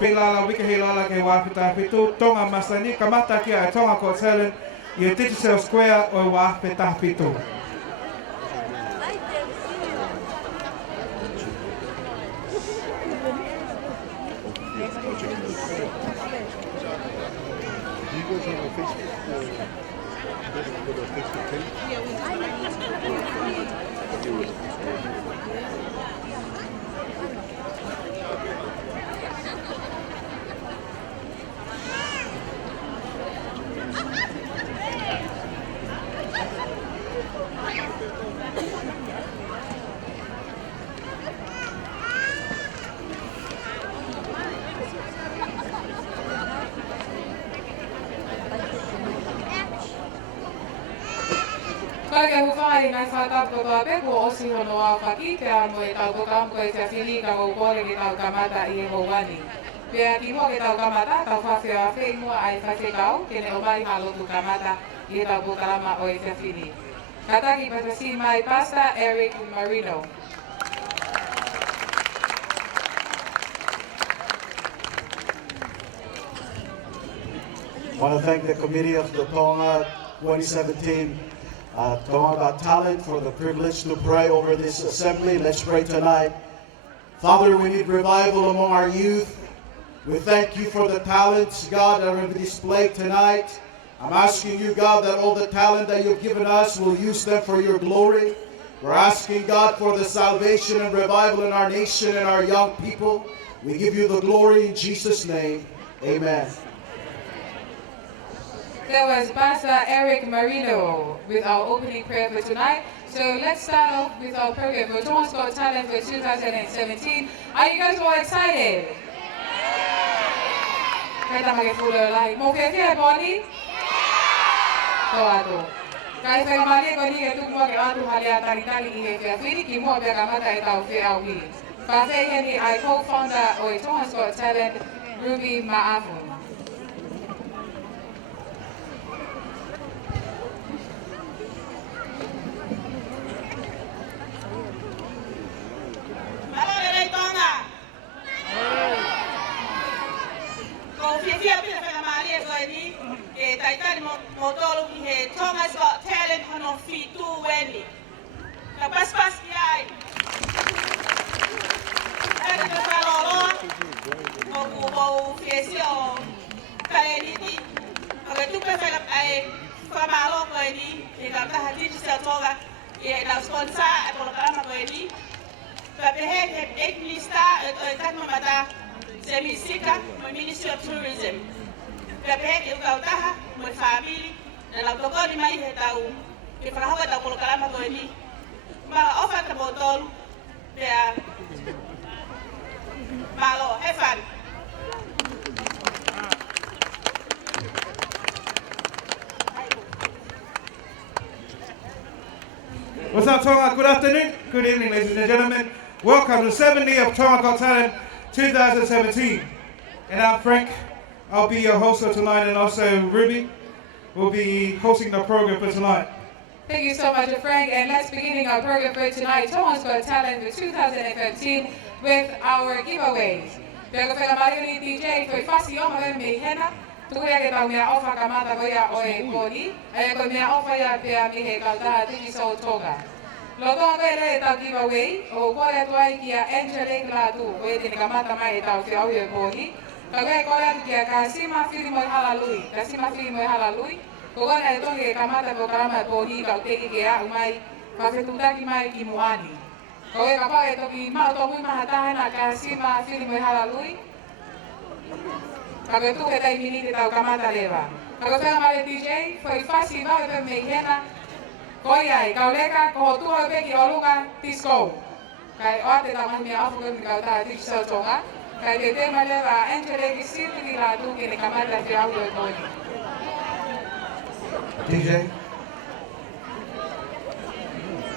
Pilala wikahilala ke wahpita pitu Tonga masani kamata kia Tonga ko selen ia digital square o wahpita pitu. Kaiken huvai näin saa tarkoittaa peku osihonoa fakikea moi tauko kamkois ja filika ko kuolegi tauka mata iehowani. Pia kihoke tauka mata tau fafia feimua ai fasekau kene omai halotu kamata ie tauko kalama oi ja fili. Kataki patasi mai pasta Eric Marino. I want to thank the committee of the Tonga 2017 Tonga Got Talent for the privilege to pray over this assembly. Let's pray tonight. Father, we need revival among our youth. We thank you for the talents, God, that are displayed tonight. I'm asking you, God, that all the talent that you've given us will use them for your glory. We're asking, God, for the salvation and revival in our nation and our young people. We give you the glory in Jesus' name. Amen. That was Pastor Eric Marino with our opening prayer for tonight. So let's start off with our program for Tonga's Got Talent for 2017. Are you guys all excited? Kita mag-fuller like. Mo kaya body? Toado. Kaya sa kamali ko ni ito mo kaya ito halia tali-tali kaya fili kimo bia kamata itaw kaya awi. Kasi yani I co-founder o Tonga's Got Talent Ruby Maafu. Tonga's Got Talent on feet too wendy. Na pas yai. Ada na falolo. Mo fiesio. Kaleniti. Aga tu pe fela ai famalo ko ni. Ina ta hadi sa Tonga. Ia na sponsor atau kama ko ni. Tapi ek lista tak memata semisika mo Ministry of Tourism. Tapi eu kau taha mo family na nagtoko ni mai hetau ke farahawa tau kolokalama ko ni ma ofa ta botol ya malo hefan. What's up, Tonga? Good afternoon. Good evening, ladies and gentlemen. Welcome to the 70th of Tonga Got Talent 2017. And I'm Frank. I'll be your host for tonight, and also Ruby will be hosting the program for tonight. Thank you so much, Frank. And let's begin our program for tonight. Tonga's Got Talent for 2015 with our giveaways. Pero kaya Mario ni DJ foi fácil o mas me hena. Tu kaya kita mea ofa kamata ko ya oe koli. Ay ko mea ofa ya pia mi he kalta Digi so Tonga. Loto ko ele ta giveaway o ko ya tuai kia Angelic Latu. Ko ele kamata mai ta fi au ye koli. Kaya ko ya kia kasima fili mo halalui. Kasima fili mo halalui. Ko na ito ke kamata ko kama koli ka te ke ya umai. Ka fetuta ki mai ki muani. Kowe kapa ito ki ma to muy mahatahan na kasi ma fili mo halalui. Kago tu kita imini kita kamata leva. Kago sa male DJ foi fácil ba ito me hena. Koyai kauleka ko tu be ki oluga disco. Kai ote ta mai me afu ke ka ta digital Tonga. Kai te maleva entre ki sili la tu ke kamata fi audio ko. DJ.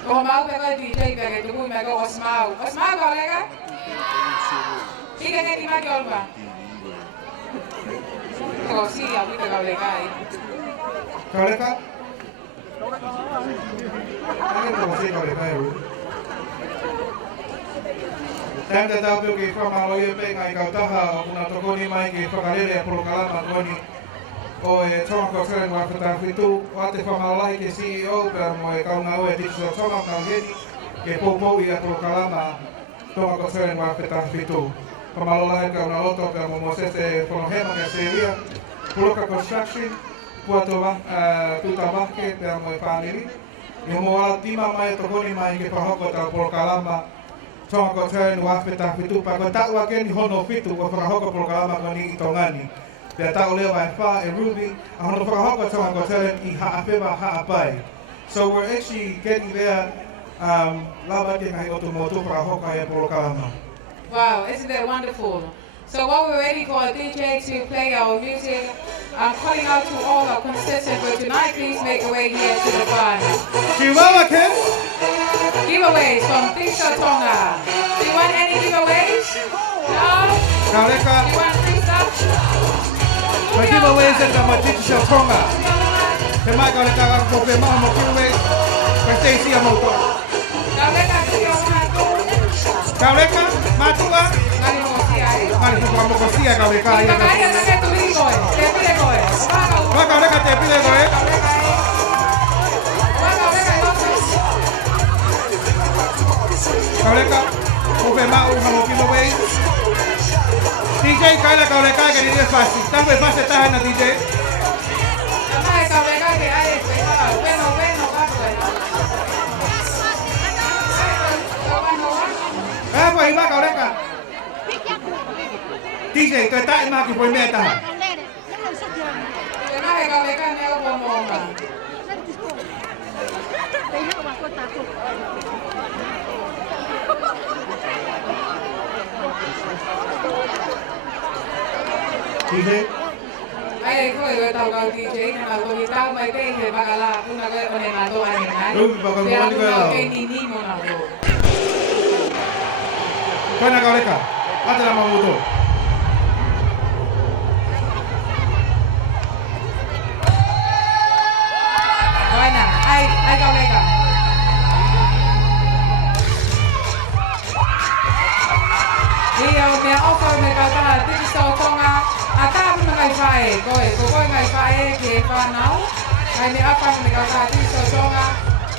Kung mau ka DJ ka tu mo ko osmau. Osmau kauleka? Ika nga di magyol ba? Ko si aku ka kauleka. Kauleka? Ano ko si kauleka? Time te tau pio ki whamalo ia pe ngai kautaha o kuna tokoni mai ki whakarere a polokalama koni o e Tonga ko Tere ngā whetawhitu o ate whamalai ke CEO pēr mo e kaunga o e Digi Tonga kauheni ke pōpou i a polokalama Tonga ko Tere ngā whetawhitu. Whamalolai kauna loto pēr mo Mosese Whonohema ke Seria, Puloka Construction, Puatoa Tutawake pēr mo e whaniri. I mo ala tima mai tokoni mai ke whahoko tau polokalama Tonga ko Tere ngā whetawhitu pa ko taua ke ni hono whitu o whakahoko polokalama koni i Tongani. Pea tau leo ai wha e Ruby, a hono whakahoko Tonga ko Tere I haapema haapai. So we're actually getting there, lava ke ngai otu motu whakahoko e polokalama. Wow, isn't that wonderful? So while we're waiting for a DJ to play our music, I'm calling out to all our contestants for tonight. Please make your way here to the front. Chihuahua kids! Giveaways from Pizza Tonga. Do you want any giveaways? No? Kaureka, You want free stuff? my giveaways at the Digi Tonga. Te mai kaureka ka ko pe maha mo giveaways. Ka Stacy a moto. Kaureka, do you want to? Kaureka, matua. Mari mo siya eh. Mari ko mo ko sia kaureka. Ika kaya na kaya tumili ko eh. Te pile ko eh. Wa kaureka te pile ko eh. Kaureka, ko pe maha mo giveaways. DJ kaila kaureka ke ni fácil. Tan be fácil ta na DJ. Ay, Kaureka que hay espera. Bueno, Apa iba kaureka? DJ, tu tak ima ki foi meta. Kenapa Kaureka ni aku ngomong? DJ, Ay, ko iba tahu kau DJ, kalau kau tahu mai pe he bagala, una vez con el mato ani nai. Dia una pe ni mo na ko. kau kaureka. Ata la mamuto. Buena, ay Kaureka. Dia me offer me kata Digi Tonga. Ata pun ngai fae, ko ngai fae ke fa nau. Ai me apa me kata Digi Tonga.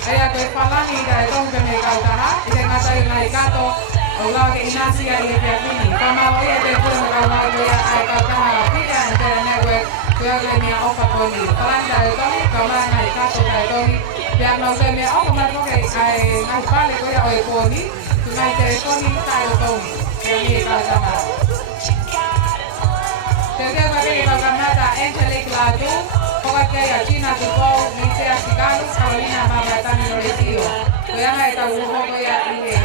Ai aku falani dai tong me kata ha. Ide ngata ngai kato. Ola ke inasia ia ke pini. Kama ia te pun me kata ia ai kata pika internet network. Kaya le me offer ko ni. Palan dai tong kama ngai kato dai tong. Biar mau se me offer ma ko ai ngai pale ko ia oi ko ni. Ngai telefoni tai tong. Kaya kata ma. Terkait dengan Kanada, Angelic Latu, pokoknya ya Cina tuh, Indonesia Chicago, Carolina Mabatan Indonesia. Kaya nggak tahu pokoknya ini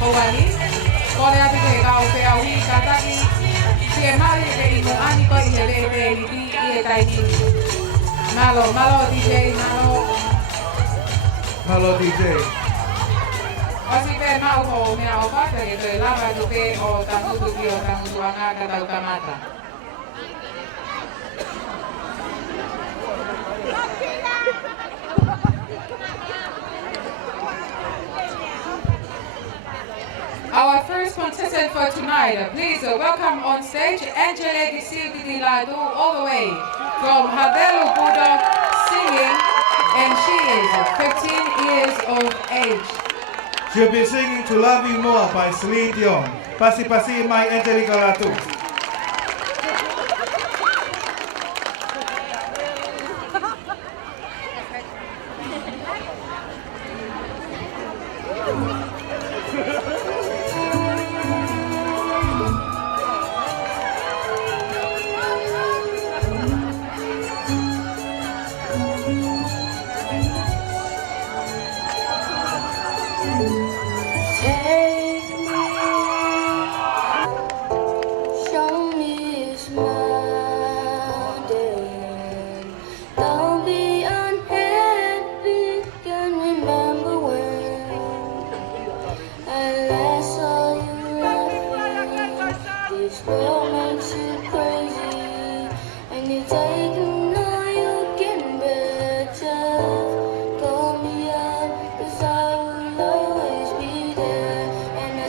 Hawaii. Kalau ya tuh kau Hawaii kata ki, siapa yang ini ani kau ini ini tadi. Malo DJ, Halo DJ. Masih pe mau kau me apa gitu, lama tuh pe tamu tuh tamu tuanga kata utamata. Our first contestant for tonight, please welcome on stage Angelique Latu all the way from Havelu Buddha singing, and she is 15 years of age. She'll be singing To Love You More by Celine Dion. Pasi pasi my Angelique Latu.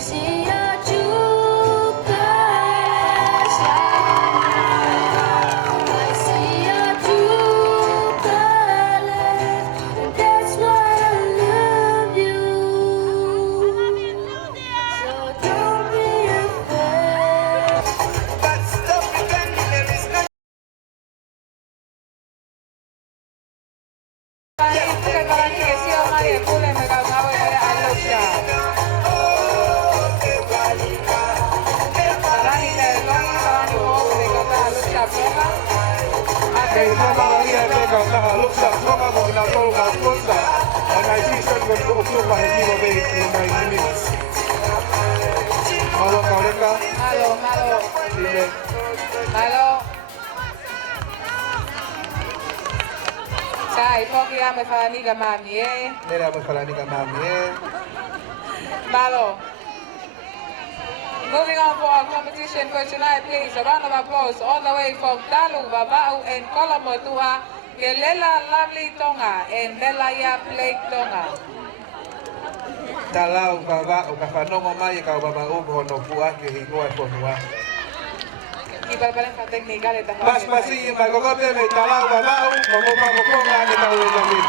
See ya, luksa Tonga mo ginatol ka punta. Ang ay season ko uktong pa hindi mo ba yung may limit. Malo ka ulit ka? Malo. Sige. Malo. Sai, pochi ame falani ka mami, eh? Nera mo pala ni ka mami eh. Malo. Moving on for our competition for tonight, please. A round of applause all the way from Talu, Babau, and Kolamotua, Gelela Lovely Tonga, and Nelaya Blake Tonga. Talau baba o kafanongo mai ka baba ugo no pua ke hingua ponua. Iba pala sa technical ito. Mas pasi magogote me talau baba o mogopa mokonga ni ka ulo gawin.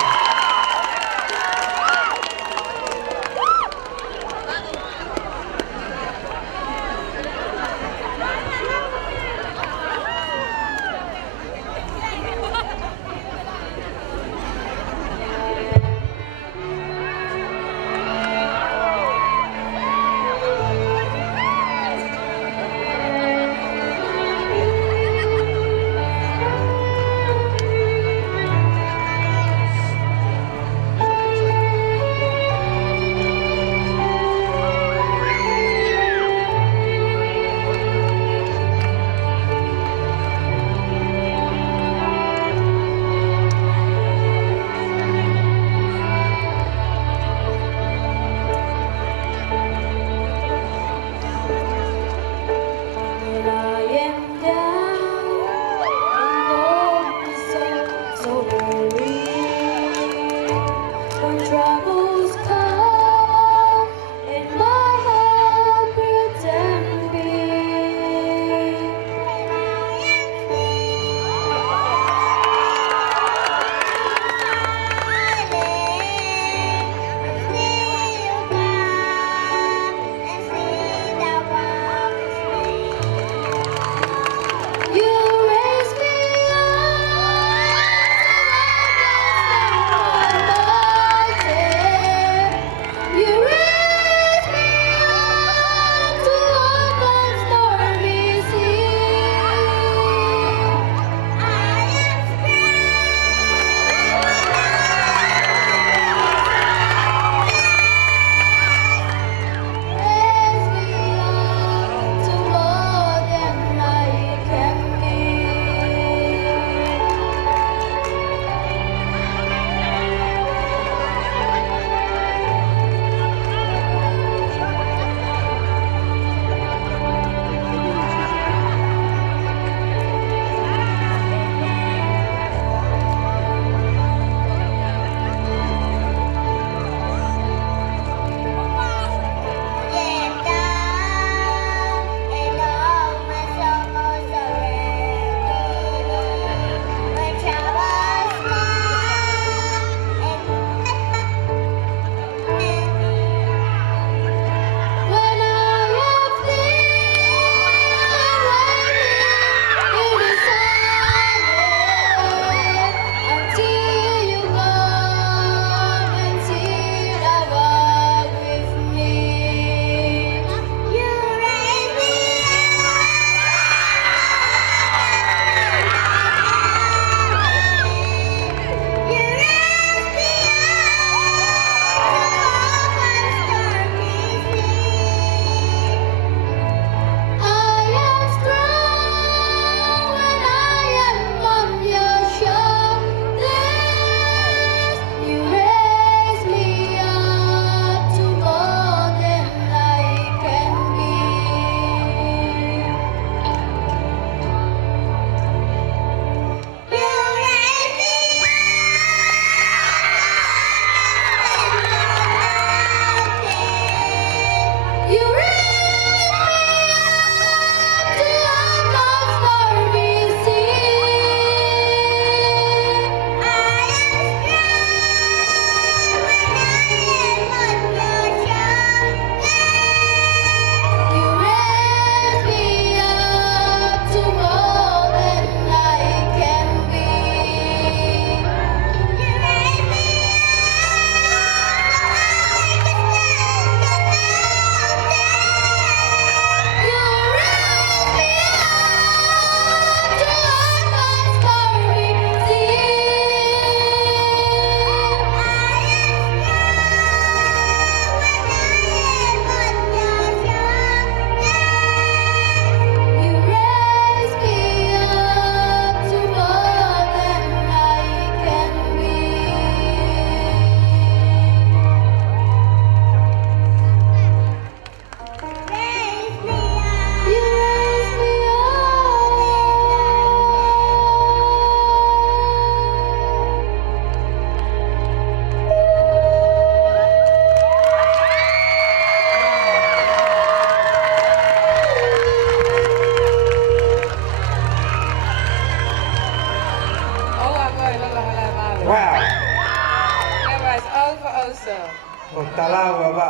talawa ba?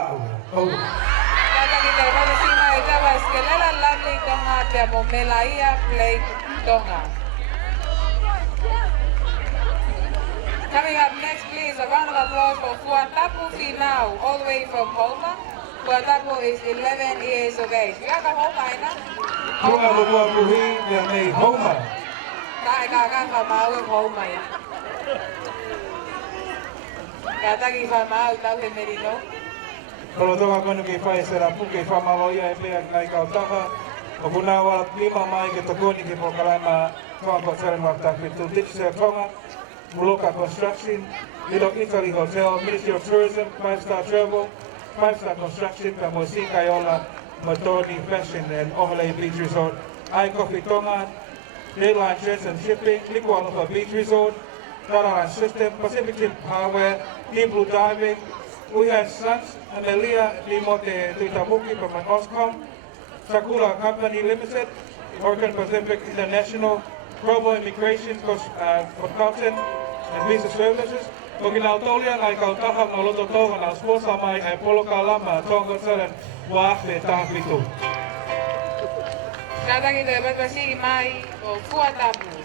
Oh. Kata kita pada sima itu was kelala lovely Tonga te mo melaia play Tonga. Coming up next, please, a round of applause for Fuatapu Finau, all the way from Homa. Fuatapu is 11 years of age. You got Homa, na? Tonga bubua puhi dia may Homa. Kaka famau ng Homa ya. Kata ki famau tau he merino. Kalau Tonga kono ki fai sera pu ki famau ia e play ai kau taha. O kunawa 5 mai ke tokoni ki po kalama Tonga ko sera ngata fitu Digi Tonga. Moloka Construction, Little Italy Hotel, Ministry of Tourism, 5-star Travel, 5-star Construction, Kamosi Kayola, Matoni Fashion and Overlay Beach Resort, iCoffee Tonga, Dayline Trends and Shipping, Nuku'alofa Beach Resort, Dataline System, Pacific Tip Hardware, Deep Blue Diving. We had Sons, Amelia Limote Tuitamuki from Oscom, Sakura Company Limited, Organ Pacific International, Provo Immigration Consultant and Visa Services. Kokinau tolia ngai kau tahang no loto toga na sponsor mai ai polo kalama Tonga Seren wa me tapitu. Kata kita berpasi mai o Fuatapu.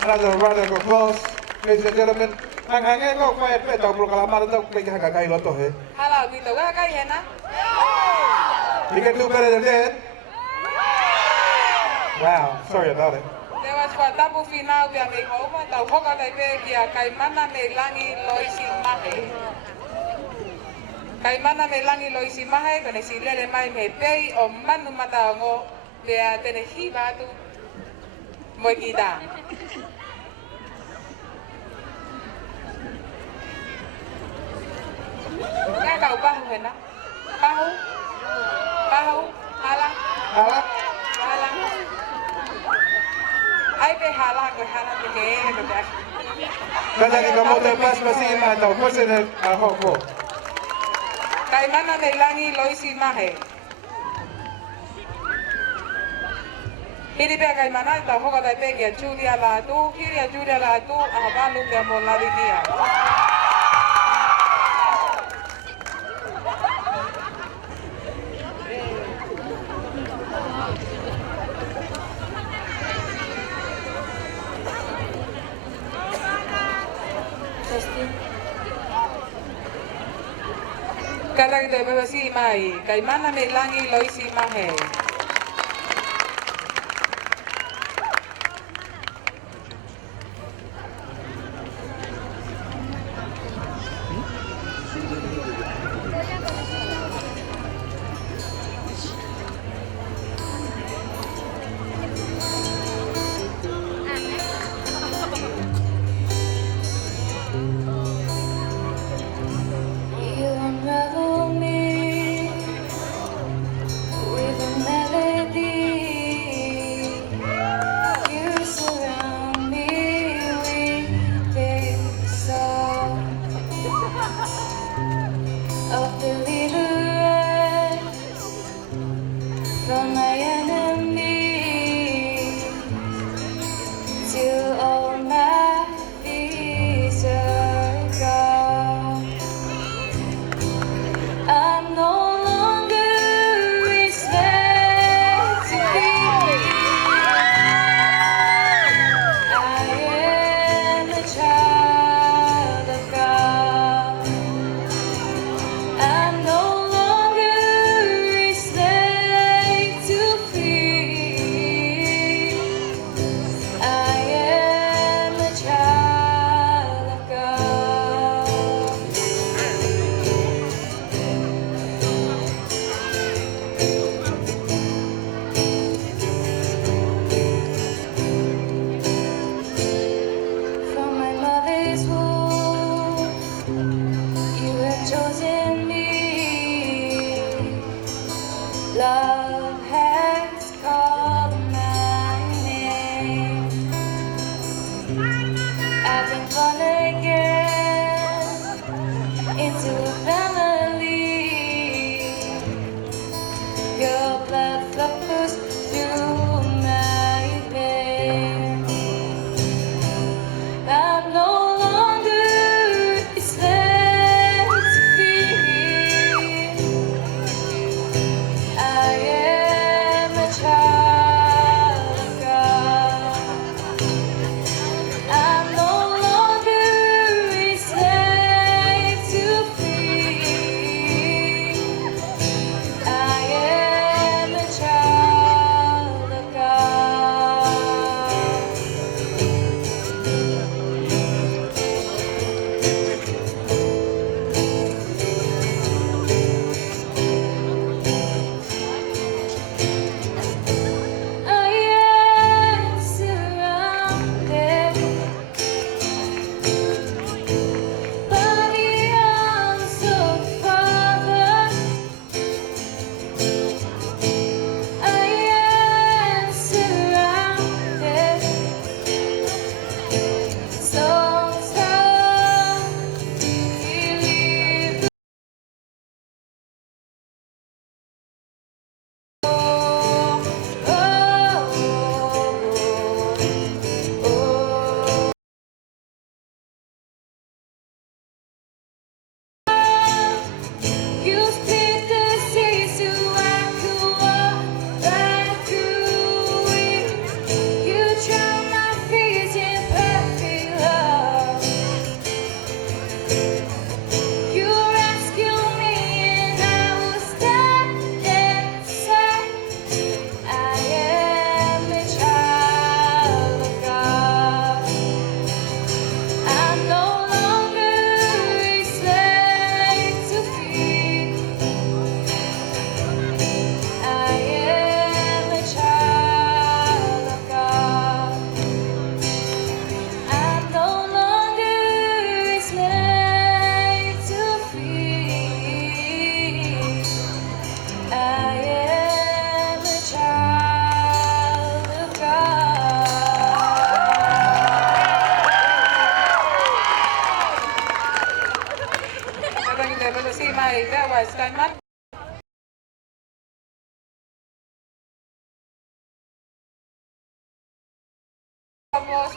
Another round of applause, ladies and gentlemen. Ang hangin ko kaya pe tau proklama tau pe kagai loto he. Hala, kita wa kai hena. You can do better than that. Wow, sorry about it. There was Fuatapu Finau pia me Homa, tau hoka tai pe kia kaimana me langi loisi mahe. Kaimana me langi loisi mahe, kone si lere mai me pei o manu mata ngo pia tene hi batu moi kita. Nga kau bahu hena? Bahu? Bahu? Halang? Halang? Halang? Ay pe halang ko halang pe he ko ta. Kada ki kamu terpas masih ma tau kosen hoko. Kay mana me langi loisi mahe. Hiri pe kay mana ta hoka dai pe kia Julia Latu, hiri Julia Latu ahabalu kia mo lari dia. Kadang kita bersih mai, kai mana melangi loisi mahe.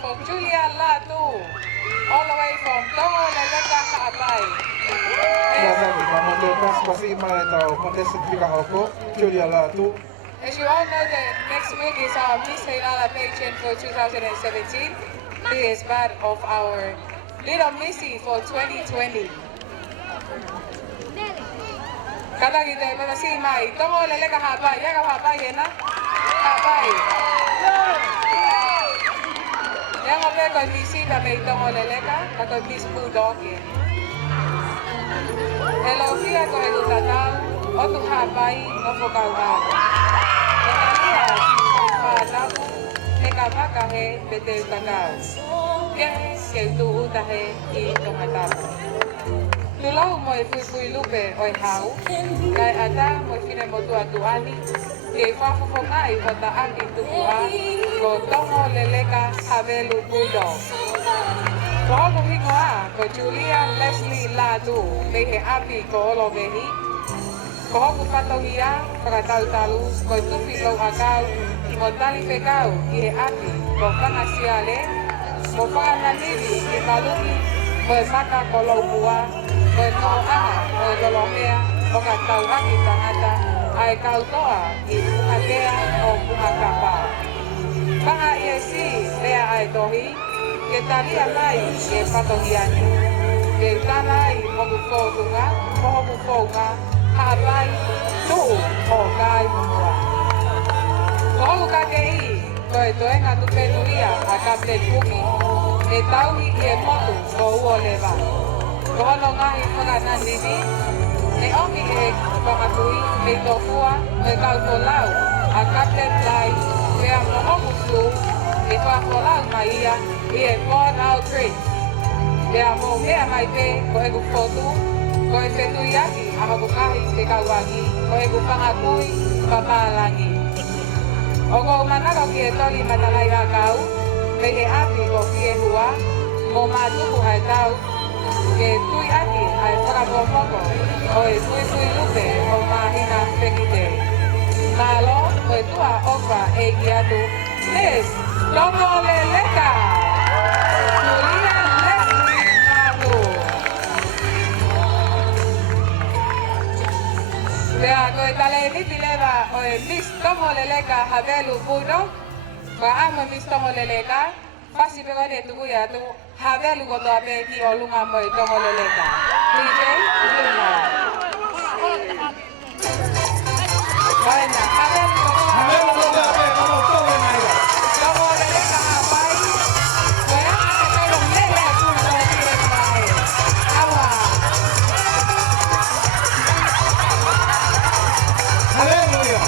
From Latu, all the way from Tonga, as you all know, the next week is our Miss Leilala pageant for 2017. He is part of our Little Missy for 2020. Kata kita pada si mai, tongo lele ka hapai, ya ka hapai kena, hapai. Yang apa kau misi tapi tongo lele ka, kau misi budok ya. Hello dia kau itu tatau, otu hapai, opo kau kau. Kenapa? Pada eka maka he bete kakau. Que tu utahe i tongatapa. Tulau mo e fui lupe o e hau, kai ata mo fine mo tua tuani, ke whafofongai o ta aki tukua, ko tongo leleka havelu budo. Ko hoku hingoa, ko Julia Leslie Latu, me he api ko olo mehi, ko hoku patohia, whakatau talu, ko tupi lo akau, mo tali pekau, i he api, ko whangasiale, mo whangananiri, i maluki, mo e maka ko lo mua, mo e toa, mo e lolomea, mo ka tau aki tangata, ai kau toa, i puhakea o puhakapa. Paha i e si, lea ai tohi, ke talia mai, ke patohiani, ke tanai, moku fōtunga, moku fōunga, hapai, tuu, o kai mua. Ko hoku kake i, ko e toenga tupenuia a kaple kuki, e tauhi i e motu ko uo lewa. Ko hono ngahi whakanandini, e omi e whakatui, e tofua, e kautolau, a kaple plai, mea mohoku su, e whakolau mai ia, i e whonau tricks. Mea mo mea mai pe, ko e kufotu, ko e whetui a hoku kahi te kauwangi, ko e kupangakui, papalangi. O ko manako ki e toli matalai a kau, me he api ko ki e hua, mo matuku hai tau, ke tui aki ai whakapomoko, o e tui lupe o mahina whekite. Malo, o e tua ofa e ki atu, Liz, tongo le leka! Julia Leslie Latu. Pea ko e tale niti lewa o e Liz tongo le leka havelu budo, ko amo Liz tongo le leka, fasi pego ne tuku ya tu havelu ko toa pe ki o lunga mo e tongo le leka. DJ, lunga. Buena, havelu ko toa. Havelu ko toa pe, como todo en aire. Tongo le leka hapai. Buena, pero lele tu no le tire mai. Agua. Aleluya.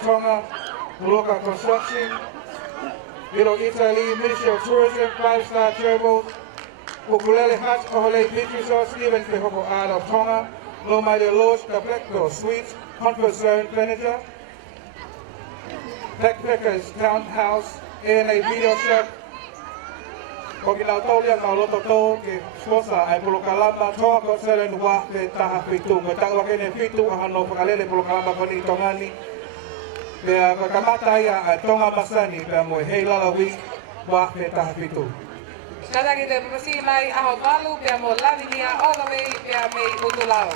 Tonga, Local Construction, Little Italy, Ministry of Tourism, 5-star travel, Ukulele Hats, Ohole Beach Resort, Stephen Kehoko out of Tonga, Lomai de Lodge, Caplecto Suites, Comfort Zone Furniture, Backpackers Townhouse, A&A Video Shop, Okinawa tau lia ngau loto tō ke sponsor ai Polokalamba Tonga ko sere nuwa ke taha fitu. Ko tangwa kene fitu ahano whakalele Polokalamba koni tongani. Pea ko kamata ia a Tonga Masani pea mo hei lala wi wa ke taha fitu. Kada kita bersih mai aho malu pia mo lavinia all the way pia me utulao.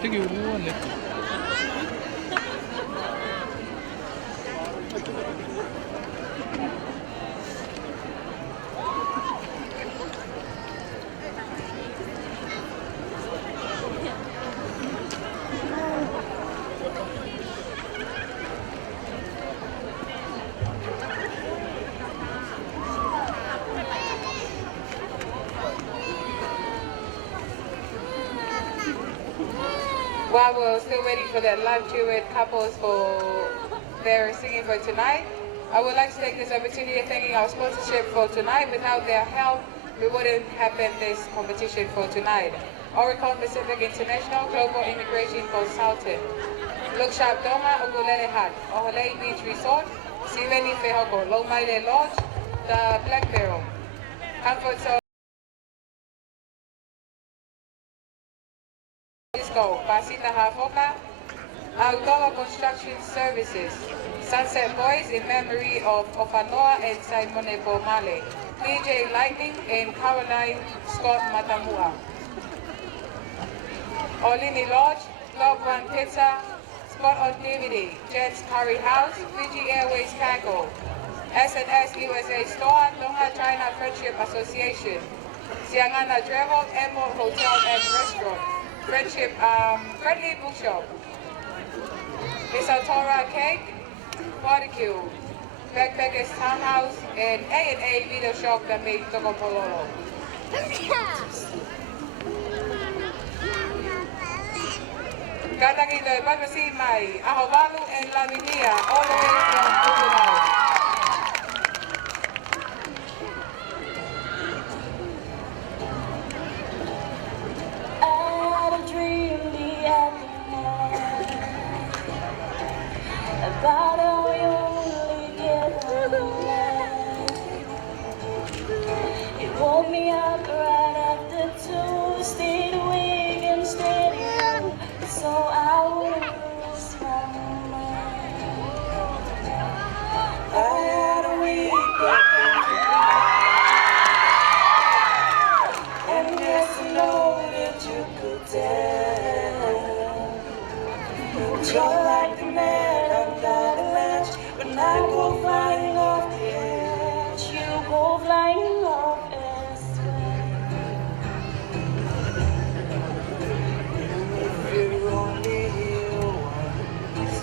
되게 우아하네. While we're still waiting for that live duet couples for their singing for tonight, I would like to take this opportunity of thanking our sponsorship for tonight. Without their help, we wouldn't have been this competition for tonight. Oricon Pacific International Global Immigration Consultant, Look Sharp Doma Ogulele Hat, Oholei Beach Resort, Siveni Fehoko, Lomaile Lodge, the Black Barrel, Comfort Zone, Pasita Hafoka, Alcoa Construction Services, Sunset Boys in memory of Ofanoa and Simone Bomale, DJ Lightning and Caroline Scott Matamua, Olini Lodge, Club One Pizza, Spot on DVD, Jets Curry House, Fiji Airways Cargo, S&S USA Store, Tonga China Friendship Association, Siangana Travel, Emerald Hotel and Restaurant, Friendship, Friendly Bookshop, Misatora Cake, Barbecue, Backpackers Townhouse, and A&A Video Shop that made Tokopololo. Kata kita pagkasi may Ahobalu and Lavinia all the way from Nuku'alofa. About how we only get one life. You woke me up right after two, stayed awake and steady you, so I wouldn't lose my mind. I had a weekend, and yes, I know that you could tell. You're like the man under the ledge, when I go flying off the edge, you go flying off as well. If you're only here once,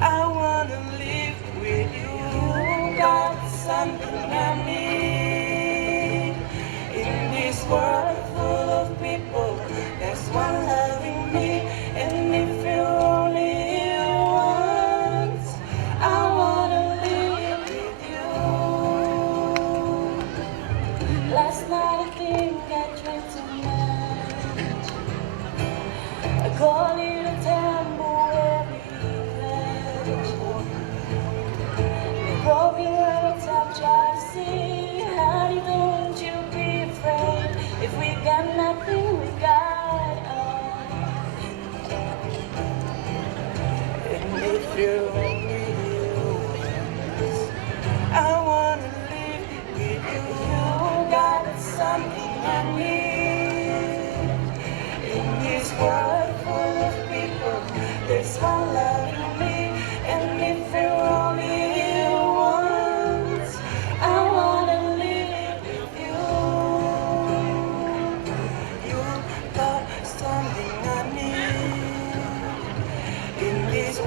I wanna live with you. You got something I need in this world full of people. There's one loving me, and if you're only here once, I wanna live with you. Last night I think I drank too much. I call it a temporary revenge. The broken words I've tried to see. Honey, don't you be afraid. If we got nothing, we got us. And if you're only here once, I wanna live with you. You got something I need in this world full of people. There's one loving me, and if you're only here once, I wanna live with you. You got something I need in this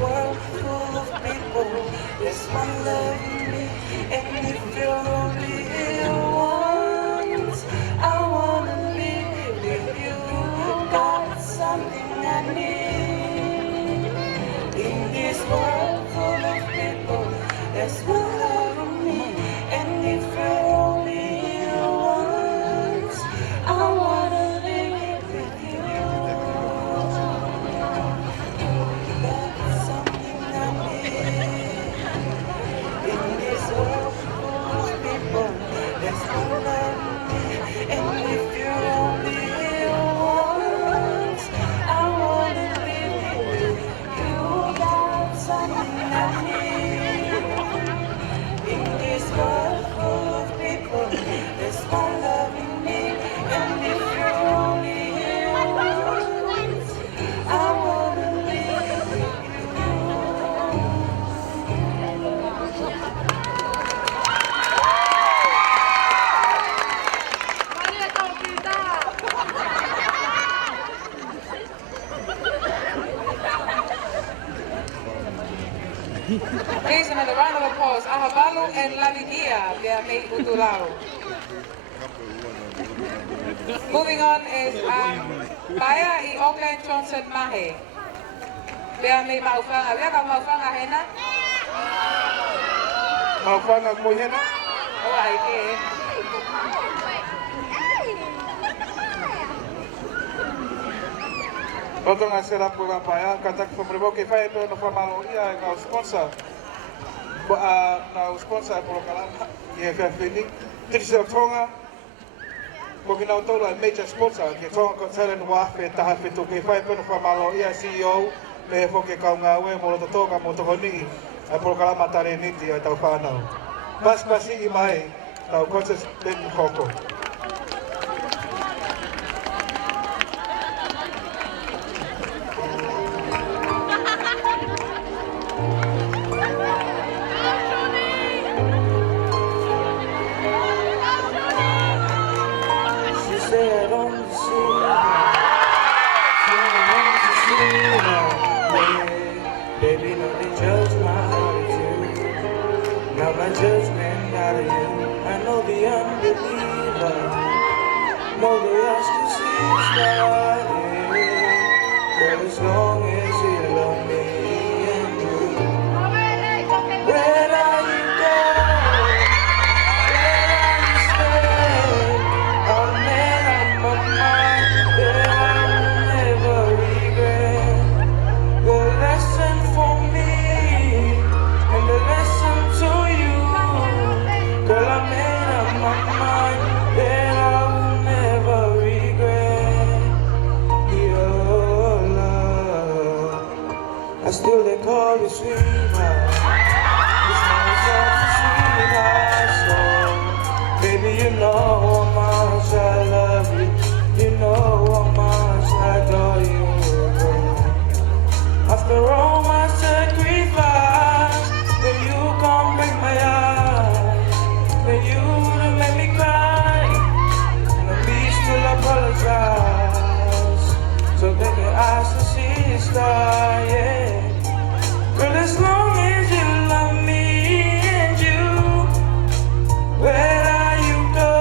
Please, another round of applause. Ahabalu and Lavigia, they are made Utulao. Moving on is Baya y Auckland Johnson Mahe. They are made Maufanga. We have Maufanga Hena. Maufanga Mohena. Oh, I did. Otro nga set up program pa ya, katak pemrebo ke fai to no famalo ia na sponsor. Na sponsor por kala ye fa fini. Digi Tonga. Ko kina tola major sponsor ke Tonga ko talent wa fe ta fe to ke fai to no famalo ia CEO me fo ke kaunga we mo to toka mo to honi. Ai por kala matare ni ti ai tau fa na. Bas basi I mai tau coaches ben koko. Baby, no, they judge my attitude. Now my judgment out of you. I know the unbeliever. Know the ask to see started. But as long as you love me and you. Where are you going? Where are you staying? I've made up my mind that I will never regret. The lesson for me and the lesson to you. Girl, I made up my mind that I will never regret your love. I still they call you sweetheart. It's my such a sweetheart song. Baby, you know how much I love you. You know how much I adore you. After all my sacrifice, then you come break my heart. Then you wouldn't make me cry. And me still apologize. So they can ask the sister, yeah. Girl, as long as you love me and you, where are you go?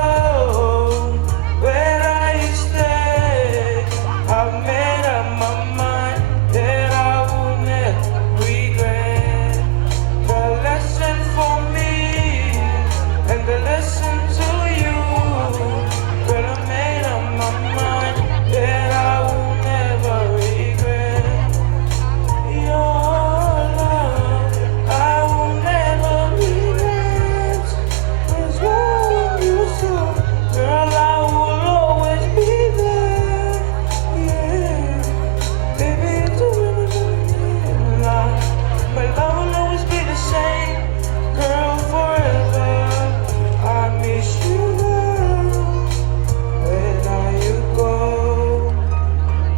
Where are you stay? I've made up my mind that I will never regret. The lesson for me and the lesson to you. Girl, I made up my mind that I will never regret your love. I will never regret. As long as you saw, girl, I will always be there. Yeah. Baby, do it lie. My love will always be the same, girl, forever. I miss you, girl. Where are you go?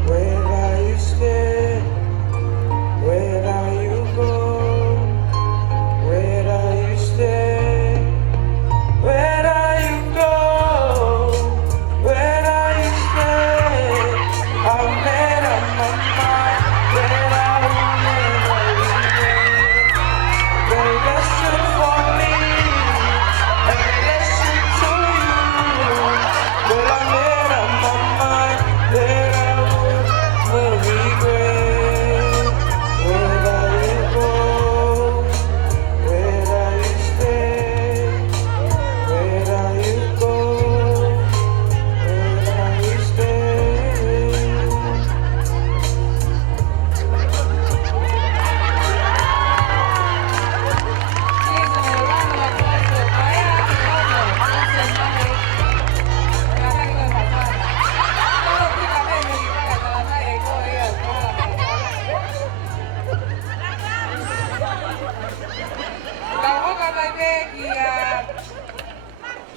Where are you stay? Where are you go? Where are you stay? Where are you go? Where are you stay? I've made up my mind that I will never regret. The lesson for me and the lesson to you. Well, I made up my mind that I will never regret. Where are you go? Where are you stay? Where are you go? Where are you stay? Please, another round of applause for Baya y Auckland Johnson Mahe. Gracias, Maufanga. Todo pica medio y paga cada Mahe, todo ella, toda la Mahe. La hoka bebe y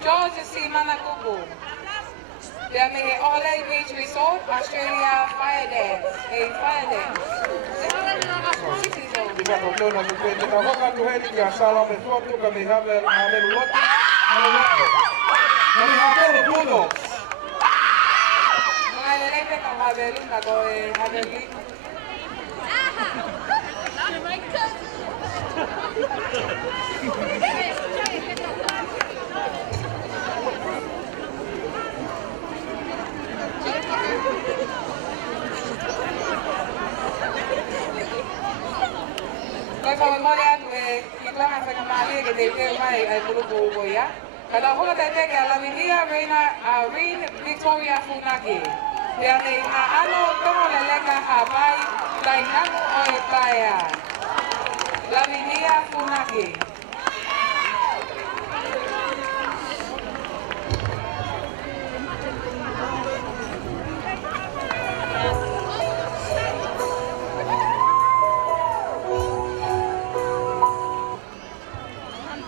George C. Manakuku. They are making Ole Beach Resort, Australia Fire Dance. A fire dance. 6 years old. Kita ko na sa pwede na hoka to hedi ka sala me foto ka mi have loti. Kami have puto. Mga lalete ka mabelun na ko eh, mabelun. Koi Moimoi atu I klanga whakamālia ke te teo mai ai kulupu ukoia. Ka tau hoka te teke a Lavinia Reina Reine Victoria Funaki. Pea nei a ano tono le leka hapai tai nangu o e paea. Lavinia Funaki.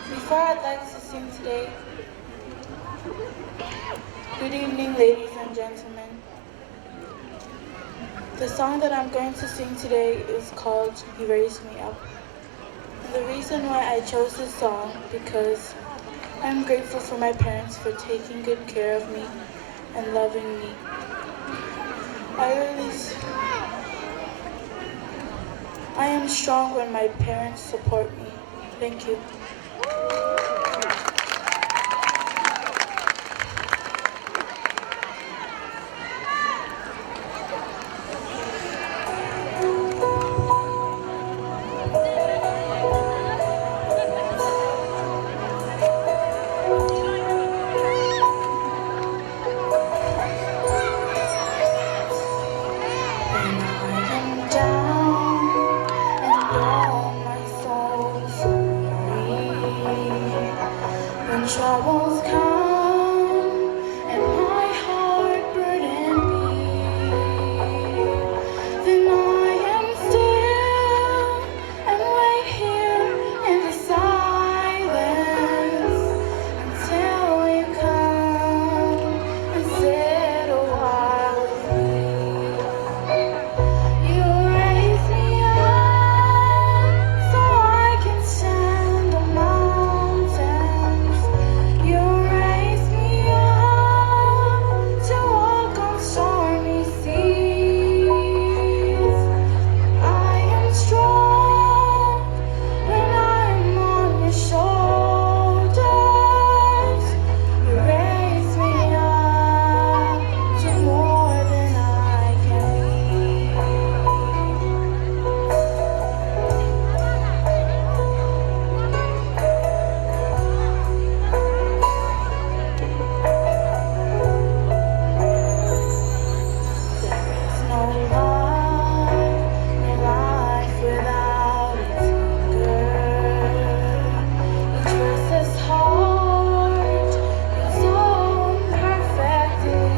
Before I'd like to sing today, good evening, ladies and gentlemen. The song that I'm going to sing today is called You Raised Me Up. And the reason why I chose this song because I'm grateful for my parents for taking good care of me and loving me. I am strong when my parents support me. Thank you. Troubles come and my heart burden me, then I am still and wait here in the silence until you come and sit a while with me. You raise me up so I can stand on mountains. You raise me up to walk on stormy seas. I am strong when I'm on your shoulders. You raise me up to more than I can be. There's no life without its hunger. Each verse is hard, it's all perfectly.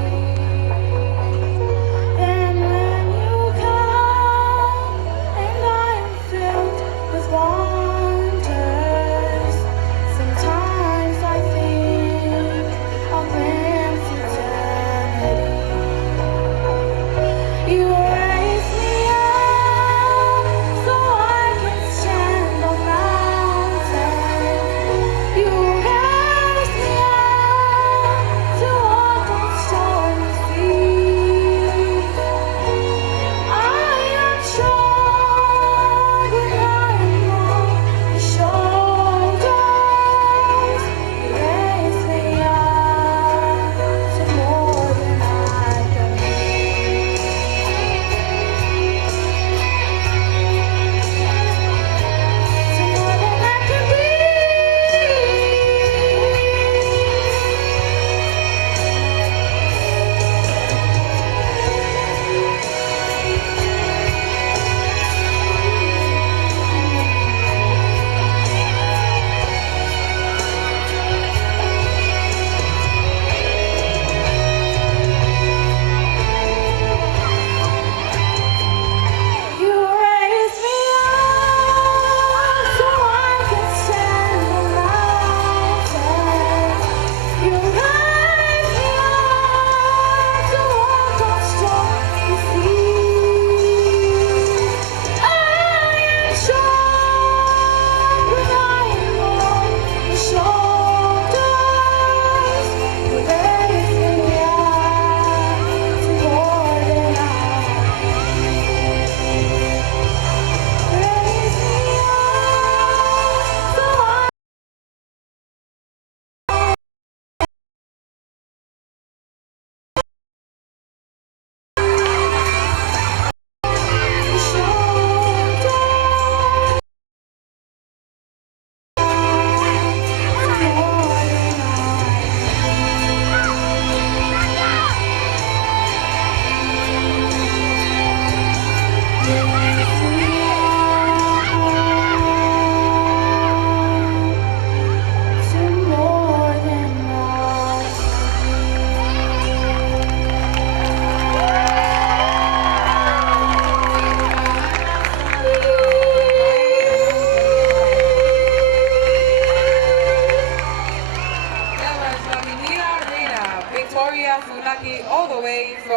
And when you come, and I am filled with wonders, sometimes I think I'll glimpse eternity. You raise me up so I can stand on mountains. You raise me up to walk on stormy seas. I am strong when I am on your shoulders. You raise me up to more than I can be.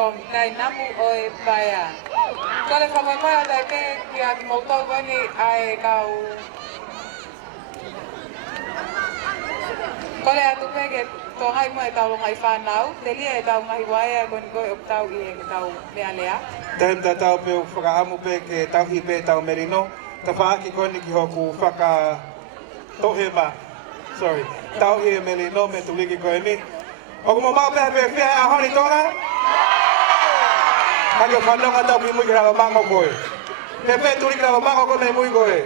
from Dai Namu o Baya. Kole ka Moimoi o Dai Pe kia Moto Goni ai kau. Kole atu pe ke to hai mo e tau ngai whanau, te lia e tau ngai waia koni koe o tau I e tau mea lea. Taim ta tau pe whakaamu pe ke tau hi pe tau merino. Ta whaaki koni ki hoku whaka tohema. Sorry. Tau hi e merino me tuliki koe ni. Oku mo mau pe pe whia a honi tonga? Hake whanonga tau ki mui ki rawa mango koe. Pe pe tuliki rawa mango koe me mui koe.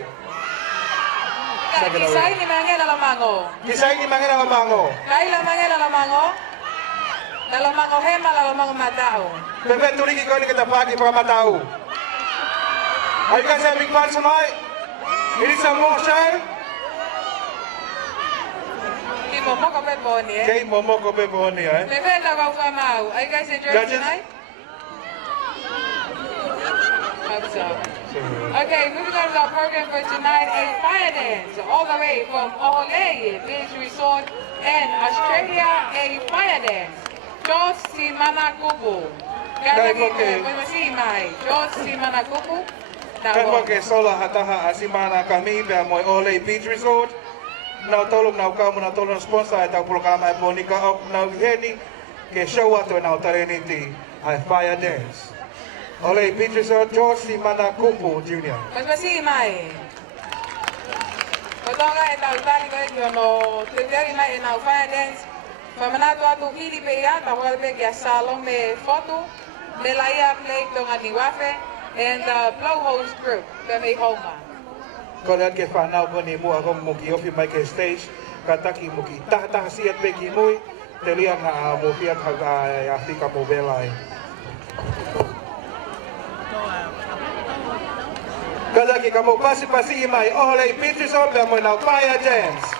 Kisai ni mangena la mango. Kisai ni mangena la mango. Kai la mangena la mango. La mango hema la mango matao. Pepe tuliki koe ni kita whaaki whakamatau. Are you guys having fun tonight? You need some more shine? Ki momoko pe poni eh. Kei momoko pe poni eh. Pepe na kau whamau. Are you guys enjoying Judges? tonight? Hope so. Okay, moving on to our program for tonight, a fire dance all the way from Oholei Beach Resort in Australia, a fire dance. George si mana kupu. Kaya kiko, si mai. George si mana kupu. Kaiwa ke sola hataha asimana kami pe moi Ole Beach Resort. Nau tolong nau kamu nau tolong sponsor e tau programa e ponika ok nau heni ke show ato nau tareniti a fire dance. Ole Beach Resort George si mana kupu Junior. Si mai. Kotonga e tau tani koe ki ono te mai e nau fire dance. Whamanato atu hiri pe ia, ta wale pe kia salon me foto, me laia play tonga ni wafe, and the blowholes group, pe me homa. Kole ke whanau koni mua kong muki ofi mai ke stage, kataki muki tahataha siat pe ki mui, te lia nga mo fiat a Afrika mo belai. Kataki ka mo pasi mai Ole Beach Resort pe mo nau fire dance.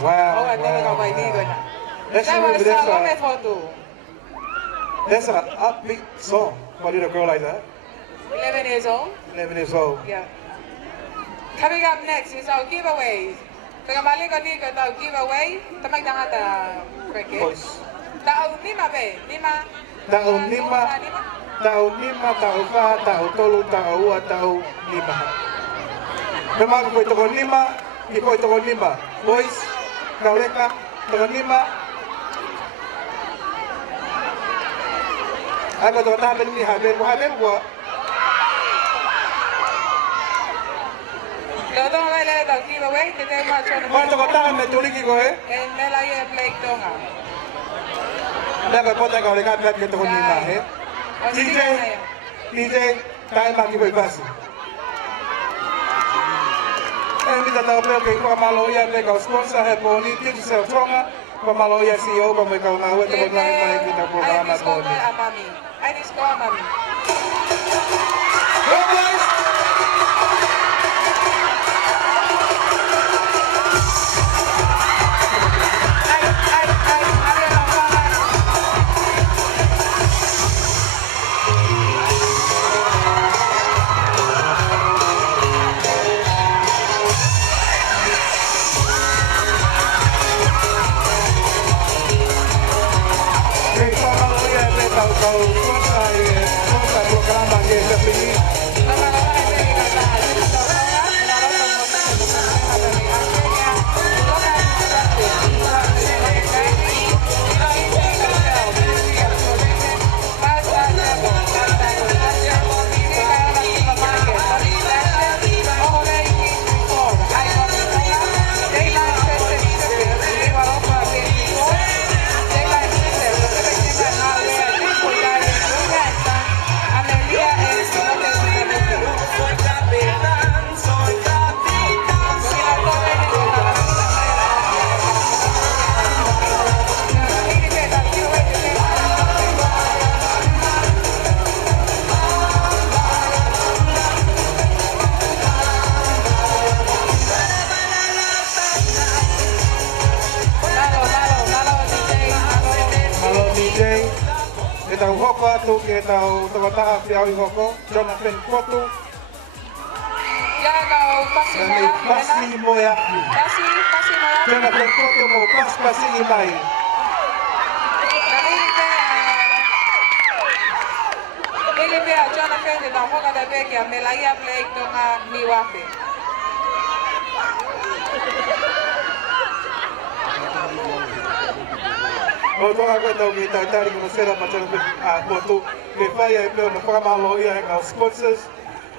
Wow. That's an upbeat song for a little girl like that. 11 years old. 11 years old. Yeah. Coming up next is our giveaways. Pagkamali ko ni our giveaway. Tamay na nga ta, Frankie. Taon lima be. Taon lima, taon ka, taon tolu, taon ua, taon lima. Memang ko ito lima, iko ito lima. Boys, kauleka, ito lima. Ako ito tahapan ni Haben ko. Todo no baile de giveaway. Que te más o Kung ito tahapan na tuligi ko eh. En Melaya Blake Tonga. Dapat po tayo kauleka, dapat ito lima eh. DJ, tayo makipagpasi. Hindi tayo pero kay pamaloya kay kau sponsor he po ni Digi sa Tonga, pamaloya CEO pa may kau ngawe to na may kita programa po ni. Ay disco amami. Go guys. Kita hoko tu kita utama piawi hoko, jangan pen foto. Pasti moya. Jangan pen foto mo pasti imai. Ele vê a Jonathan de não roga da beca, Melaya Blake Tonga Miwafe. O tonga ko tau kita tari ko sera macam foto ke faya e no para malo ia e sponsors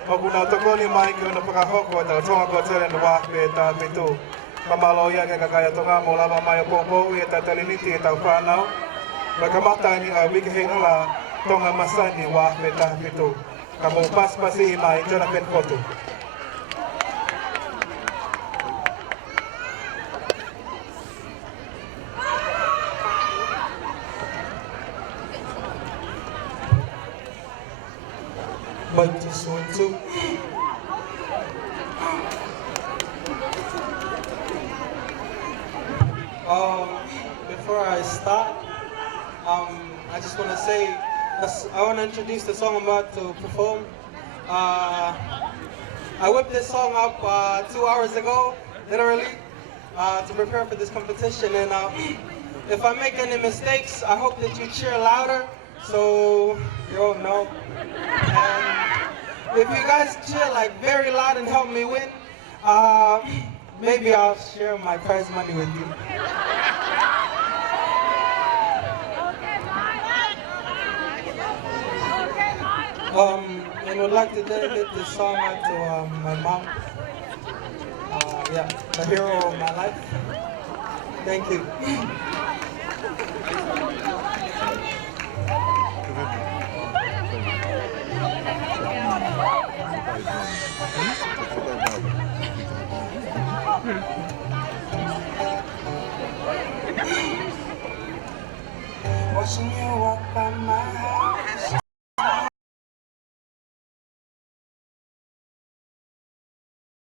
o kuna toko ni mai ke no para hoko tau tonga ko tera no wa pe ta pitu kamalo ia ke kakaya tonga mo lava mai popo e ta taliniti e tau whanau ma kamata ni a wiki hei la tonga masani wa pe ta pitu kamo pas pasi mai jona pen foto. But just one, two. Before I start, I just want to say, I want to introduce the song I'm about to perform. I whipped this song up 2 hours ago, literally, to prepare for this competition. And if I make any mistakes, I hope that you cheer louder, so you all know. And if you guys cheer like very loud and help me win, maybe I'll share my prize money with you. And would like to dedicate this song out to my mom. Yeah, the hero of my life. Thank you. Watching you walk by my house.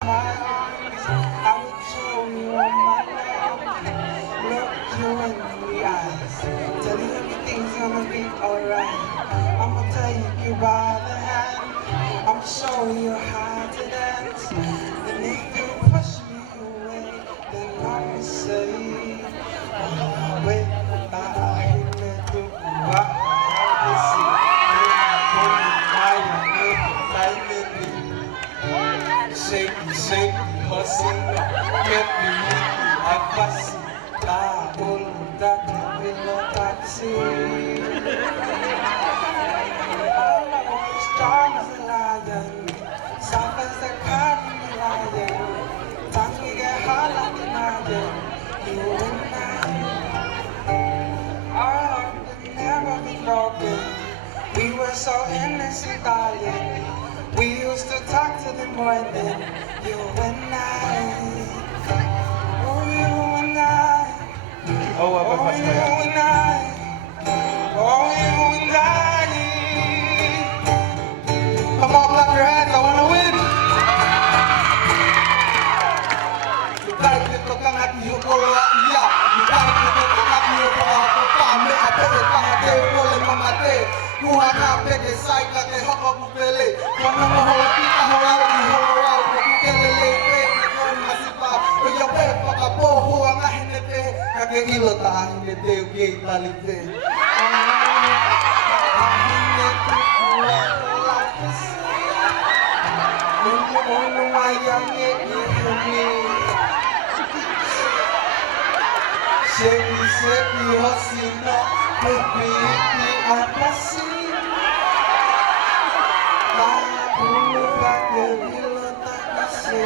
My arms, I would I'ma take you by the hand. I'ma show you how to dance. And if you push me away, then I'ma say, wait, I let you shake, shake, hustle, get me, I pass. All that will not taxi. Strong as a lion, soft as a lion. Times we get hot like an iron, you and our heart will never be broken. We were so innocent, darling. We used to talk to the morning, you and I. Oh, you and I. Oh, Oh, you and I. Oh, you and I. Come on, clap your hands, I wanna win. Dahil nito kang atiyo ko iya. Dahil nito kang atiyo ko ako kami. Apere kang ate, wala mamate. Kuha nga peke side lang kay hoko kupele. Kung ang mahawa kita hawaw, ihawaw. Kukelele, peke kong masipa. Kuya pepa ka po, huwa nga hinete. Kakehilo ta hinete, ugay talipe. Ang hinete, kuwa lakas. Ono ayang ihuni. Sepi sepi hosino, pepi ipi apasi. Tahu kake bilo tak kasi.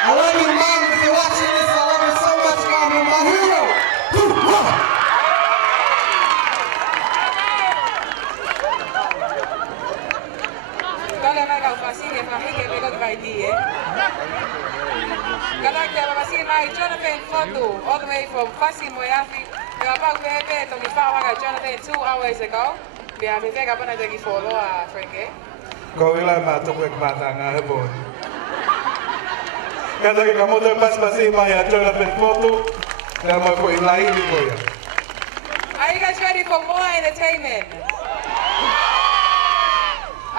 I love you, Mom. If you're watching this, I love you so much, Mom. You're my hero. Kala mai kau pasir yang kami ke belok by dia. Kala kita pasir mai Jonathan Foto all the way from Moimoi. Kita bawa bebe to kifawa ka Jonathan 2 hours ago. Biar kita kapan ada lagi follow Frank. Kau ilah matu kuek mata ngahebon. Kata kamu terpas masih maya Jonathan Foto dan mau kuek lain di boya. Are you guys ready for more entertainment?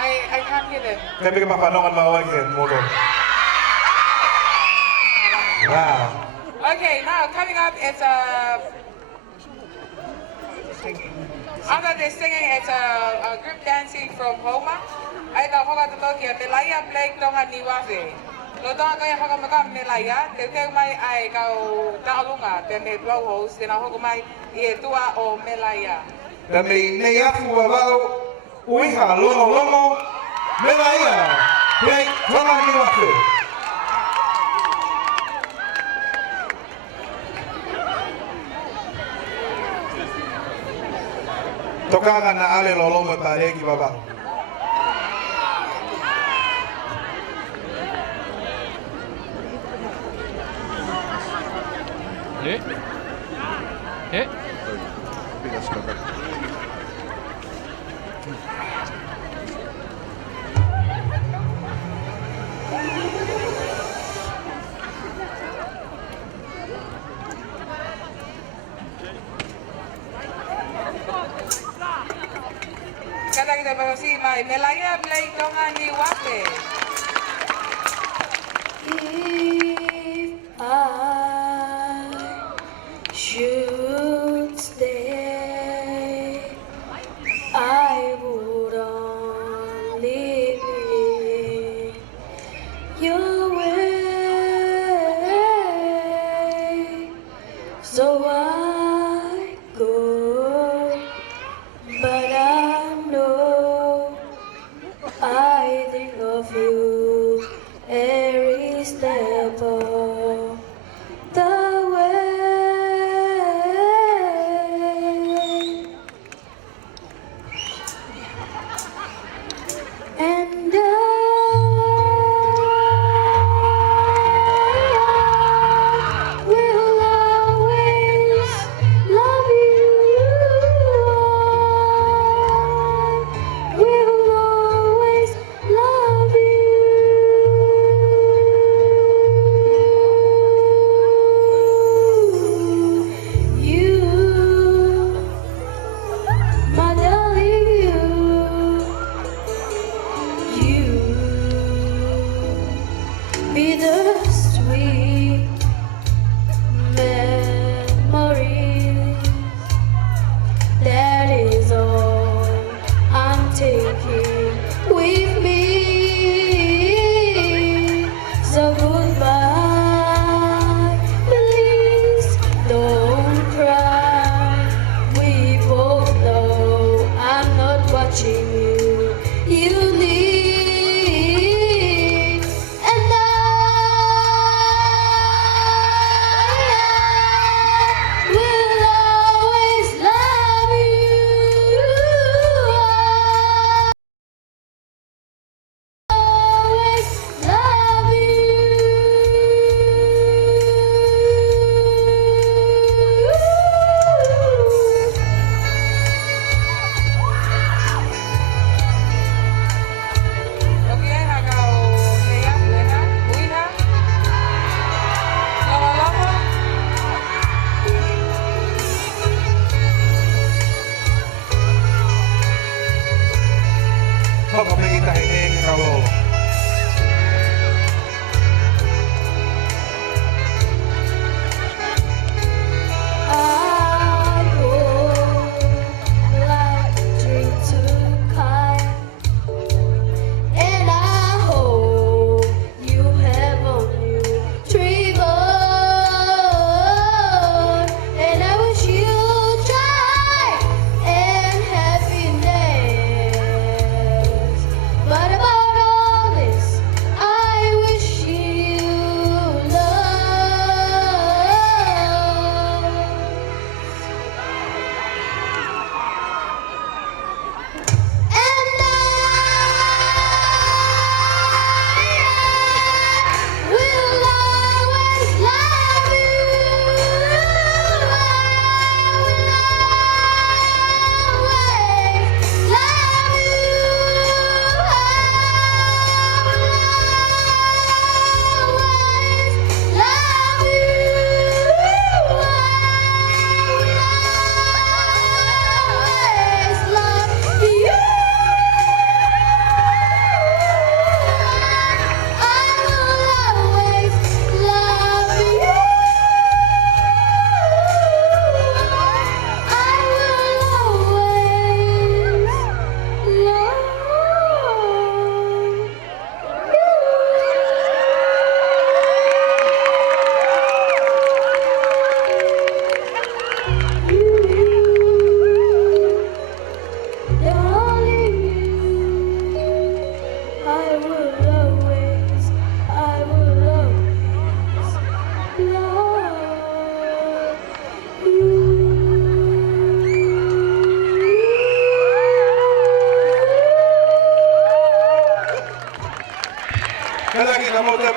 I can't hear them. Tapi kepapanongan mawag yan, motor. Wow. Okay, now coming up, it's after this singing, it's a group dancing from Homa. I thought Hoga to Tokyo, Melaya Blake Tonga Niwafe. No Tonga Kaya Hoga Maka Melaya, they take my I go Taulunga, then they blow host, then I Hoga my Tua or Melaya. Dan may nayafu wabao, uiha, lomo, melaya, Blake Tonga Niwafe. Tokangan na ale lolomo tareki baba. Kata kita berkasi, mai Melaya Blake Tonga Niwafe. If I should stay, I would only be your way. So I go, but I know I think of you every step of the way.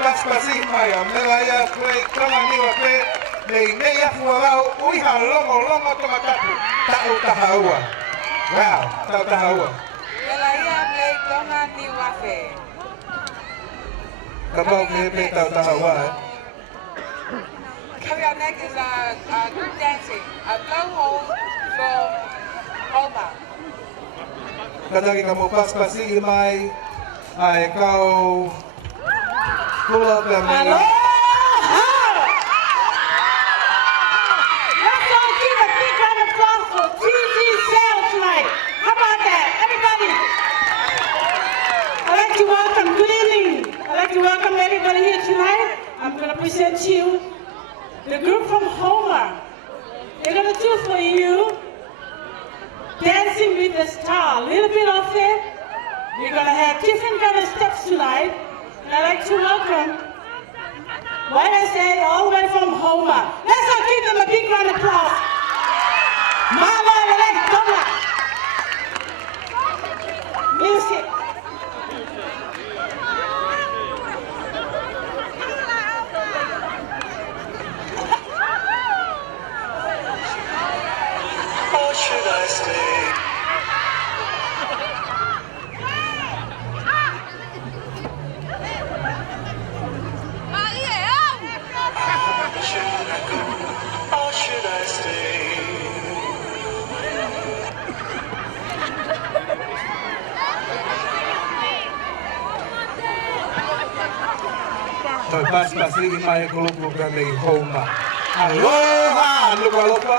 paspasi mai me la ia kle tanga ni wa kle le me ia fuarau ui ha longo longo to matapu tau tahaua. Wow, tau tahaua. Melaia me tonga ni wafe. Kapau me pe tau tahaua. Coming up next is group dancing, a blow hold from Paula. Kadang ka mo paspasi mai ai kau pull up and Let's all give a big round of applause for Digi sale tonight. How about that, everybody? I'd like to welcome, good evening. I'd like to welcome everybody here tonight. I'm going to present you the group from Homer. They're going to do for you Dancing with the Star. A little bit of it. We're going to have different kind of steps tonight. And I'd like to welcome, what I say, all the way from Homer. Let's all give them a big round of applause. Mama, Tonga. Music. Or should I stay? Should I go or should I stay? Toi paspasi mai grupo ka le homa. Aloha, Nuku'alofa.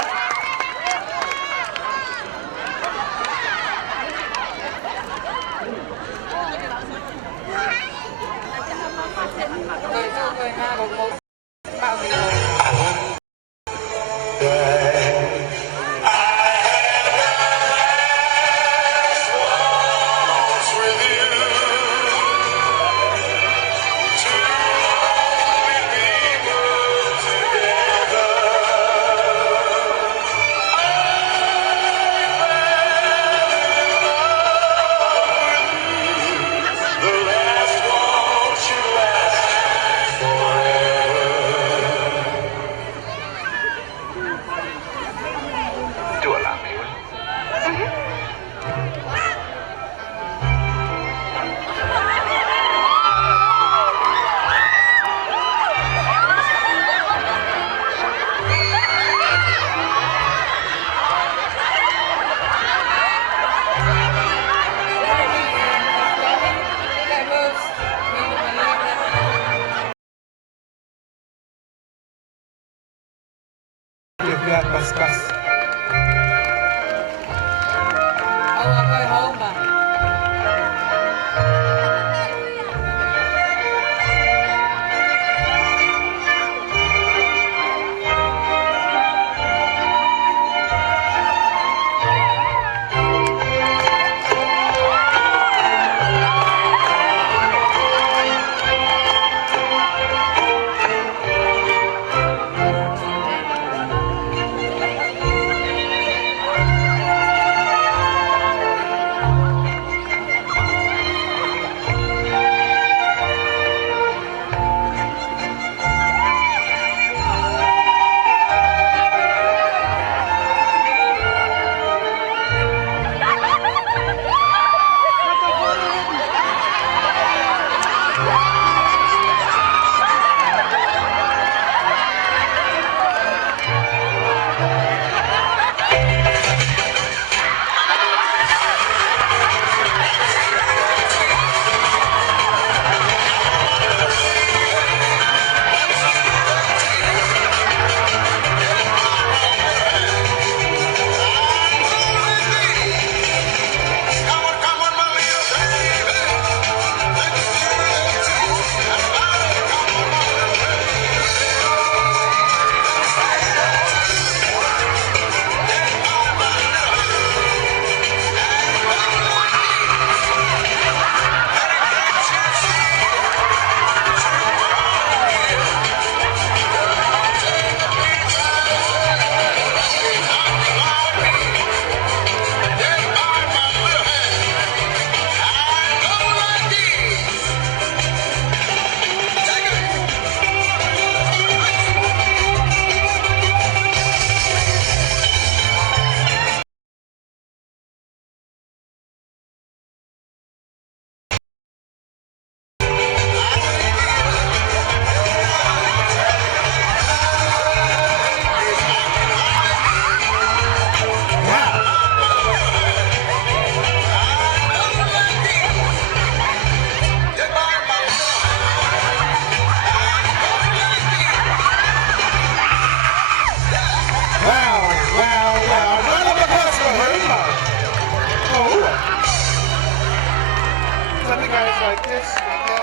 like this, like that,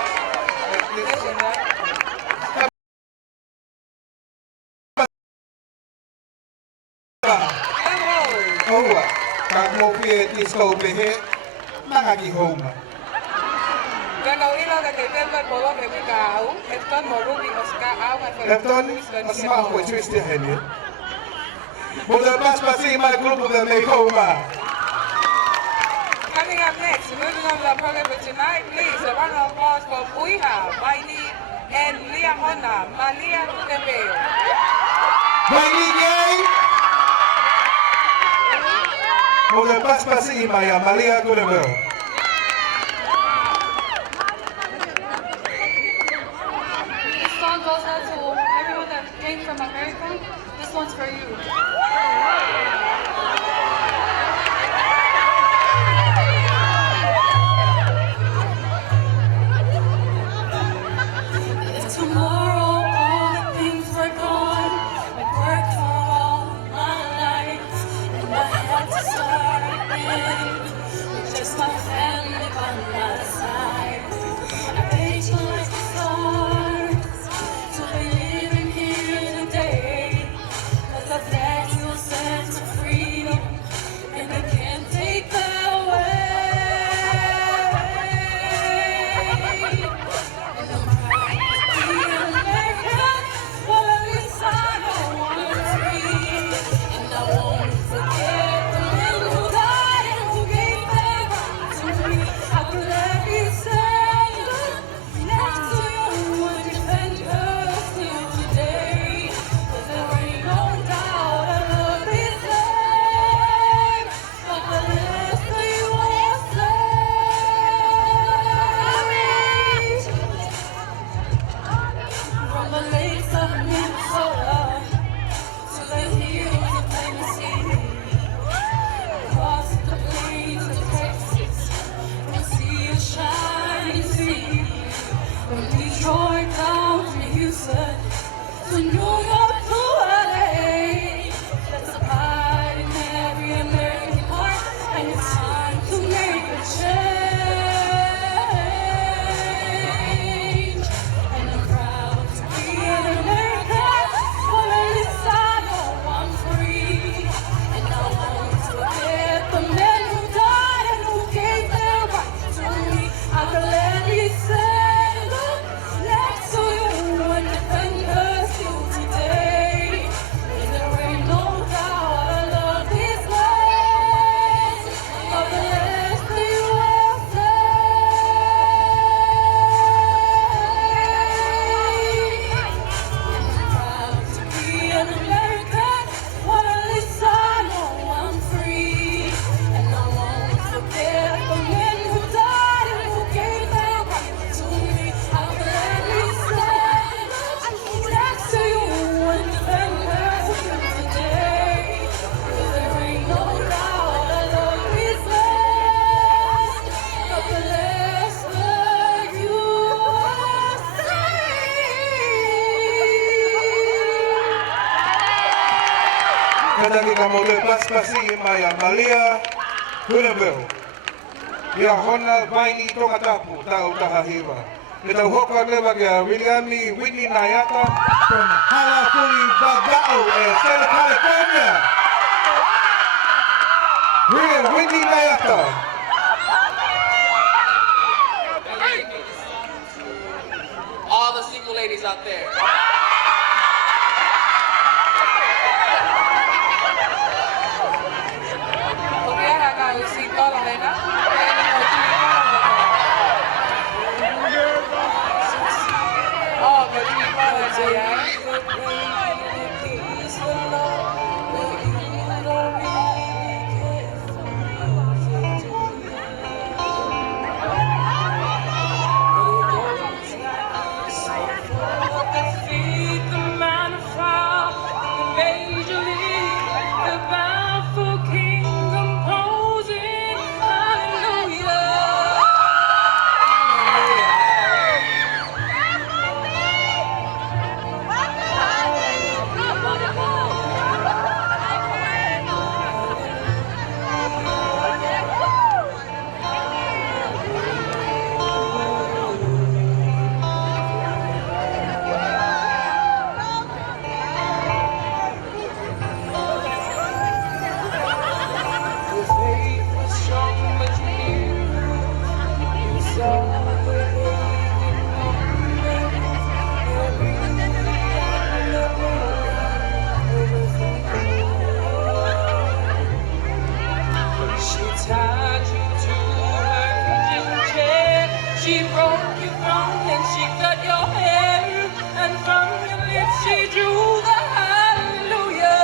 like this. Oh, kag mo pietis ko behe, nakakihoma. Efton, mas maho twist ya henye. Moda pas pasi my grupo de Mekoma. Coming up next, moving on to our program for tonight, please, a round of applause for Puiha, Maini, and Lia Hona, Malia Kukembeo. Maini gay. Moda pas pasi Maya Malia Kukembeo. This song goes out to everyone that came from America. This one's for you. Tomorrow all the things were gone. I worked for all my life, and I had to start again with just my family by my side. I paid my stars to be living here today, 'cause I had to sense of freedom, and I can't take that away. From the lakes of Minnesota to the hills of Tennessee, across the plains of Texas, we see a shining sea. From Detroit down to Houston, to New York to LA, there's a pride in every American heart, and it's time to make a change. And I'm proud to be an American, but at least I know I'm free. And I won't forget the men who died and who gave their rights to me. I can let me stand up next to you and defend us till today. 'Cause there ain't no doubt I love this land. God bless the USA. Proud to be an American, but at least I know I'm free. And I won't forget the men who died and who gave their rights to me. I will gladly stand next to you and defend us till today. 'Cause there ain't no doubt I love this land. God bless the USA. Kadang ka mo pas pasi Maya Malia Kukembeo. Lia Hona Maini Tonga tapu tau tahahiwa. Kita hoka leva ke Williami Whitney Nayata from Halafuli Bagao in Santa California. Whitney Nayata. All the single ladies out there. Oh, but you She broke your crown and she cut your hair, and from your lips she drew the hallelujah.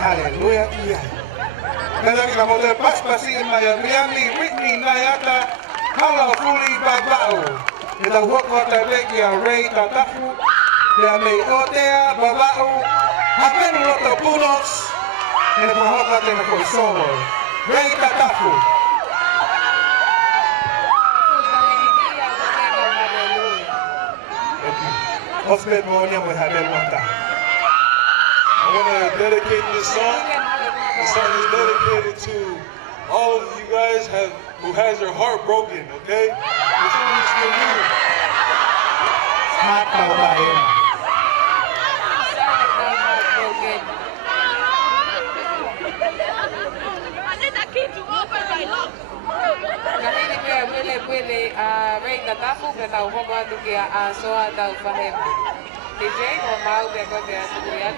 Hallelujah. Kaya kita mo tayo paspasin maya Miami Whitney Nayata Hala Fuli Babao. Kita huwag ko tayo ya Ray Tatafu. Ya may otea Babao. Hapen mo tayo pulos. Kita huwag ko tayo na ko solo. Ray Tatafu. Hospital mo niya mo habel mo tayo. I want to dedicate this song. This song is dedicated to all of you guys who has your heart broken, okay? This song is for you. Heart broken. Ray Tatafu que está un poco que a soa da fahema. DJ o mau que que a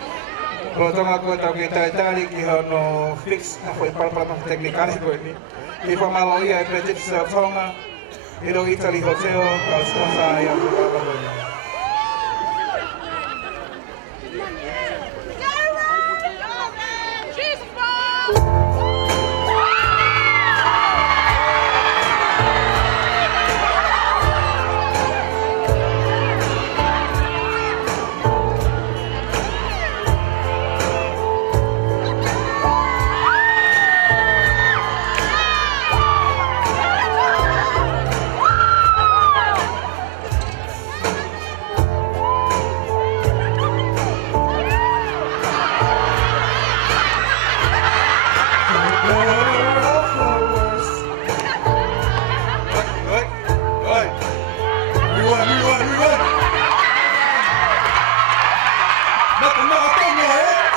Kalau tengah aku tahu kita tadi kita no fix apa para teknikal itu ini. Kita malu ya project Tonga. Itu Italy hotel kalau sponsor yang berapa.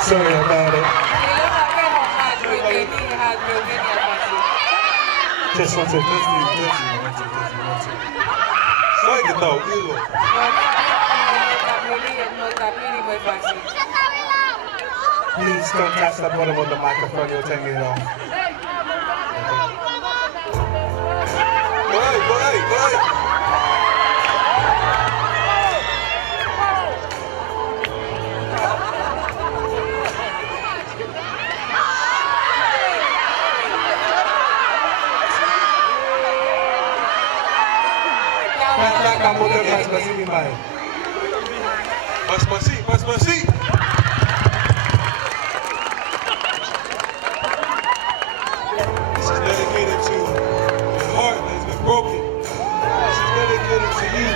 Sorry about it. Just want to Sai que tá ouvindo? Please don't touch the bottom of the microphone, you'll take it off. Go ahead. Kamu terus bersih mai. Mas bersih. This is dedicated to your heart that has been broken. This is dedicated to you.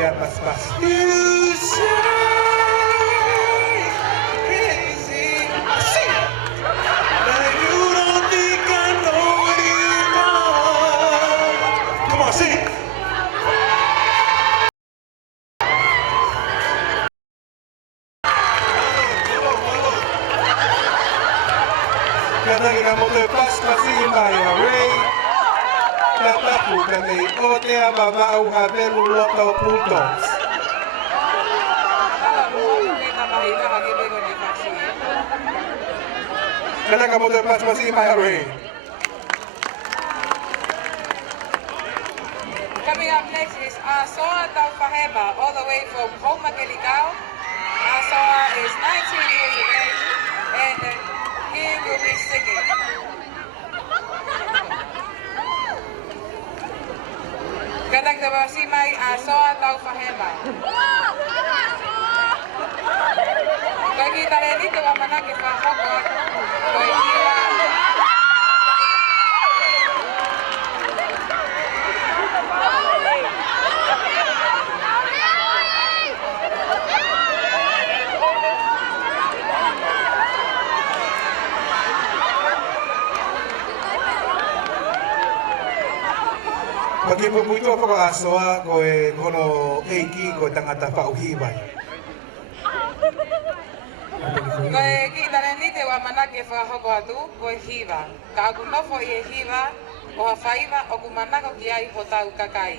lihat pas-pas. You say crazy. Sing. But you don't think I know what you know. Come on, sing. Kata kita mau lepas pasti impaya Ray. Tatapu kami otea babau habelu lotau puntos. Kata kamu lepas pasti impaya Ray. Coming up next is Asoa Taufaheba, all the way from Homakelikau. Asoa is 19 years of age, and he will be singing. Katang tabasimay Asoa Taufaheba. Bagi tali dito ang manakit mahokot, Moimoi. Pagkipupuito ako ka asoa ko kono eiki ko tangata pauhibay. Koe kita nite wa manake whakahoko atu, koe hiva. Ka aku nofo i e hiva, o hawhaiva o ku manako ki ai ho tau kakai.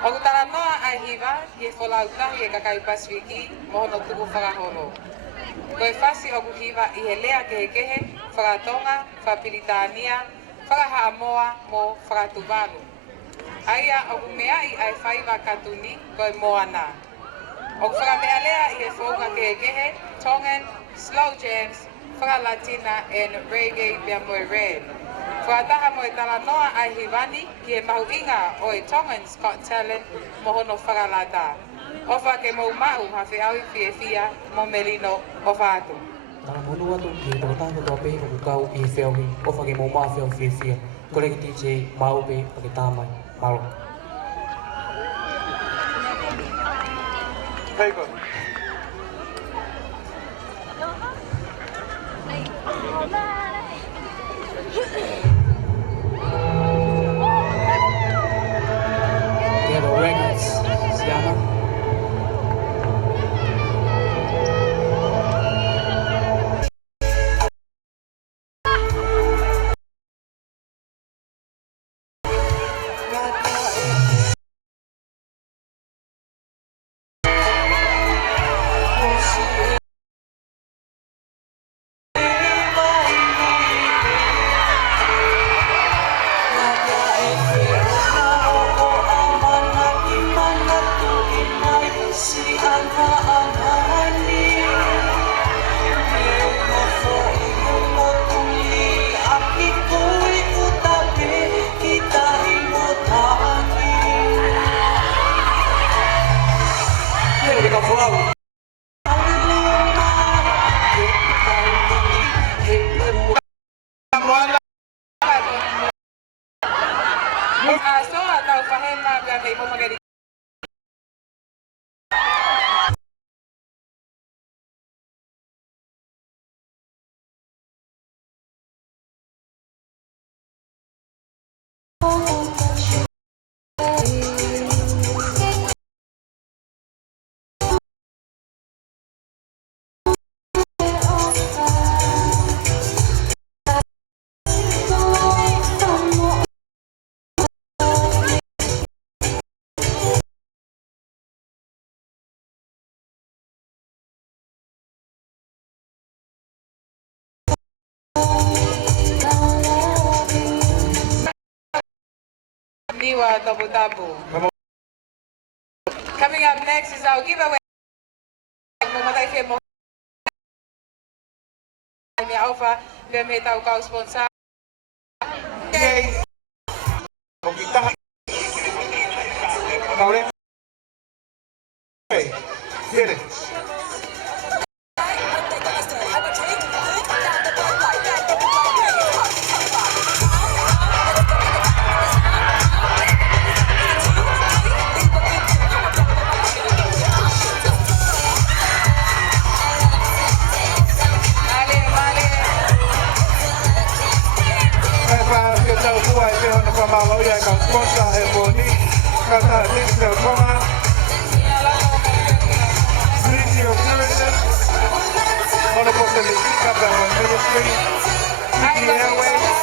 O ku tara noa ai hiva, ki e wholau tahi e kakai Pasifiki, mohono tuku whakaholo. Koe whasi o ku hiva i he lea kehe, whakatonga, whapiritania, whakaha mo whakatuvalu. Aia o ku mea i ai whaiva katuni, koe moana. O ku whakamea lea i e whaunga kehe, Tongan, slow jams, whakalatina and reggae Moimoi red. Whakataha mo e tala noa ai hivani ki e mahuinga o e Tongan's Got Talent mohono whakalata. Ofa ke mau mau hawhi aui fia mo melino o whaatu. Tala monu atu ki toko tāna tope o kukau i whiawi ofa ke mau maa whiau fia. Koreki DJ mau pe pake tāmai. Malo. Pego. Ghetto Records, se llama. Asoa Taufaheba kami po magari. Niwa Tabu Tabu. Coming up next is our giveaway. Mamatay kayo mo. May offer, may tao ka sponsor. Okay. Kita. Kau rin. Okay. Get it. Kata Digital Tonga, Ministry of Tourism, Honorable Selective Government Ministry, Digi Airways,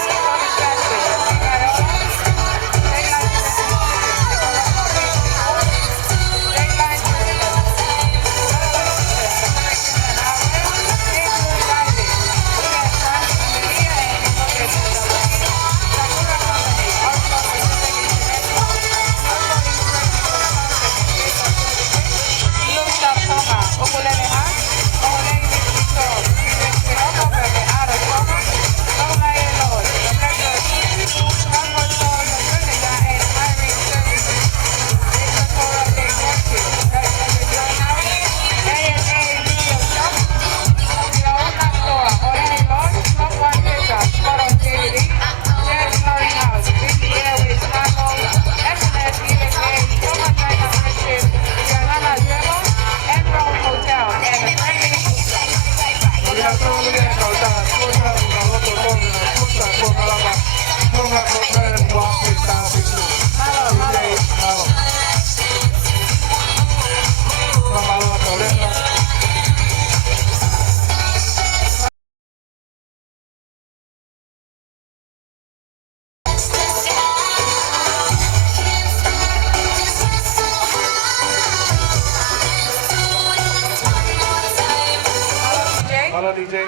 Paula DJ.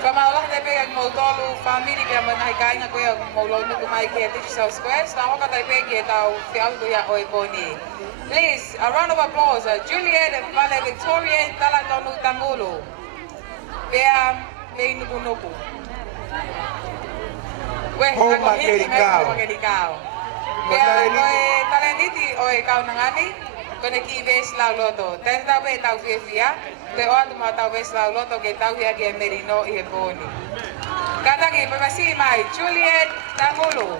Kamalak na peg mo tolu family kaya man ay kaya nga kuya maulo na kumay kaya Digital Square. Tama ka tayo peg tayo fial kuya oy boni. Please, a round of applause. Juliet and Vale Victorian Talatonu Tangulo. Bea Nuku'alofa. Home Makelikao. Bea oy talentiti oy kau nangani. Kone ki ves la loto. Tenta be tau fia. Te oan ma tau ves la loto ke tau ya ke merino I boni. Kata ki pemasi mai Juliet Tangulo.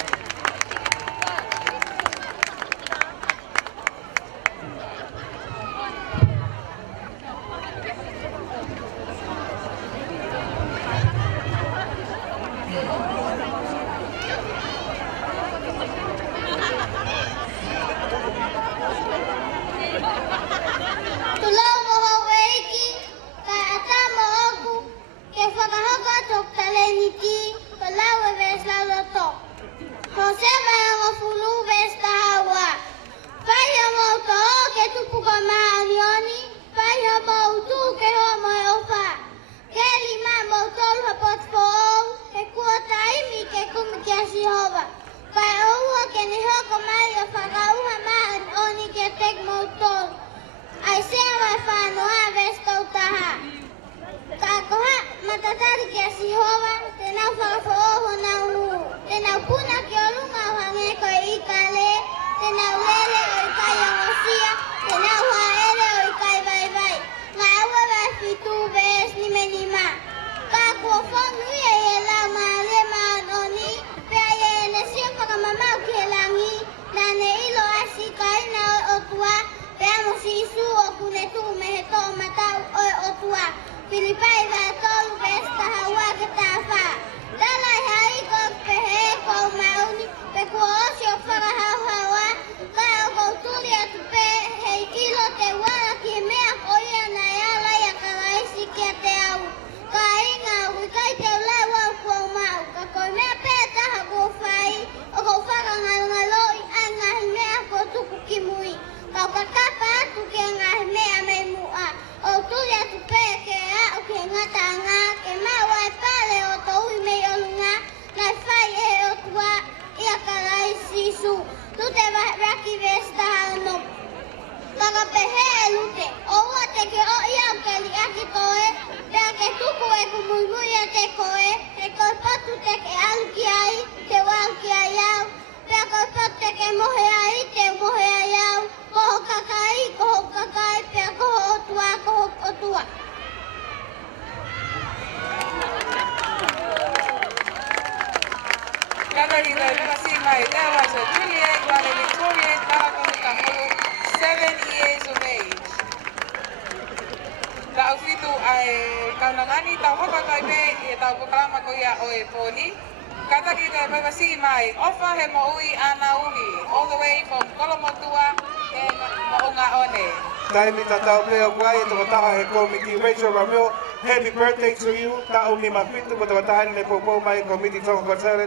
All the way from Kolomotua and Maungaone. Dahil itatao tayo guay, ito mataka Committee Rachel Ramil. Happy birthday to you. Taong ni Mapito, matawatahan ni Popo, may Committee Tonga Concern.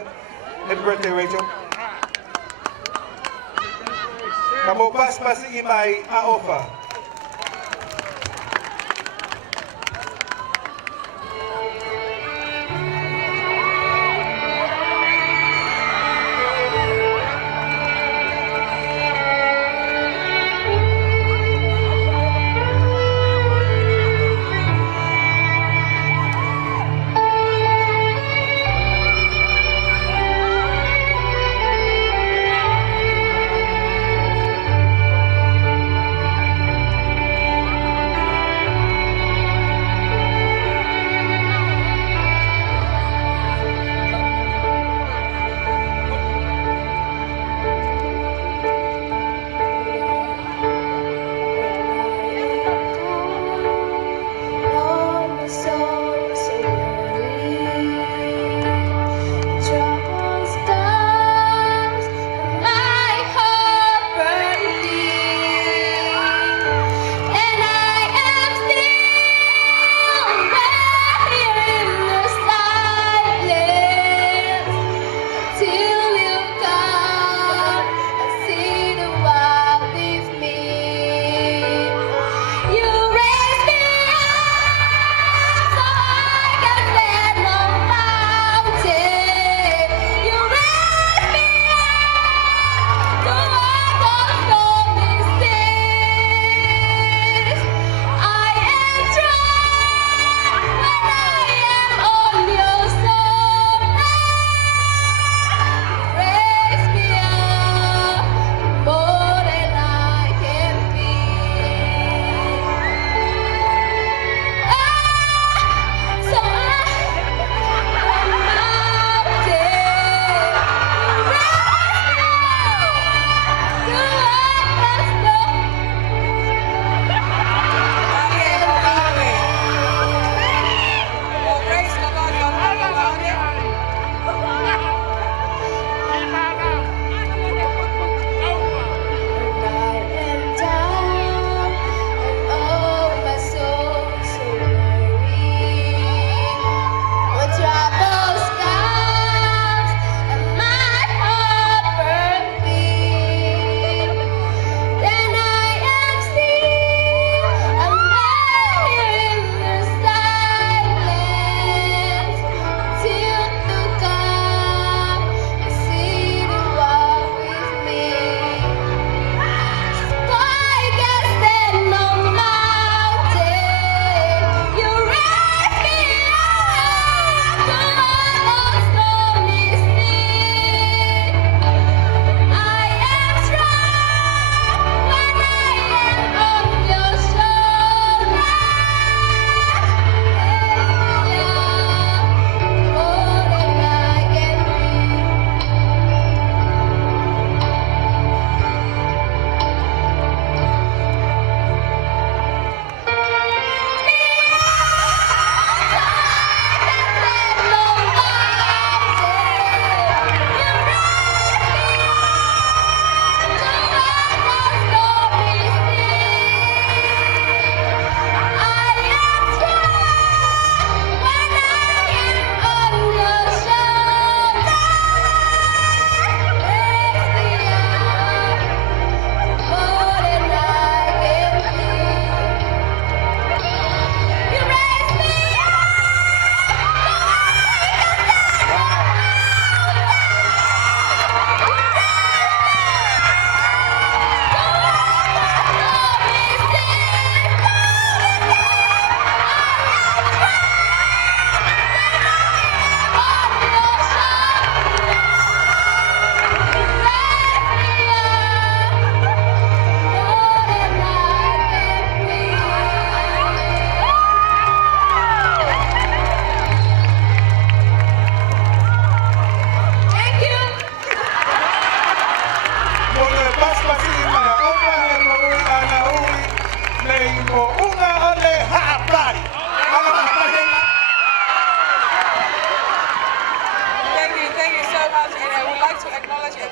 Happy birthday, Rachel. Kamu pas imay aofa.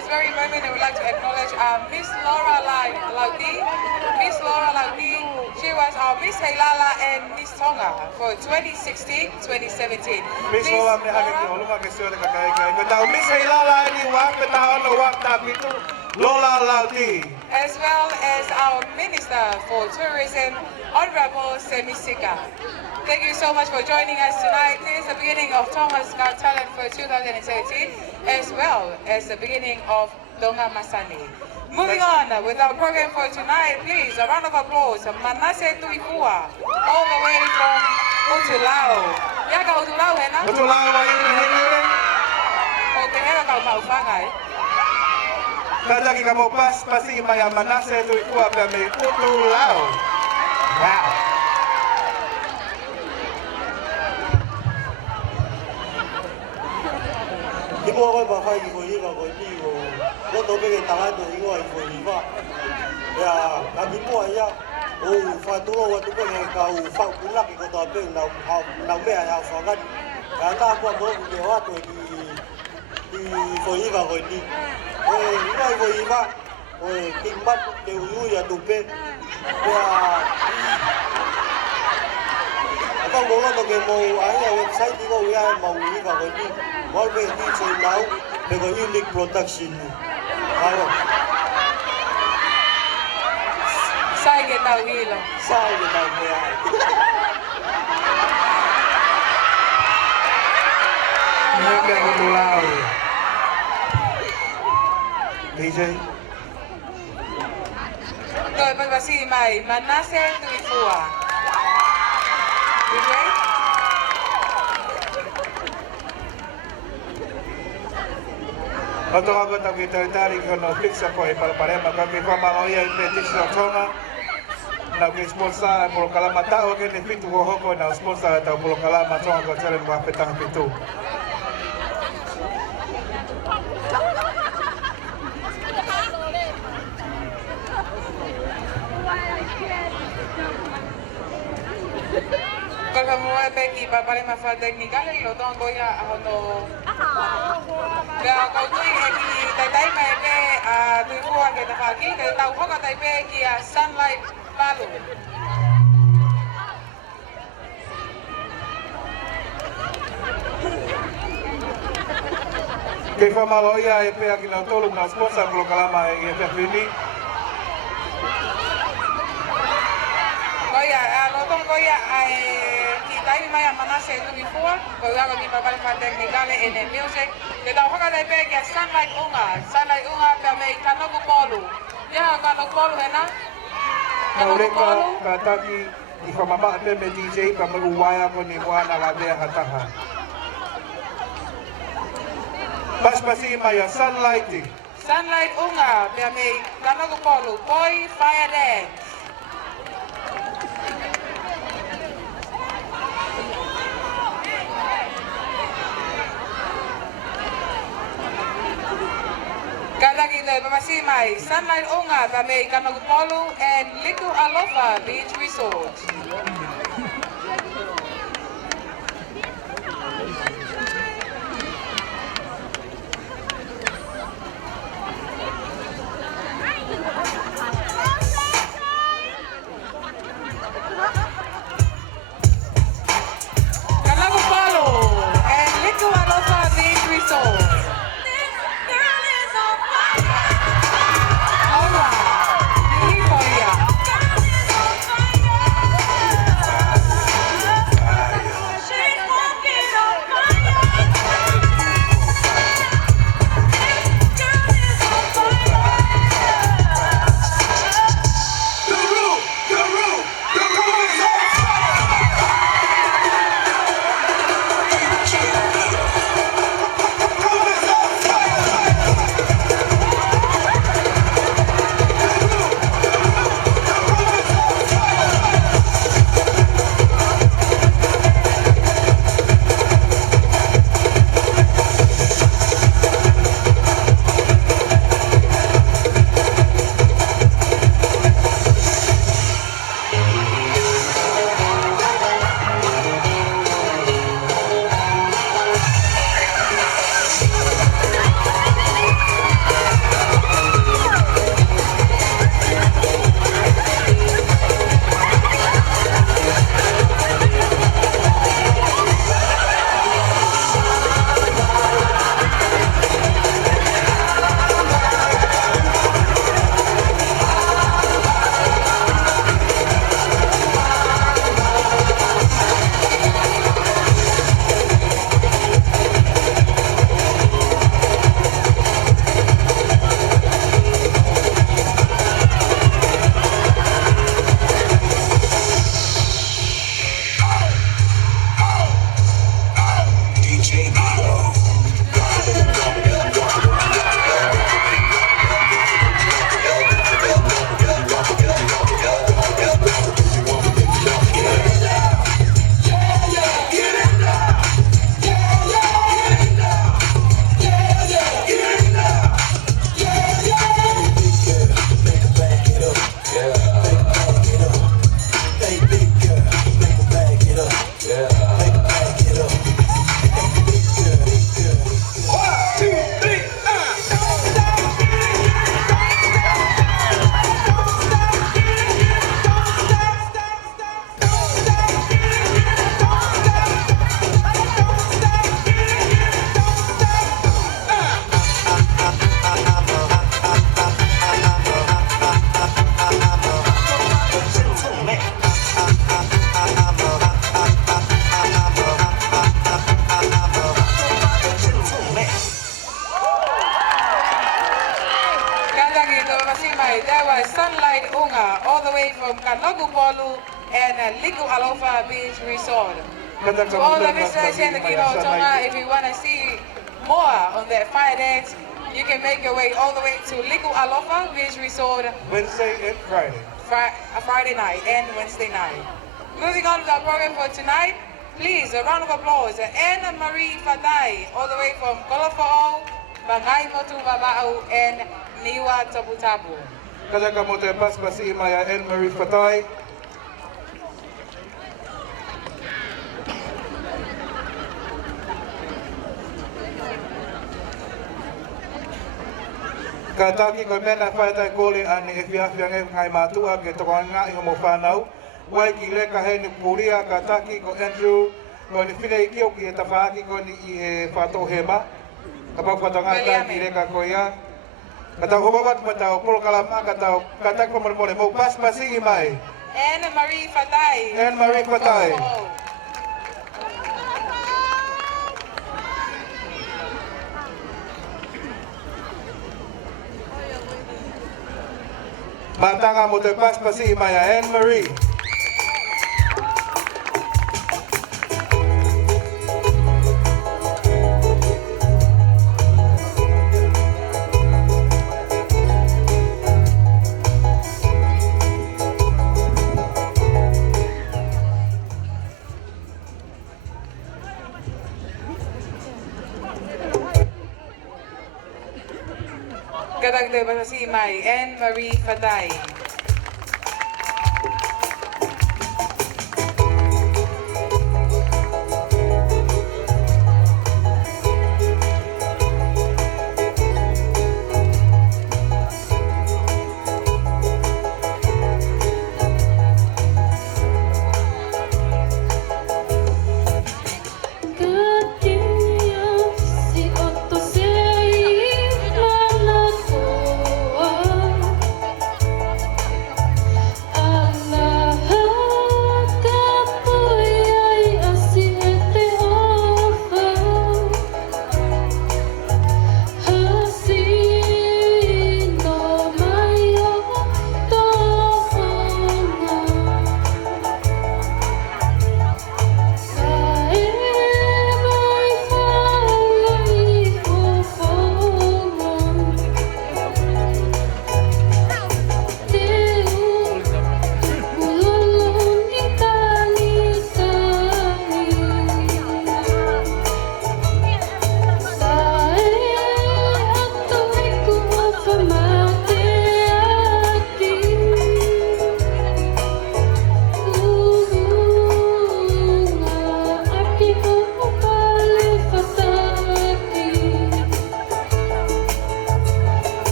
this very moment, I would like to acknowledge Miss Laura Latu. Miss Laura Latu, she was our Miss Heilala and Miss Tonga for 2016-2017. Miss Laura, Miss Heilala, Lola Latu. As well as our Minister for Tourism, Honorable Semisika. Thank you so much for joining us tonight. This is the beginning of Tonga's Got Talent for 2013, as well as the beginning of Tonga Masani. Moving on with our program for tonight, please, a round of applause. Manase Tuifua, all the way from Utulao. Yaka Utulao, Hena? Utulao, Okay, Hena Kau Maufangai. Kada kita mau pasti maya Manase Tuifua kami Utulao. Wow. Ibu aku bawa ibu ini bawa ibu, lo tu pergi tangan tu ibu ibu. Ya, kami pun aja. Oh, fatu lo waktu pergi kau fak pulak ikut tu pergi nak bayar fangan. Karena aku mau pergi waktu di ibu bawa ini. Oh, ibu ibu. Oh, timbat keulu ya tu pergi. Ya. Các bố là cái màu ấy là website đi đâu ya màu gì vào cái gì, bảo vệ đi chơi nào, để có unique protection. Sai cái tàu đi rồi. Sai cái tàu đi à. Những cái của tụi lao. DJ. Rồi bây giờ xin mời Manase Tuifua. Untuk aku tak kita tarik kalau fix apa para parema kami pamaloya impetition Tonga na sponsor por kalama tao ke ni fitu ho ko na sponsor tao por kalama Tonga ko tele wa petang pitu. Kalau kamu pergi pada masa teknikal, lo tuh kau ya atau dah kau tuh yang tai mereka tu buat kita pagi, kita tahu kau kata pergi sunlight balu. Kita malu ya, EP kita tolong na sponsor kalau kalama EP ini. Kau ya, lo tuh kau ya kita ini maya Manase Tuifua, kau ya kami pada masa teknikal ini music. Kita tahu kau kata pergi sunlight unga kami kanoku polu. Ya kanoku polu hena. Mereka kata di famama ada DJ kami uwaya ko ni buana labe hataha. Pas pasti maya sunlighting. Sunlight unga kami kanoku polu. Boy fire dance. Kata kita masih mai sunlight unga kami Nuku'alofa and Nuku'alofa Beach Resort. Nuku'alofa and Nuku'alofa Beach Resort. Pasimai, there was Sunlight Unga, all the way from Kanogupolu and Nuku'alofa Beach Resort. To all the visitors here in the Kino Tonga, if you want to see more on that fire dance, you can make your way all the way to Nuku'alofa Beach Resort. Wednesday and Friday. Friday night and Wednesday night. Moving on to our program for tonight, please, a round of applause. Anna Marie Fatai, all the way from Kolofo, Bangai Motu Babao, and Niwa Tabutabu. Kalaka mo tayo paspasi Maya and Marie Fatay. Kataki ko mena whaetai kore ani e whiawhia ngai mātua ke toko ngā i homo whanau. Wai ki leka hei ni Puria, Kataki ko Andrew, ko ni whine i kio ki e tawhaaki ko ni i e whato hema. Ka pau whato ngā tai ki leka ko ia. Ka tau hokokat ma tau polo kalama, ka tau kataki ko mone mo paspasi i mai. Anna Marie Fatai. Anna Marie Fatai. Matanga mo te paspasi Maya Anne Marie. Kadagdag pa si May Anne Marie Fatai.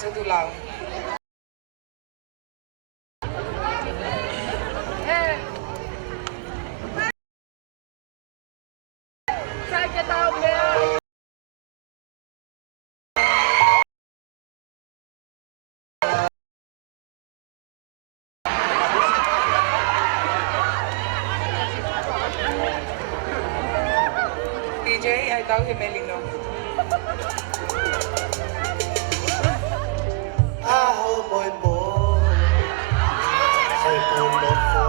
Thomas Utulau. DJ, I doubt him Melino. Aho Moimoi, say Nuku'alofa,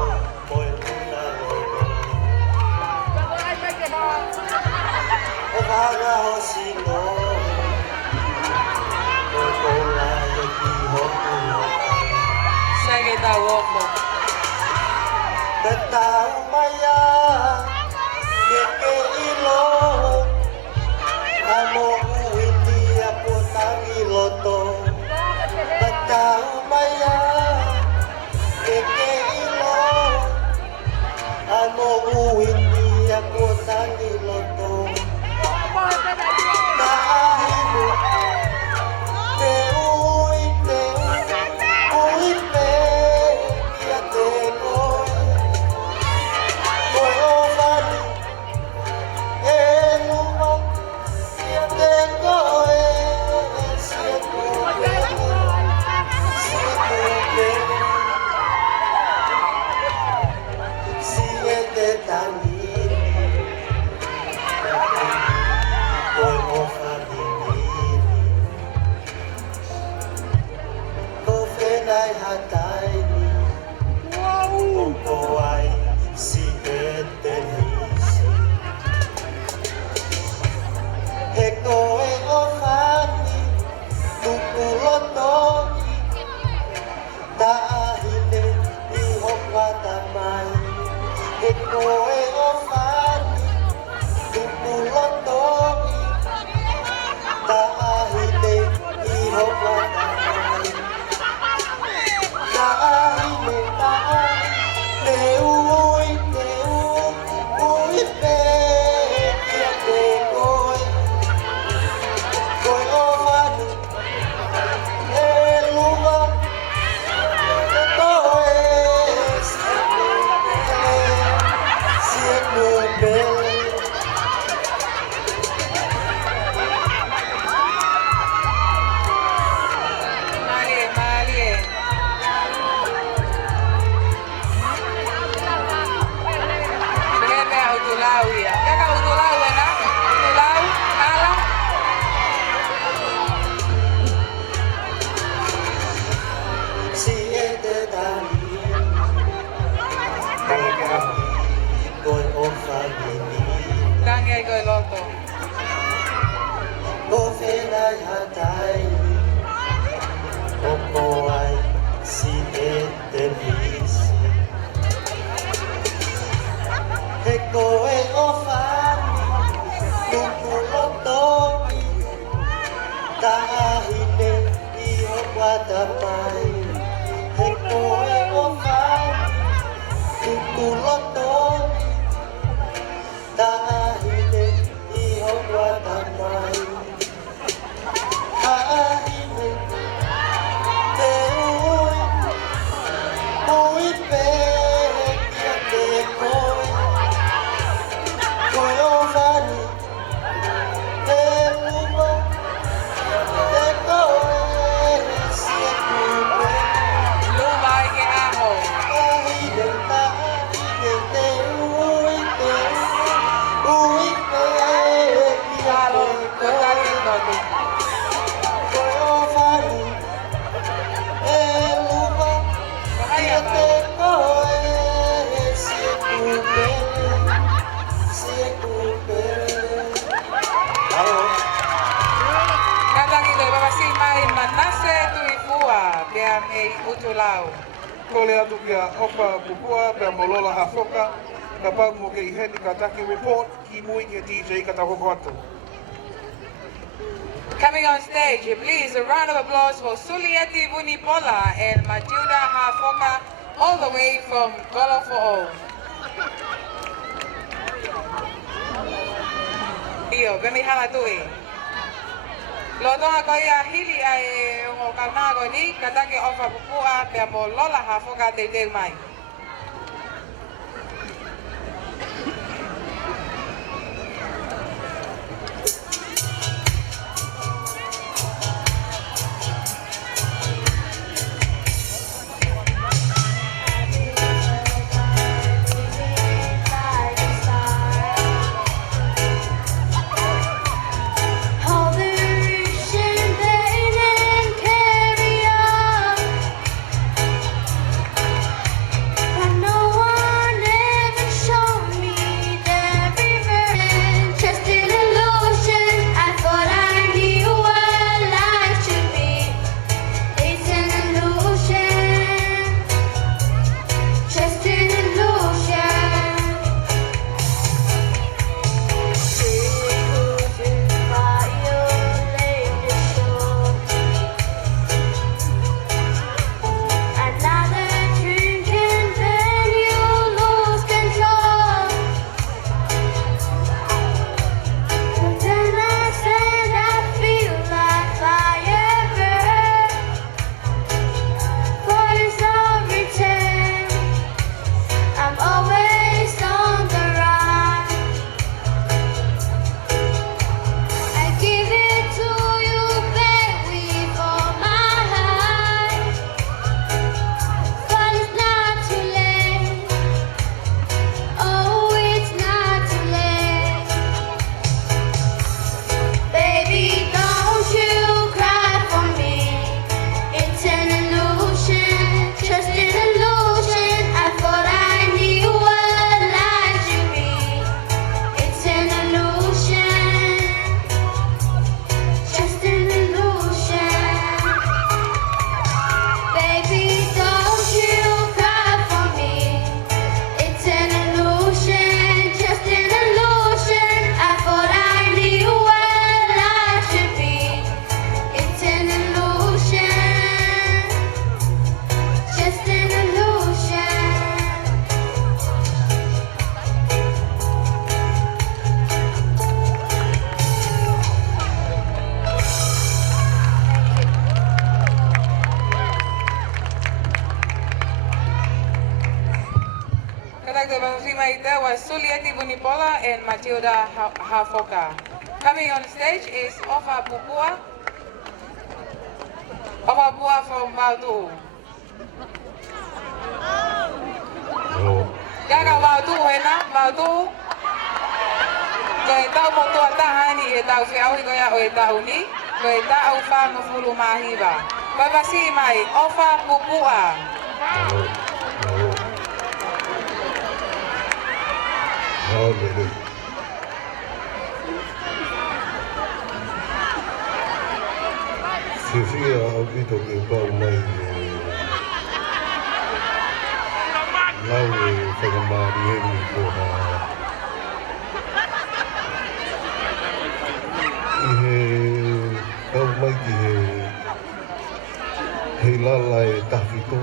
Moimoi. Ovaga Hosino, Paula, Sagita Woko. Betau Maya, Keke Ilo, Amo Uwiti Ako Tangiloto. Betau Maya, Keke Ilo, Amo Uwiti Ako Tangiloto. Kahimu, Te Uwite, Uwite, Kia Te Koe. Koe o Whani, e luma, ia te koe, sia kupe, sia te tangini, koe o whanini, ko whenai hataini, ko ai si e te nisi. He koe o whani, Nuku'alofa, tahine I hokwa tamai. He koe o whani, Nuku'alofa, tahine I hokwa tamai. Tahine, te ui, pe, kia te koe. Koe o whani, e luma, te koe, sia kupe. Malie, Malie. Bebe Utulau ya. Kaka Utulau na? Utulau, Ala. Si e te tani, koe o whanini. Kange koi loto. Ko whenai hataini, o ko ai si e te nisi. He koe o whani, Nuku'alofa, tahine I hokwa tamai. He koe o whani, Nuku'alofa, tahine I hokwa tamai. Tahine, te ui pe, kia te koe. Koe o whani, e luma, te koe, sia kupe. Luma ike aho. Tahine, te ui pe, kia Halo, te kotari koe. loto. Koe o whani, e luma, kia te koe, sia kupe, sia kupe. Halo. Katangi koi babasi mai manase tuifua. Pea me Utulau. Kole atu kia ofa pupua, pia molola hafoka, ka pau mo ke iheni ka taki report, ki mui ke DJ ka tahoko atu. Coming on stage, please, a round of applause for Sulieti Vunipola and Matilda Hafoka, all the way from Golofo. Dio, vemi hala tui. Lotonga ko ia hili ai o kaunanga ko ni katake ofa pupua pe mo lola hafoka te te mai. Paula and Matilda Hafoka. Coming on stage is Ofa Pupua. Ofa Pupua from Latu. Gaga Latu hena, Latu. Kaya tao po tuwa tahani e tao fiawi kaya o e tao ni. Kaya tao fa ngafulu mahiba. Babasi mai Ofa Pupua. Sofia abito ke Paula lau whakamari eni ko ha i he kau mai ki he lala e tahito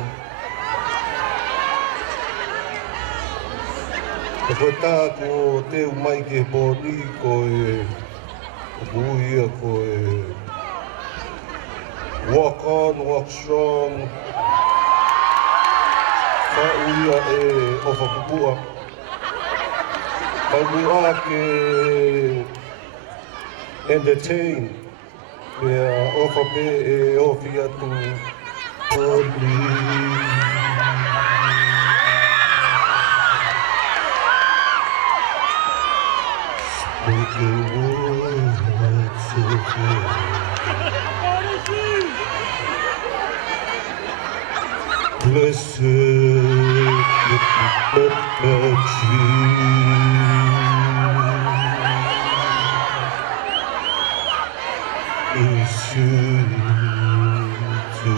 e koe tā ko te umai ki he pōni ko e buia ko e walk on, walk strong. Whauia e ofa pupua. Whaumua ke entertain. Pea ofa me e ofi atu. Speak the words of love. Blessed the tree is soon to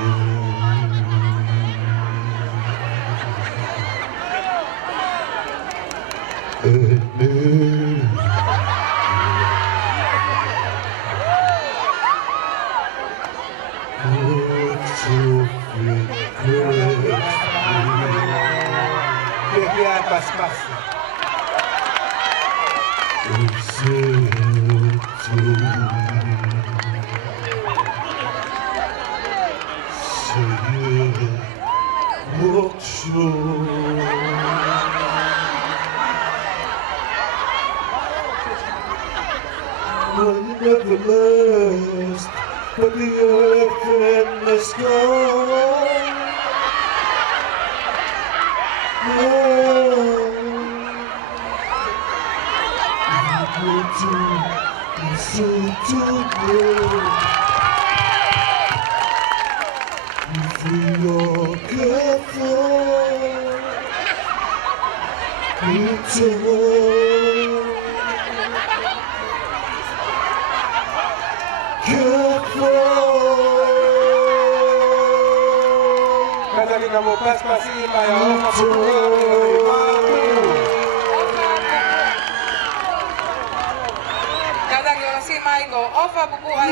One never last, but the earth and the sky. So today, if we are careful, it's Kata ni kamu pas-pasi maya Kada ki o si mai ko ofa buku ai.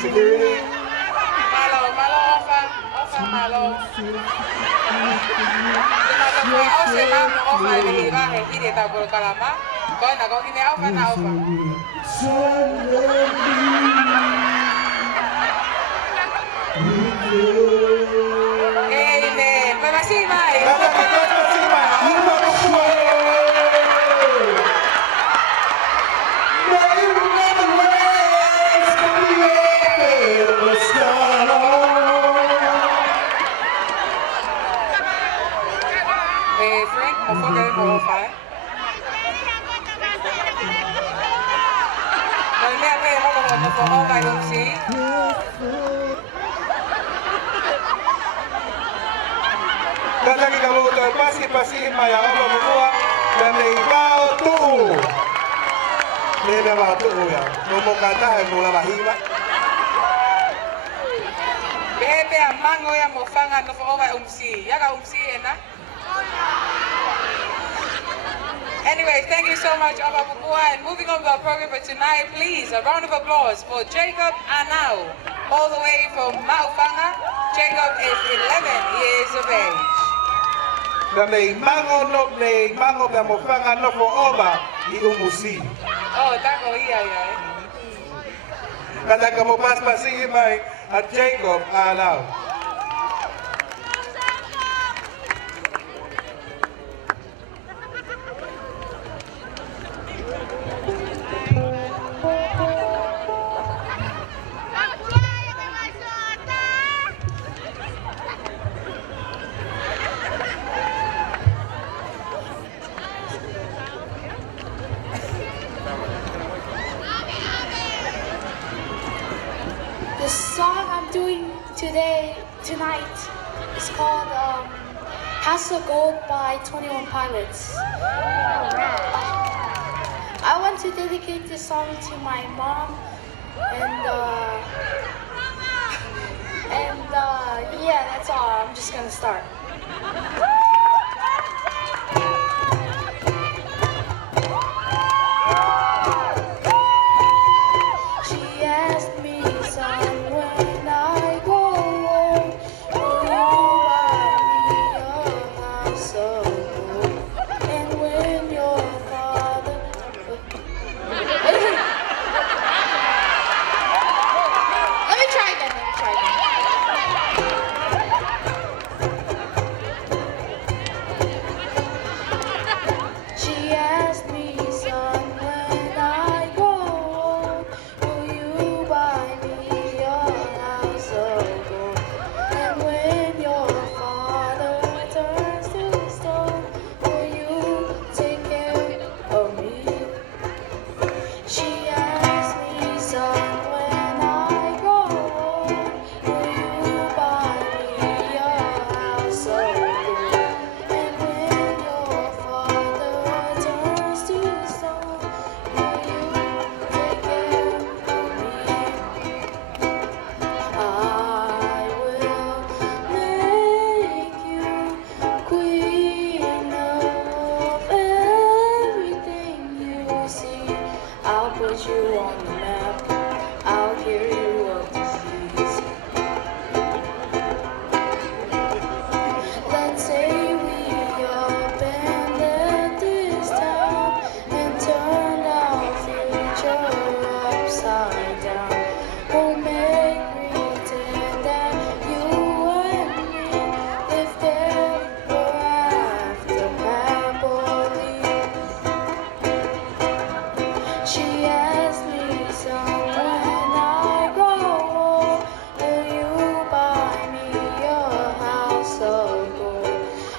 Security. Malo, ofa malo. Kalau kau si mau ofa ini bahe kiri tak boleh kalama. Kau nak kau ini ofa na ofa. Ini, makasih mai. Frank, of okay, mo ofa. Nangyari mo ko mo ofa yung si. Kata ni kamu pasi maya apa bukuha dan ikaw tu. Nena ba tu ya? Mo kata ay mula bahima. Bebe amango ya mo fanga no ofa umsi. Ya ka umsi ena. Anyway, thank you so much, Aba Bukua. And moving on to our program for tonight, please, a round of applause for Jacob Anau, all the way from Maufanga. Jacob is 11 years of age. Dame mango na mo fanga no fo oba I umusi. Oh, tako iya. Kata kamu pas-pasi mai at Jacob Anau. The song I'm doing tonight is called House of Gold by 21 Pilots. I want to dedicate this song to my mom and yeah, that's all. I'm just gonna start. She asked me, son, when I go home, will you buy me a house of gold? And when your father... Let me try again. upside down. We'll make pretend that you and me lived ever after happily. She asked me, son, when I grow old, will you buy me a house of gold?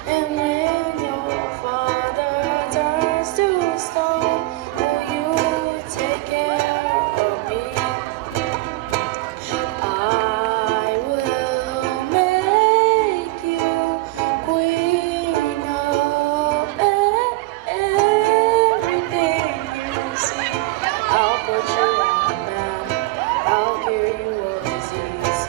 And when your father turns to stone, will you take care of me? I will make you queen of everything you see. I'll put you on a map, I'll cure you of disease.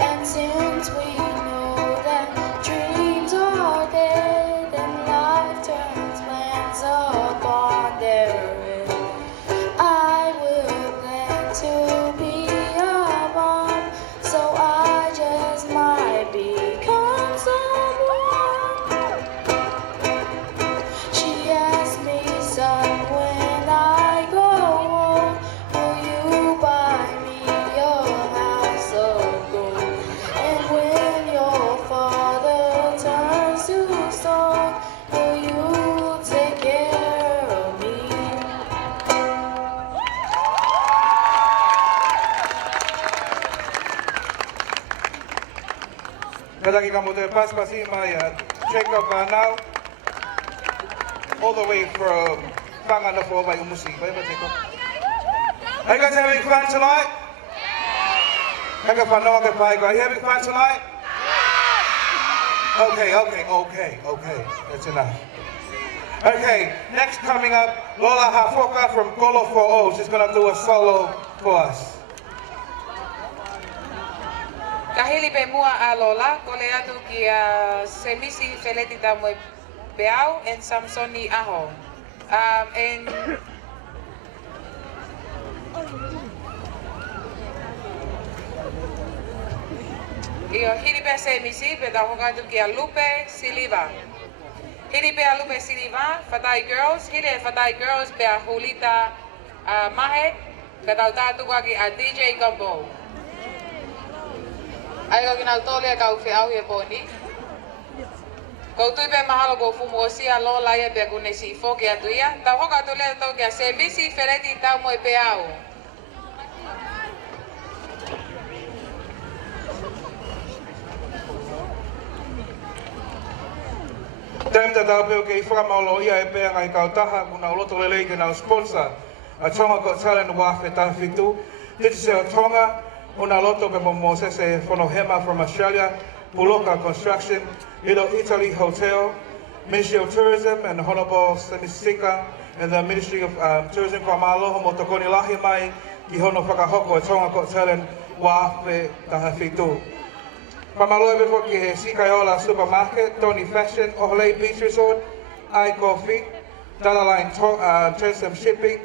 And since we know that dreams are dead and life turns plans upon their end, I will plan to be a bomb, so I just might become someone. She asked me, son, when I grow old, will you buy me a house of gold? And when your father turns to stone, will you take care of me? Kadaki ka mo te paspasi mai Jacob now all the way from Nuku'alofa by Umusi. Bye bye Jacob. Are you guys having fun tonight? Are you having fun tonight? Okay. That's enough. Okay, next coming up, Lola Hafoka from Kolo 4O. She's gonna do a solo for us. Kahili pe mua a Lola, kole atu ki a semisi feleti ta mo beau en Samsoni aho. En Io hiri pe semisi pe ta hoka atu ki a Lupe Siliva. Hiri pe a Lupe Siliva, Fatai Girls, hiri Fatai Girls pe a Julita Mahe, pe ta atu ki a DJ Gumbo. Ai ko kina tole ka u fe au he poni. Ko tu pe mahalo ko fumo sia lo la ye pe ku ne si fo ke atu ia. Ta hoka tole to ke se misi fereti ta mo pe au. Time ta tau peo ke i whakamaulo ia e pēa ngai kau taha kuna uloto lelei ke nau sponsor a Tonga Got Talent wafe ta whitu. Titi se o Tonga, una loto pe mo se Fonohema from Australia, Puloka Construction, Little Italy Hotel, Ministry of Tourism and Honorable Semisika and the Ministry of Tourism kwa Māloha mo tokoni lahi mai ki hono whakahoko e Tonga Got Talent wafe ta whitu. Pamaloe before ki he Sikaiola Supermarket, Tony Fashion, Oholei Beach Resort, iCoffee, Dollar Line Tourism Shipping,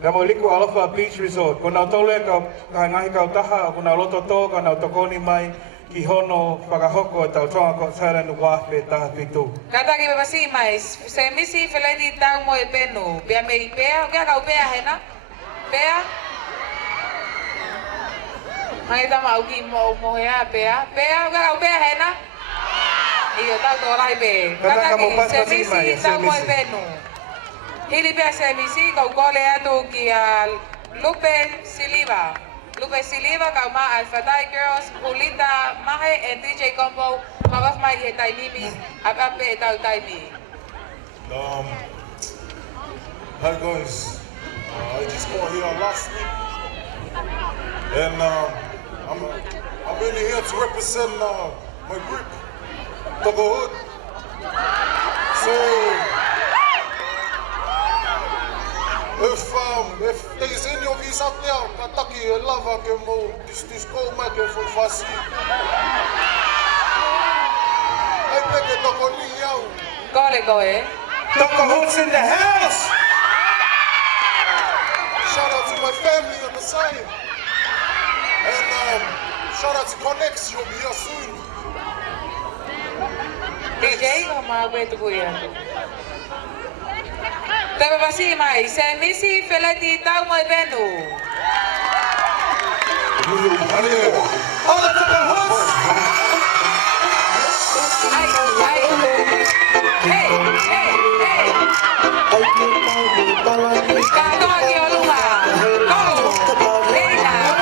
Nuku'alofa Beach Resort. Ko nau tole ka ngahi kau taha, ko nau loto tō, ka nau tokoni mai ki hono whakahoko e tau Tonga Got Talent wafe taha whitu. Kataki pe masi mai, se misi feleti tau mo e penu. Pea me i pea, o kia kau pea hena? Pea? Hangi tama au ki mo hea pea. Pea, o kia kau pea hena? Iyo, tau tō lai pe. Kataki se misi tau mo e penu. Hili pea se misi, kau kole atu ki a Lupe Siliva. Lupe Siliva, kau ma al Fatai Girls, Julita Mahe, and DJ Combo, kawaf mai he tainimi, apape e tau taimi. Hi guys, I just got here last week, and I'm really here to represent my group, Tonga Hood. So, if there's any of you out there, Kataki, lava ke mo, this go make for fasi. I beg it to yao. Go eh? Tonga Hood's in the house! Shout out to my family on the side. And shout out to Connex, you'll be here soon. DJ, o ma we tu kuya tu. Terima kasih mai. Saya misi Feleti tahu mai benu. All the time, hooks. Hey. Kanto lagi oluma. Go. Hey now.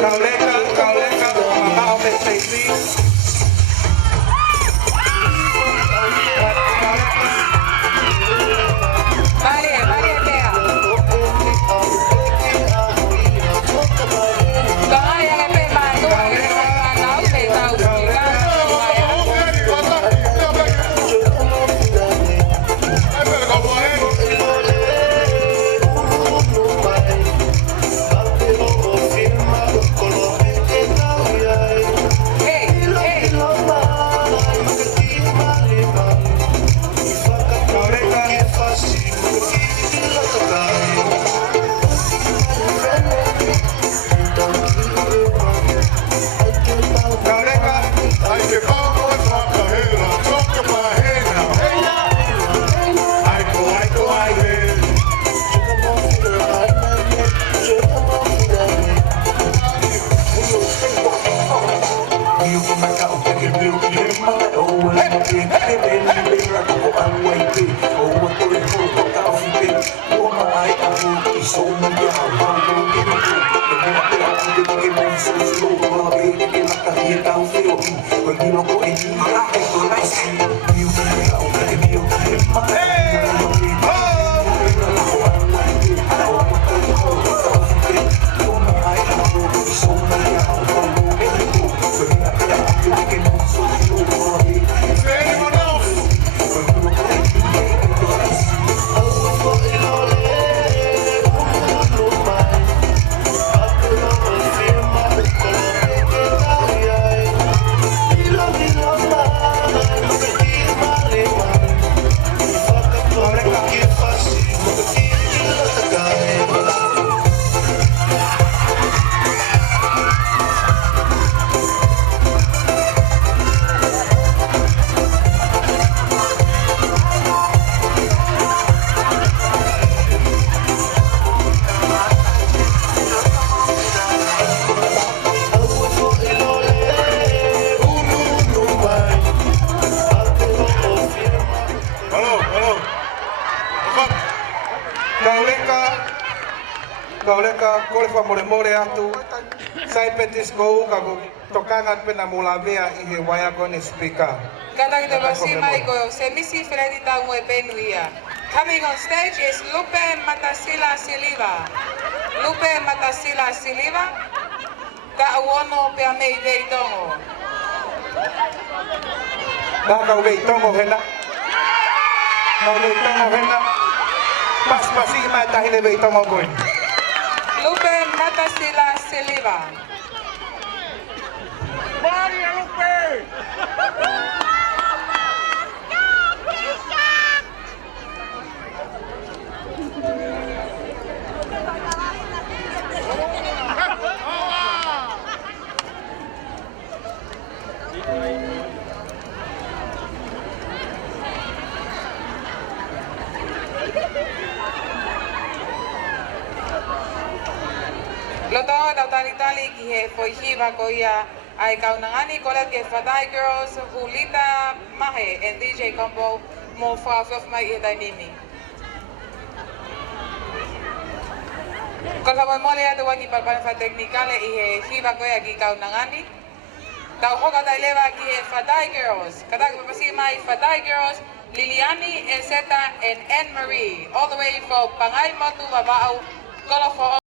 Kau leka, mau mencaci. Maria Tea. Kaya lepe bantu, tahu pe tahu kita. Kolefa more atu sai petis ko kago tokangan pena mulavea i he waya ko ni speaker. Kata kita basi mai ko semisi Freddy tahu mai benuia. Coming on stage is Lupe Matasila Siliva. Lupe Matasila Siliva. Ka awono pe amei veitongo. Ka veitongo hena. Ka veitongo hena. Pas pasi mai tahile veitongo ko. Lupe Matasila Siliva. Maria Lupe! Loto tali ki he foihiva ko ia ai kaunangani kolet ke Fatai Girls Julita Mahe and DJ Combo mo fa of my itanimi. Kalau mau lihat tu wagi palpan fa teknikale i he hiva ko ia ki kaunangani. Tau hoka tai leva ki he Fatai Girls. Kata ko pasi mai Fatai Girls Liliani, Ezeta and Anne Marie all the way from Pangai Motu Babao Kolofo.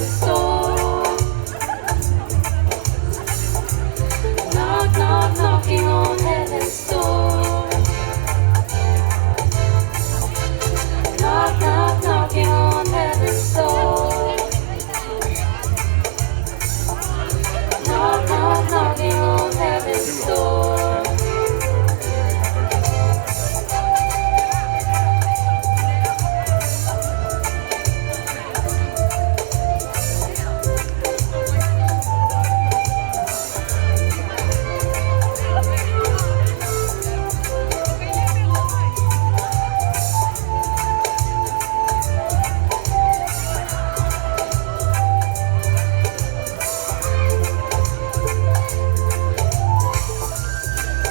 heaven's door. Knock, knock, knocking on heaven's door. Knock, knock, knocking on heaven's door. Knock, knock, knocking on heaven's door.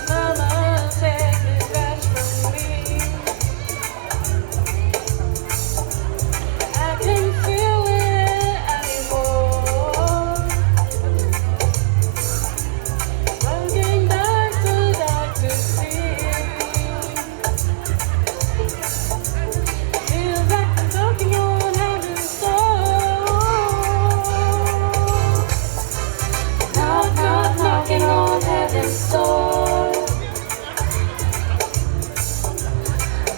Mama, take revenge from me. I can't feel it anymore. Running back to see. Feels like I'm talking on heaven's door. Knock, knock, knocking on heaven's door.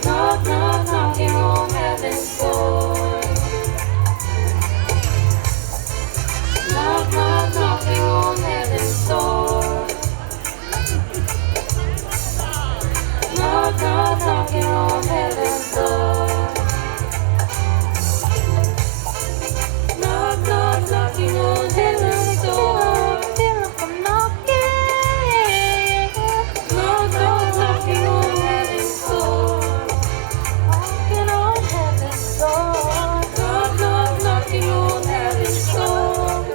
Knock, knock, knocking on heaven's door. Knock, knock, knocking on heaven's door. Knock, knock, knocking on heaven's door. Knock, knock, knocking on heaven's door. Feel like I'm knocking. Knock, knock, knocking on heaven's door. Knocking on heaven's door. Knock, knock, knocking on heaven's door.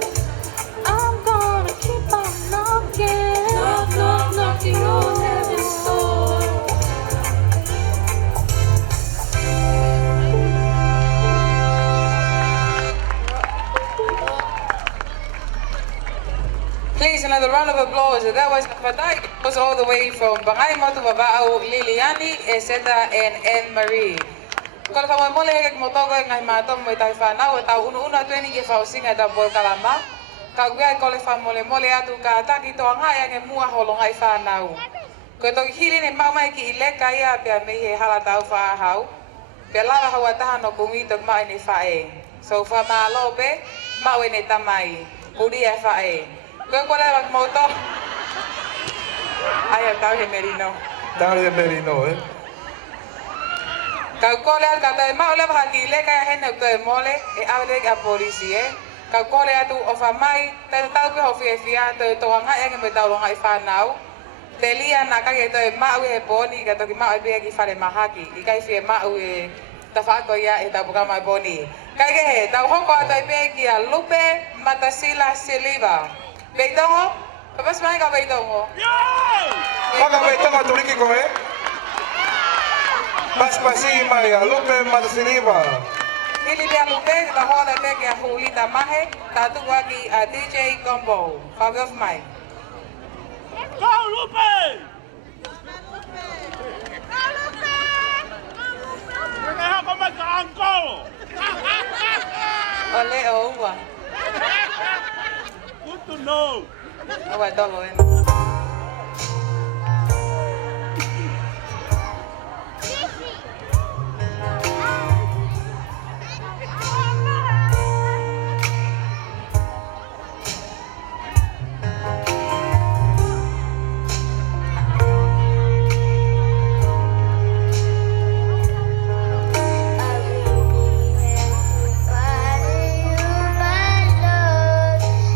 I'm gonna keep on knocking. Knock, knock, knocking on heaven's door. Please, another round of applause. That was Fatai. It was all the way from Bangay Motu Babao, Liliani, Eseta, and Anne-Marie. Kalau kamu mau lihat motor ngai matom mo tayo fana o tao una training ke fausing ada bol kalama. Kau gue kalau fan mole atu kata kita ngai yang mua holong ngai fana o. Kau tu hili ni mau mai ki ile kaya pia mehe hala tau fa hau. Pia lava hawa tahan no kumi tok mai ni fae. So fa malo be mau ni tamai. Udi fae. Kau lewat motor. Ayah tahu yang merino. Tahu yang merino, Kau lihat kata mau lewat haki le kaya hendak tu mole awal ke polisi Kau lihat tu ofamai tahu ke ofisia tu orang yang bertahu orang ifanau. Telia nak kaya tu mau poni kata ki mau be ki fare mahaki. Ikai fie mau tafako ya eta bukan mai poni. Kaya tahu hoko tu be ki lupe matasila siliva. Beidongo? Papas main kau beidongo? Maka beidongo turiki kowe? Pas pasi Maria, lupe matasiliva. Ili dia lupe, kita hoda be ki hulita mahe, tatu waki DJ combo. Fabio of mine. Go lupe! Kaya ako magkaangko! Ole owa. Good to know. Owa dolo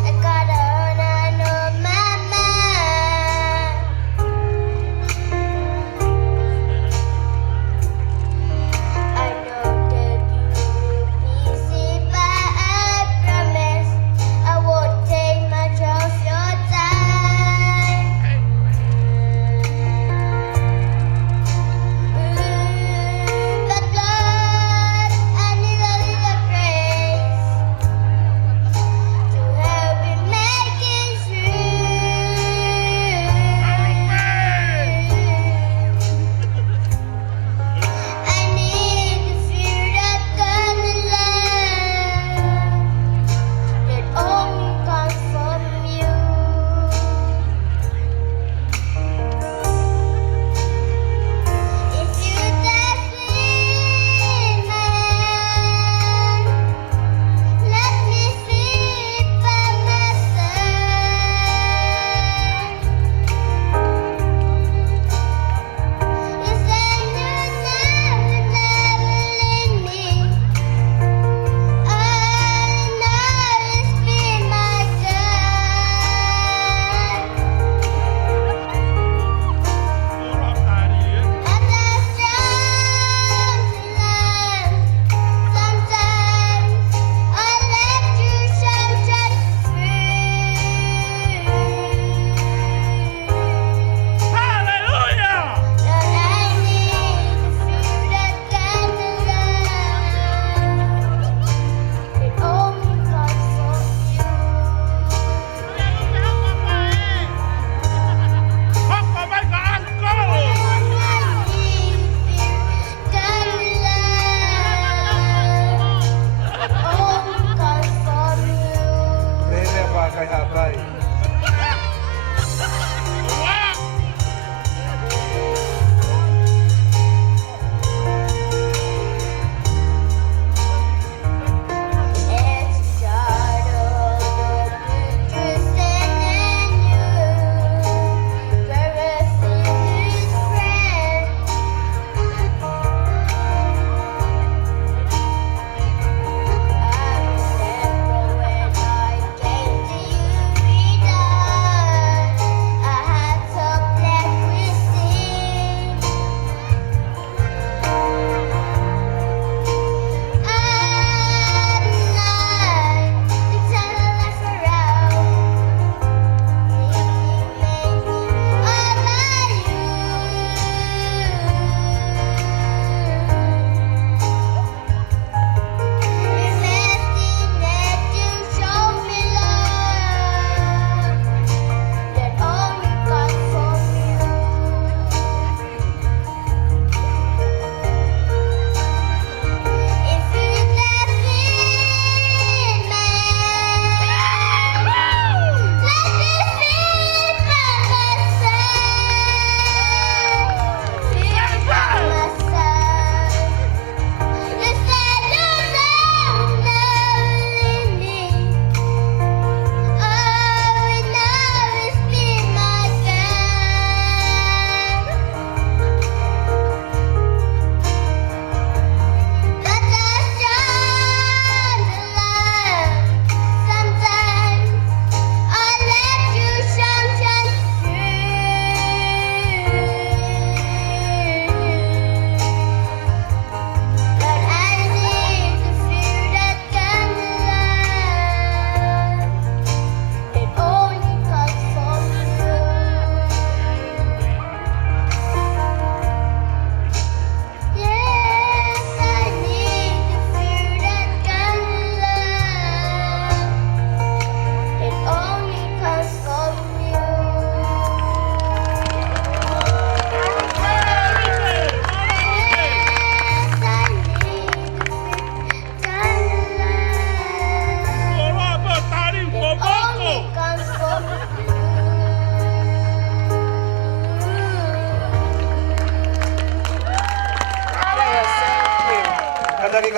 I got a on my mind.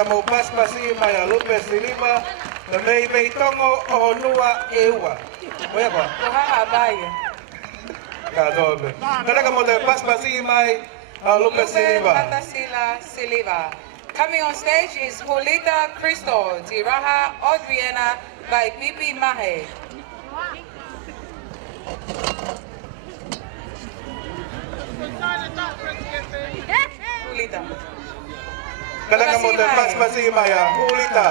ka mo paspasi mai a lupe silima. Na mei mei tongo o nua ewa. Oia kwa. Kohaha baya. Ka dobe. Kada ka mo te paspasi mai a lupe silima. Matasila Siliva. Coming on stage is Polita Cristo, Tiraha Adriana by Pipi Mahe. Polita. Kada ka mo te paspasi mai a Polita.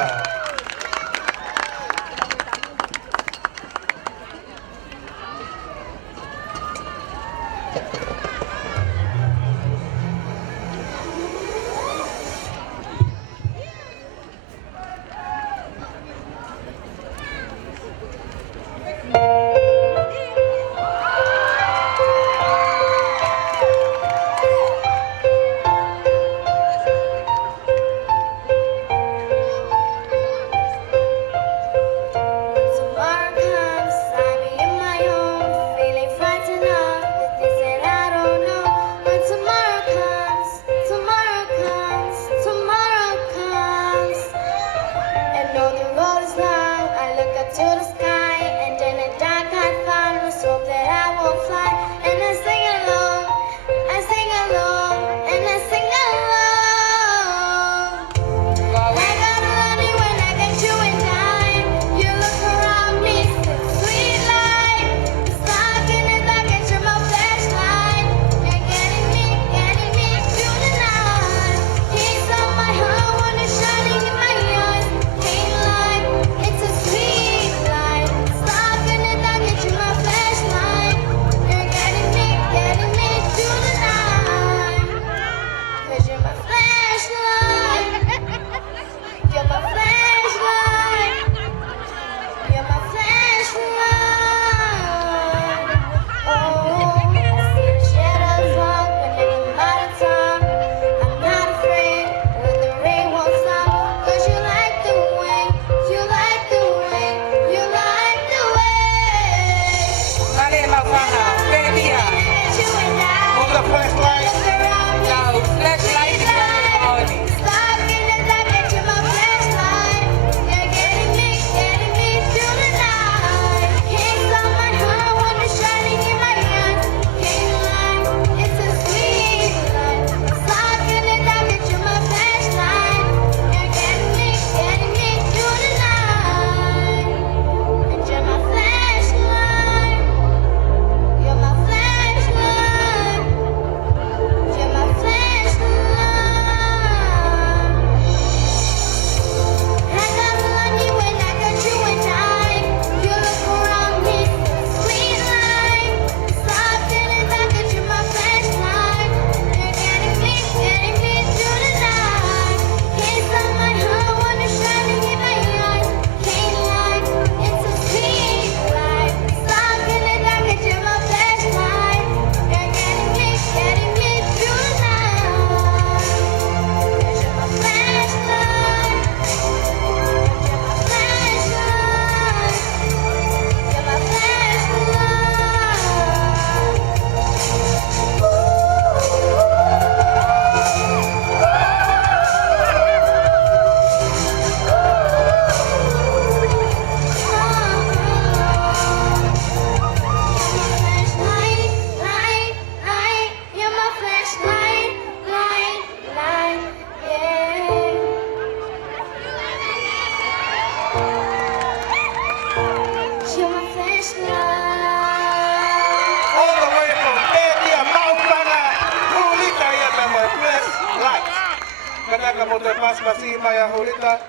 Kanaka mo te pas pasi maya hulita.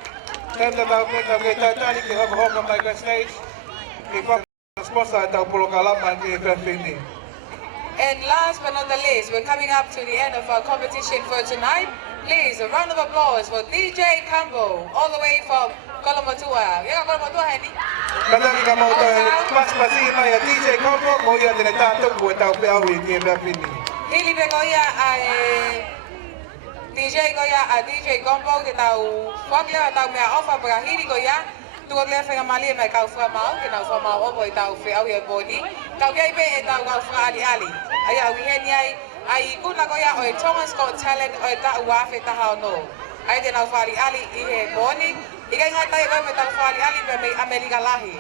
Kenta tau kenta kita tani ki hoko hoko mai ka stage. Ki fa sponsor tau pulo kalama ki perfini. And last but not the least, we're coming up to the end of our competition for tonight. Please, a round of applause for DJ Cambo, all the way from Kolomatua. Yeah, Kolomatua, Henny. Kanaka mo te pas pasi maya DJ Cambo mo ya tene tato ko tau pe awi ki perfini. Hili be goya DJ goya a DJ Combo que tau fuck le tau me offer para hili goya tu le fenga mali me kau fra mau que na fra mau obo tau fe au ye body tau ge be tau kau fra ali ali ai au he ni ai kuna goya o Tonga's Got Talent o ta wa fe ta ha no ai te nau whali ali I he mōni. I kai ngai tai koe me tau whali ali pe me Amerika lahi.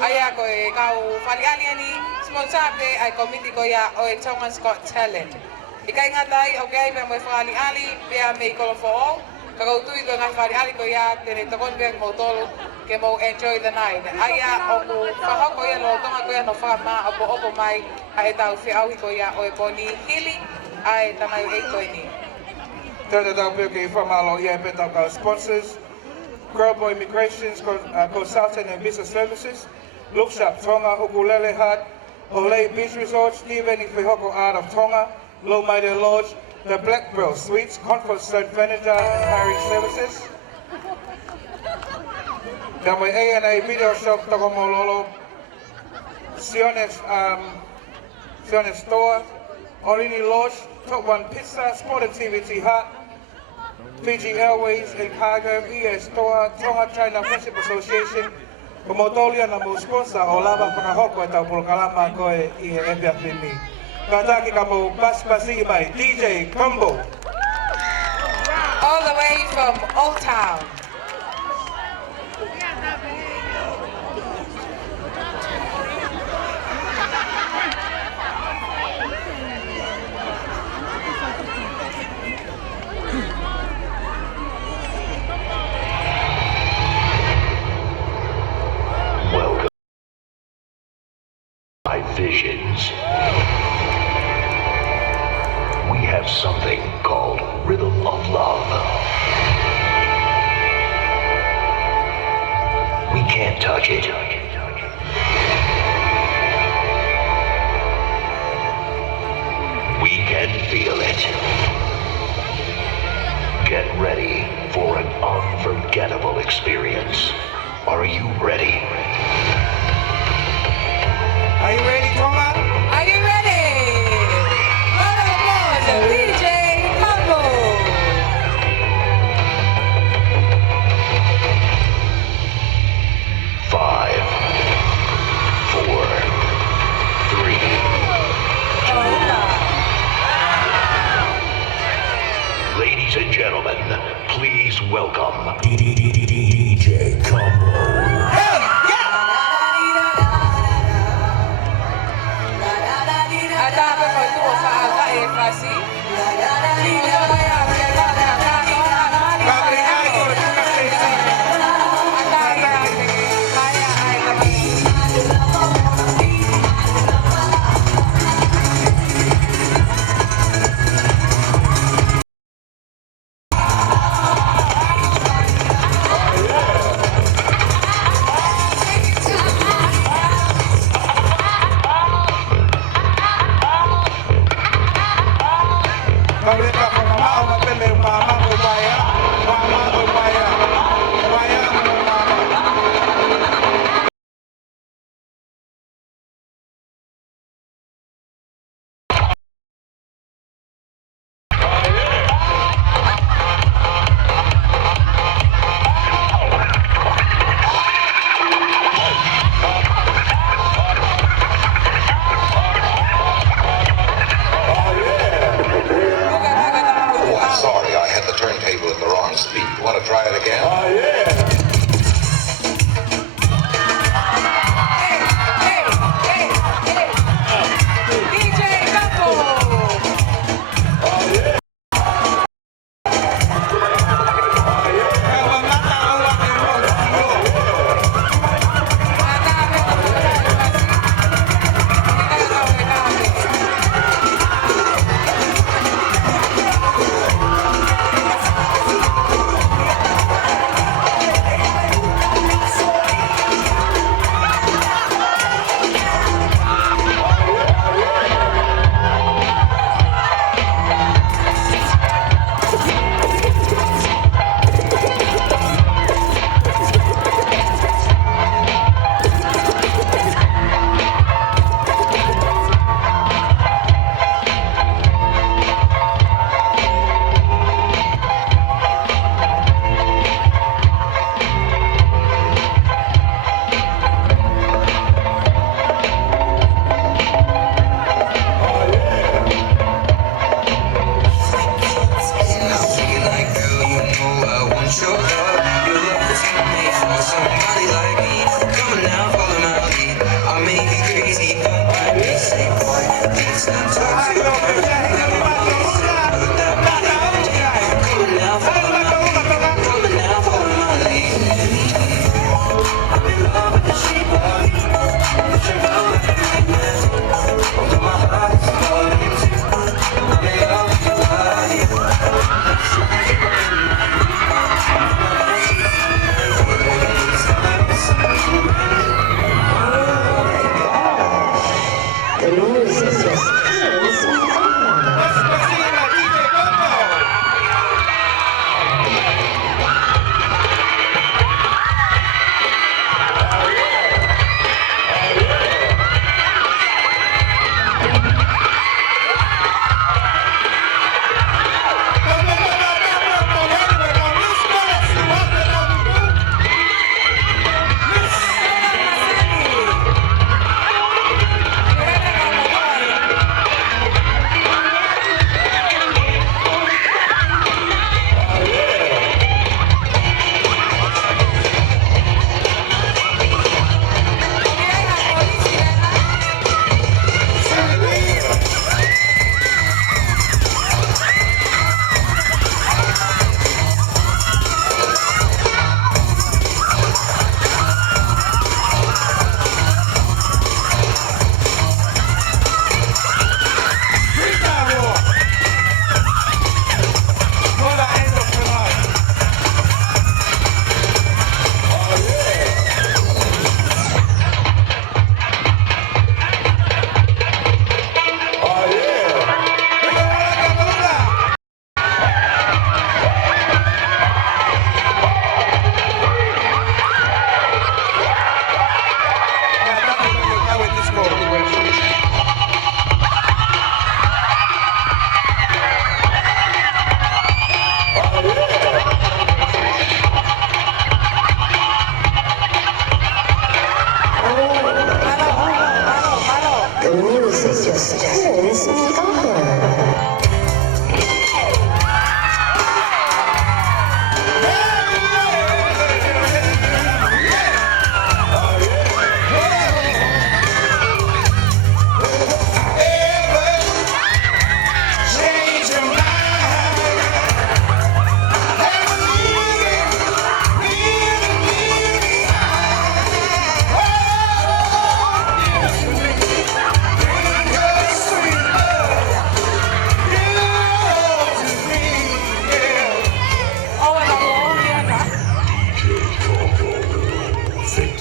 Ai a koe kau whali ali ani sponsor pe ai komiti ko ia o e Tonga's Got Talent. I kai ngai tai o kei pe me whali ali pe a me kolofo o. Ka kau tui ko ngai whali ali ko ia tene tokon pe mo tolu ke mo enjoy the night. Ai a o ku whahoko ia lo tonga ko ia no whama opo mai a e tau whiauhi ko ia o e poni hili ai tamai e koe ni. Tēnā tau pio ki whamalo ia e petau ka sponsors, Girlboy Immigrations, Consultant and Business Services, Lookshop Tonga, Ukulele Hut, Olay Beach Resort, Stephen Ifehoko Art of Tonga, Low Mighty Lodge, the Black Pearl Suites, Conference Center Furniture and Hiring Services. Tamai A&A Video Shop, Tokomololo, Sione's Store, Orini Lodge, Top One Pizza, Sport and TVT Hut, Fiji Airways and Cargo, ES Store, Tonga China Friendship Association, Komotolia na mo sponsor o lava pakahoko e tau polokalama koe I he epia whini. Kataki ka mo paspasi mai DJ Combo. All the way from Old Town. Welcome. My visions. We have something called Rhythm of Love. We can't touch it. We can feel it. Get ready for an unforgettable experience. Are you ready? Are you ready, Tonga? Are you ready? Round of applause to DJ Combo. 5, 4, 3, 2. Ladies and gentlemen, please welcome DJ Combo.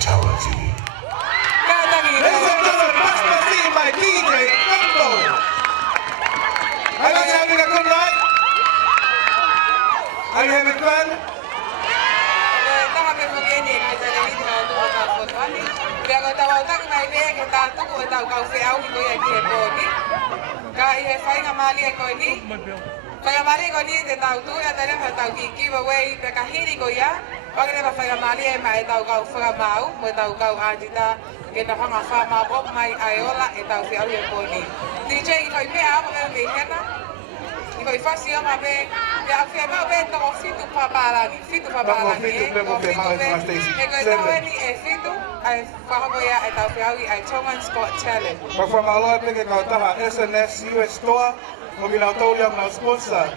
Fatality. Ladies and gentlemen, must proceed by DJ Tempo. Are you having a good night? Are you having fun? Whakamari ko ni te tau tu ya tare fa tau ki giveaway pe ka hiri ko ya. Wagre ba whakamari e mai tau kau whakamau mo tau kau ajita ke na hanga whama pop mai aiola e tau fi au e ko ni. DJ ko i me a mo me hena. I ko i fasi o ma be ya fe ma be to fitu paparani, fitu paparani. Fitu pe mo fe ma e ko tau ni e fitu ai whako ya e tau fi au ai Tongan Sport Challenge. Pa whamaloa pe ke kau taha SNS US Store. Mungkin auto yang nak sponsor,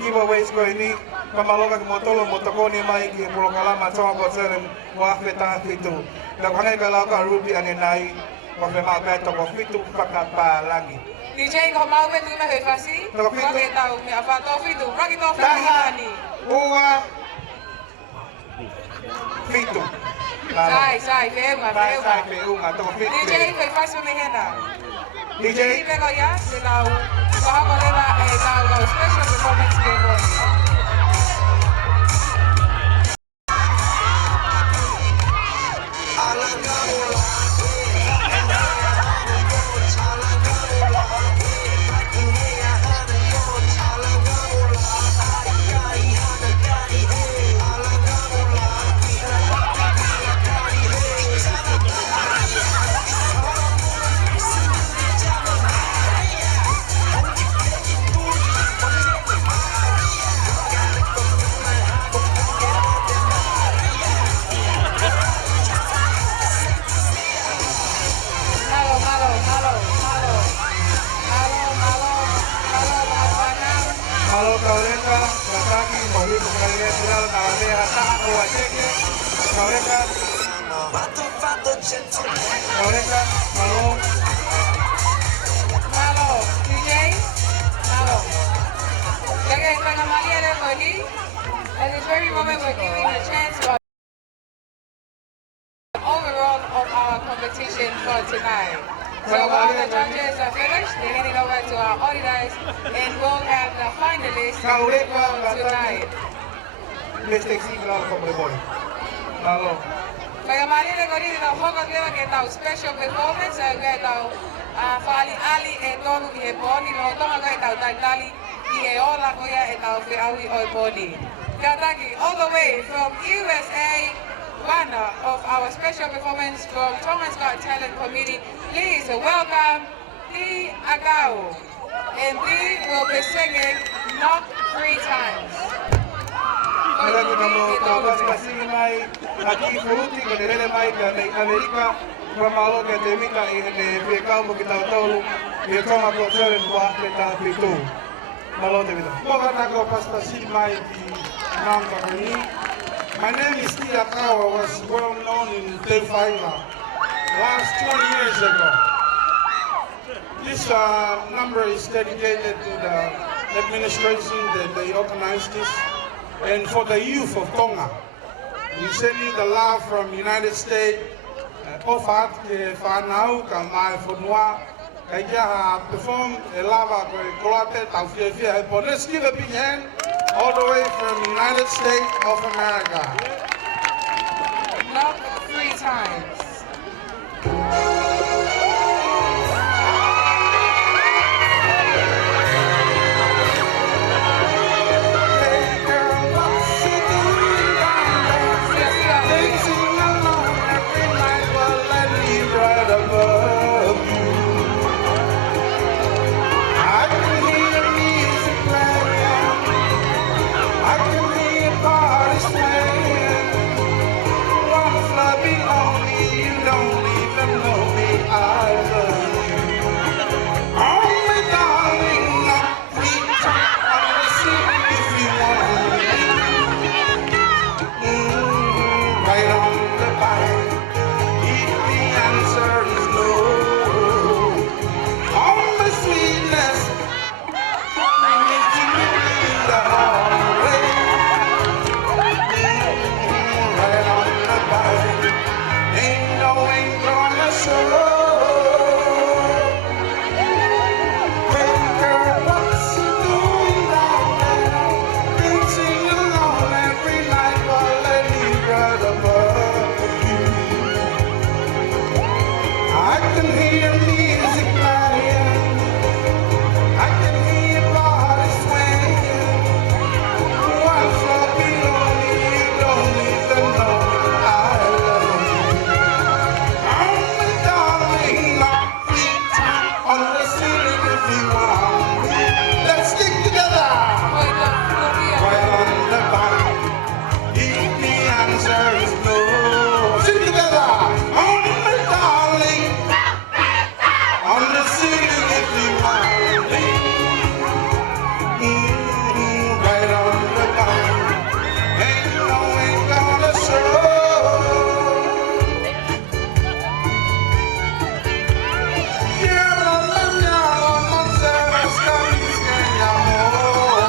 giveaways ko ini pamaloga mo tolo mo tokoni mai ki pulo kalama Tonga Kotseren mo afeta fitu. Dakwang kalau ka ruby ane nai mo fe ma beto ko fitu pakapa lagi. DJ ko mau be tu me fasi. Ko ke tau me afato fitu. Raki to fani. Uwa fitu. Sai fe unga to fitu. DJ ko fasi me hena. DJ ko ya se tau. Vamos a ver la special performance de hoy. Kalau kauleka, kataki, mohon kalian sudah nawale hata wajeke. Kauleka, Malo, DJ, Malo. Again, Maria Lemoni, at this very moment we're giving a chance to overall of our competition for tonight. So all the judges are finished, they're heading over to our auditors, and we'll have the finalists tonight. Kaya Maria ko rin ang hokot lewa kita special performance ay kita fali ali e tonu i boni lo tonga ka ita tali i ola ko ya ita fi awi oi boni. Kataki all the way from USA, winner of our special performance from Tonga's Got Talent Committee. Please welcome Di Agao, and Di will be singing Knock 3 times. Kaya kita mo tawas kasi may aki fruti ko nilele may kay Amerika pamalo ka temita i pekao mo kita tolo i Tonga Kotseren mo afeta pitu. Malo temita. Bogata ko pasta si mai di namba ni. My name is Di Agao. I was well known in Tefaiva last 20 years ago. This number is dedicated to the administration that they organized this. And for the youth of Tonga, we send you the love from United States. Ofat ke whanau ka mai whanua ka ia perform e lava ko e kolate tau fia. But let's give a big hand all the way from United States of America. Knock 3 times. One fluffy only I can hear music playing. I can hear body swaying. One floor below me, you don't even know I love you. Oh, my darling, my feet on the ceiling if you want me. Let's stick together. Right on the bottom. If the answer is no, stick together. Oh, my darling, on the ceiling if you want me. Right on the bottom. Ain't no ain't gonna show. Quiero mañana montar hasta mis amor.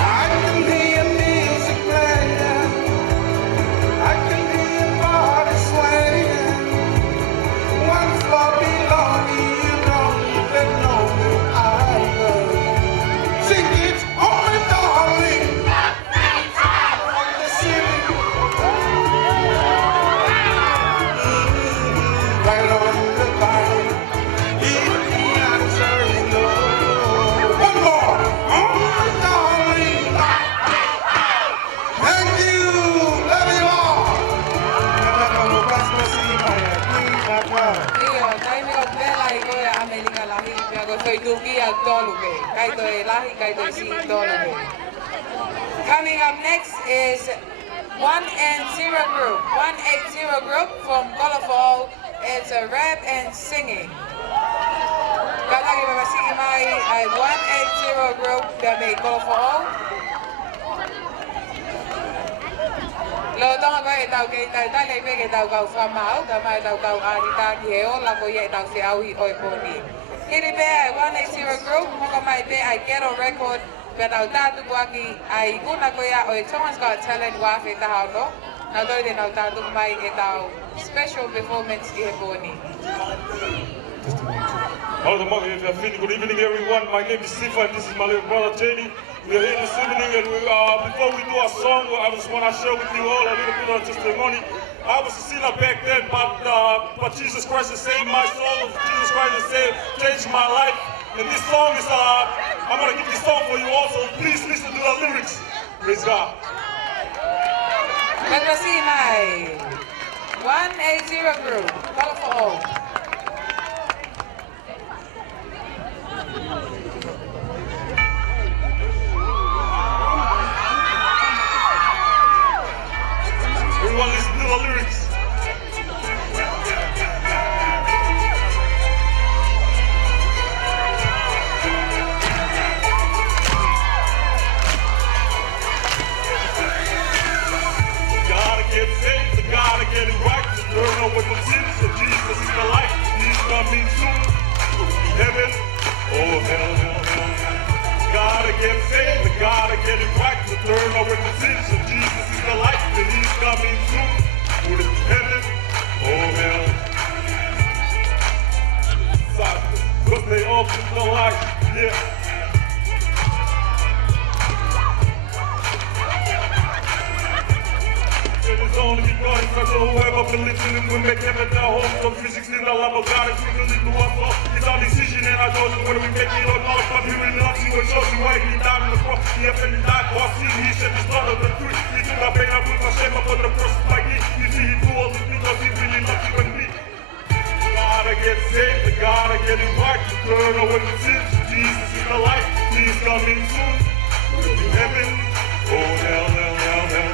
I can hear music playing. I can hear body swaying. One floor below me, you don't even know who I love. Sing it, oh my darling. On the ceiling. Right on the line. If the answer is no. One more, oh my darling. Thank you, love you all. Iyo, kai me o pela I ko ya Amerika lahi, pia ko toi tuki al tolu ke. Kai toi lahi, kai toi si tolu ke. Coming up next is 180 group. 180 group from Nuku'alofa. It's a rap and singing. Kalagi mamasigi mai ay 180 group that make Nuku'alofa. Lo tonga ko e tau ke tau tale pe ke tau kau whamau, ka mai tau kau ani tāki he o, lako ye tau se au hi oi pōni. Kiri pe ai 180 group, moko mai pe ai Ghetto Record, pe tau tātu kuaki ai kuna ko ia oi Tonga's Got Talent wafe tahau no. Nau toi te nau tātu mai e tau special performance i he pōni. Good evening, everyone. My name is Sifa, and this is my little brother Jenny. We are here this evening, and before we do our song, I just want to share with you all a little bit of testimony. I was a sinner back then, but Jesus Christ has saved my soul. Jesus Christ has changed my life. And this song is, I'm going to give this song for you also. Please listen to the lyrics. Praise God. Magpasimay, 180 group, Nuku'alofa. Everyone listen to the lyrics. Gotta get saved, gotta get it right. Turn over the sins of Jesus is the light. He's coming soon. Heaven, oh hell, hell, hell. Gotta get saved, gotta get it right. Turn over the sins of Jesus is the light. And he's coming soon. Put it in heaven, oh hell. Cause they open the light, yeah. It is only because such a whoever believes in him will make heaven their home. From physics in the love of God, it's because into us all. It's our decision and our choice whether we take it or not. But he really loves you and shows you why he died on the cross. He has been died for our sin. He shed his blood on the tree. He took our pain and put our shame upon the cross like me. You see, he threw all this because he really loves you and me. Gotta get saved, gotta get it right. Turn away the sins. Jesus is the light. He's coming soon. Heaven, oh hell, hell, hell, hell.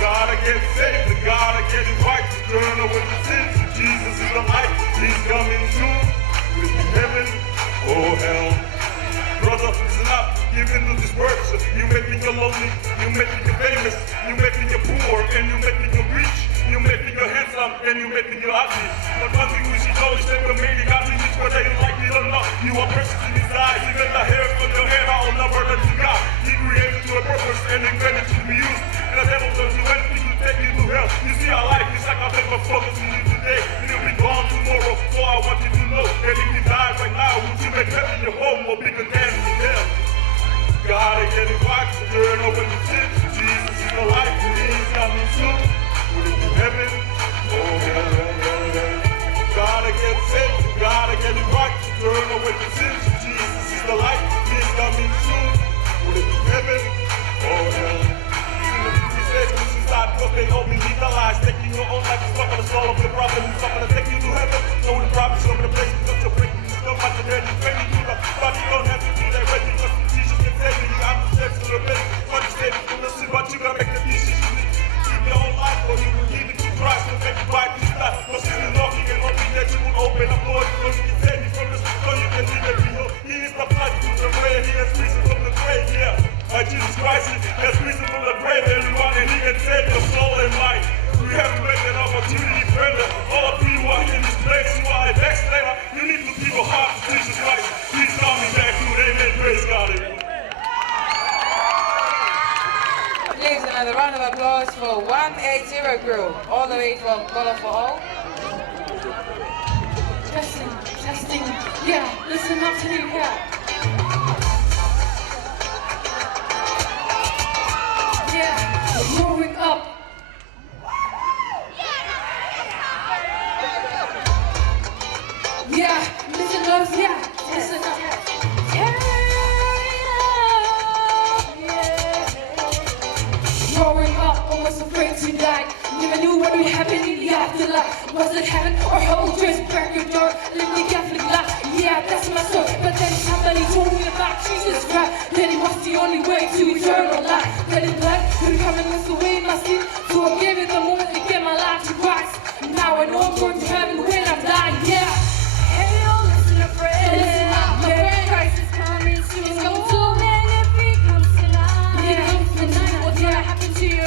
Gotta get saved, gotta get it right. Turn away the sins. Jesus is the light. He's coming soon. With heaven, oh hell. Brother, listen up. Give in to this word. You may think you're lonely. You may think you're famous. You may think you're poor, and you may think you're rich. You may think you're handsome, and you may think you're ugly. But one thing we should know is that we're made in God's image, whether you like it or not. You are precious in His eyes. Even the hair from your head, all number that you got. He created you a purpose and invented you to be used. And the devil doesn't do anything to take you to hell. You see, our life is like a paper focusing you today. It'll be gone tomorrow. So I want you to know that if you die right now, would you make heaven your home or be condemned in hell? Gotta get it right, turn over the sins. Jesus is the light, and He's coming soon. Put it in heaven, oh hell, hell, hell. turn away from sins. Jesus is the light, he is coming soon. Will it be heaven or hell? Even the people say this is not because they hope you legalize. Taking your own life is not gonna solve your problem. It's not gonna take you to heaven. No, the problem's over the place because you're breaking. So much of that is ready to the body. You don't have to do that ready because Jesus can save you. You have to step to the best. Understand you can listen, but you gotta make the decision. Keep your own life or you will give it to Christ. Don't make you buy this life. Because he's been knocking and hoping that you will open up doors. Because he can save you from this. So you can live and be healed. He is the blood to the grave. He has risen from the grave, yeah. Jesus Christ has risen from the grave, everyone, and he can save your soul and life. We have to make that opportunity further. All of you who are in this place, who are a backslider, you need to give a heart to Jesus Christ. He's coming back soon. Amen. Praise God. Please, another round of applause for 180 group, all the way from Color for All. Testing, testing, yeah, listen up to me, yeah. Yeah, growing up. Yeah, listen up, yeah, listen up. Yeah. Growing up, I was afraid to die. Never knew what would happen in the afterlife. Was it heaven or hell? Just break your door, live the Catholic life. Yeah, that's my story. But then somebody told me about Jesus Christ. That he was the only way to eternal life. That his blood could come and wash away my sin. So I gave it the moment to give my life to Christ. Now I know I'm going to heaven when I'm dying. Yeah. Hey, yo, listen up, friend. Listen up, my friend. Christ is coming soon. He's coming soon, and if he comes tonight, if he comes tonight, what's gonna happen to you?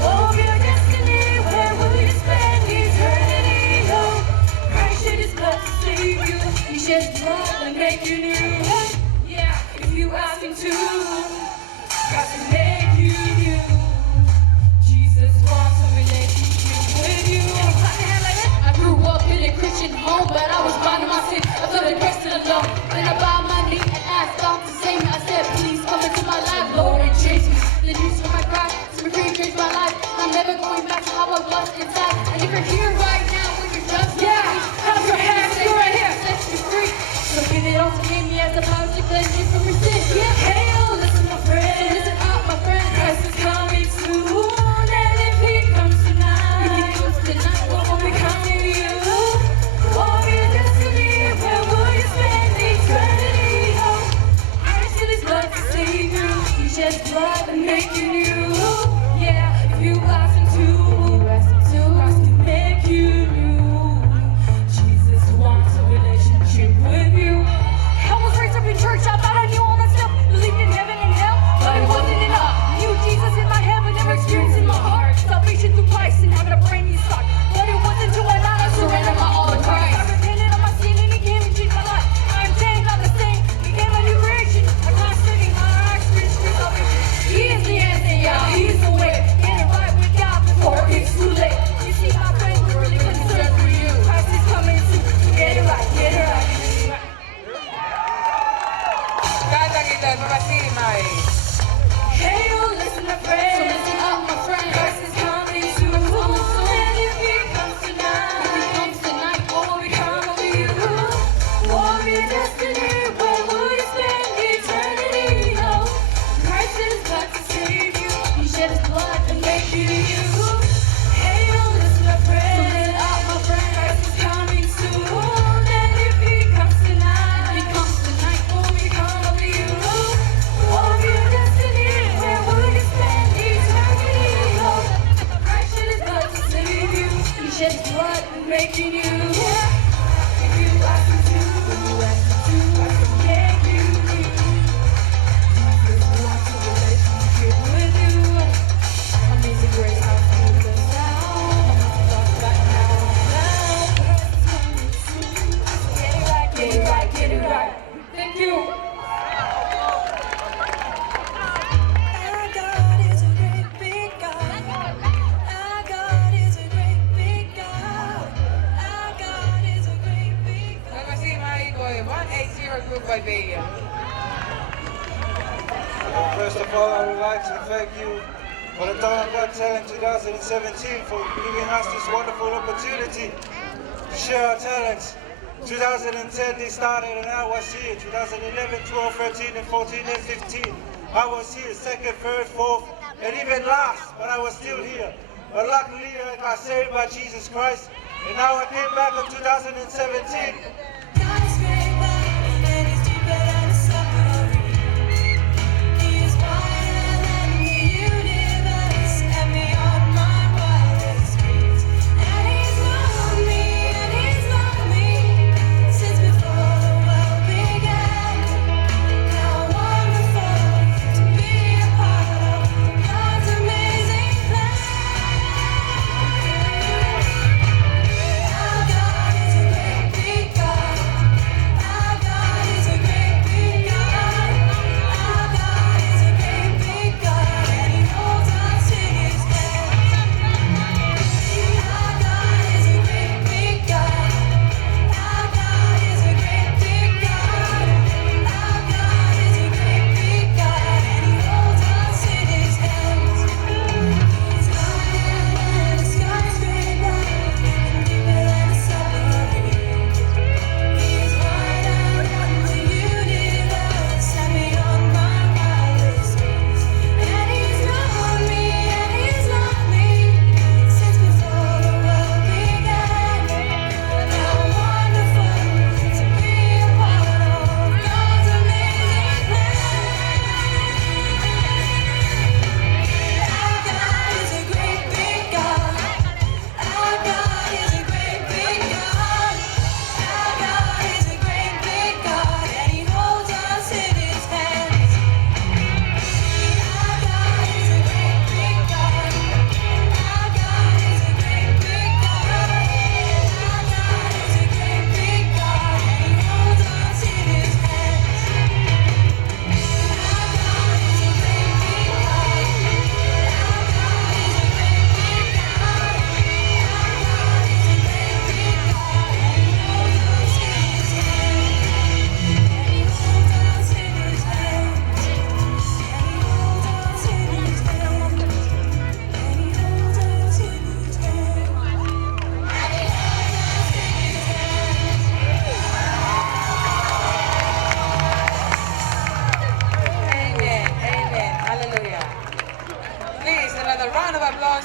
Oh, your destiny, where will you spend eternity? Oh, Christ shed his blood to save you. He shed his blood and make you new. Yeah, if you ask him to, Christ will make you new. Jesus wants a relationship with you. I grew up in a Christian home, but I was blind to my sin. I thought I rested alone. Then I bowed my knee and asked God to save me. I said, please come into my life, Lord, and change me. The news from my cry, some great changed my life. I'm never going back to how I was inside. And if you're here right now with your just clap your hands, stay right here, set you free. So give it all to me as a power to cleanse you from your sin. Yeah, hey, oh, listen, my friend. Listen up, my friend. Christ is coming soon. And if he comes tonight, what will become of you? Oh, your destiny, where will you spend eternity? Oh, Christ shed his blood to save you. He shed his blood and make you new. Yeah, if you ask him to, Christ can make you new. Jesus wants a relationship with you. I was raised up in church, I thought I knew all that stuff. Believed in heaven and hell, but it wasn't enough. Knew Jesus in my head, but never experienced in my heart. Salvation through Christ and having a brand new start. But it wasn't until I surrendered my all to Christ. I repented of my sin and he came and changed my life. I am changed, not the same, became a new creation. I'm not living my experience for salvation. He is the answer, yeah, he is the way. Get it right with God before it's too late. You see, my friend, we're really concerned for you. Christ is coming soon, so get it right, get it right. Hey, oh, listen, my friend. So listen up, my friend. Christ is coming soon. And if he comes tonight, what will become of you? Oh, your destiny, where will you spend eternity? Oh, Christ shed his blood to save you. He shed his blood to make you new. Hey, oh, listen, my friend. So listen up, my friend. Christ is coming soon. And if he comes tonight, what will become of you? Oh, your destiny, where will you spend eternity? Oh, Christ shed his blood to save you. He shed his blood to make you new. Yeah, if you ask him to, Christ will make you new. Jesus wants a relationship with you. Amazing grace, how smooth the sound. Right now. Get it right, get it right, get it right. Thank you. Group by Badia. First of all, I would like to thank you for the Tonga Got Talent 2017 for giving us this wonderful opportunity to share our talents 2010 they started and I was here. 2011, 12, 13, and 14, and 15. I was here, second, third, fourth, and even last, but I was still here. But luckily I got saved by Jesus Christ, and now I came back in 2017.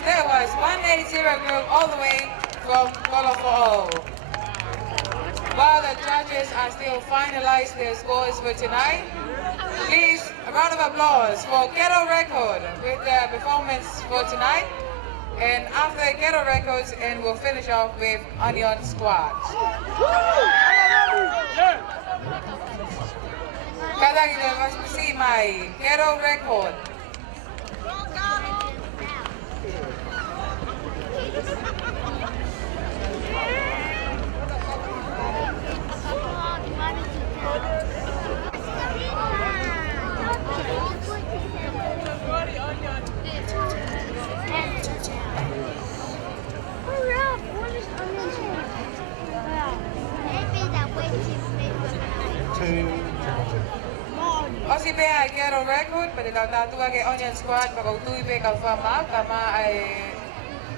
There was 180 group all the way from Nuku'alofa. While the judges are still finalizing their scores for tonight, please a round of applause for Ghetto Record with their performance for tonight. And after Ghetto Records, and we'll finish off with Onion Squad. Kadang ito mas si Mai Ghetto Record. Osi pe ay Ghetto Record, pada tatu ke Onion Squad, pagautuy pe kalfama, kama ay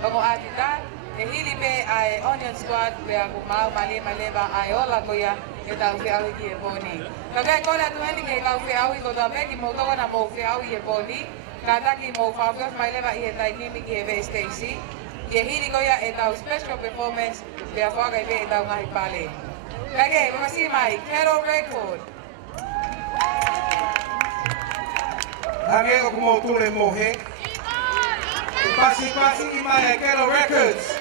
panguatitan. Hili pe ay Onion Squad, pe ako mali ba ayola ko ya, ita ufi awi ki eponi. Kaya ko na tuwani ke ka ufi awi ko dapat ki mo to na mo ufi awi eponi. Kata ki mo fafios mali ba ihetai nimi ki eve Stacy. Ye hili ko ya ita special performance, pe ako kay pe ita ngahi pale. Kaya masih mai Ghetto Record. Hage ko mo tule mohe. Pasi imaya Ghetto Records.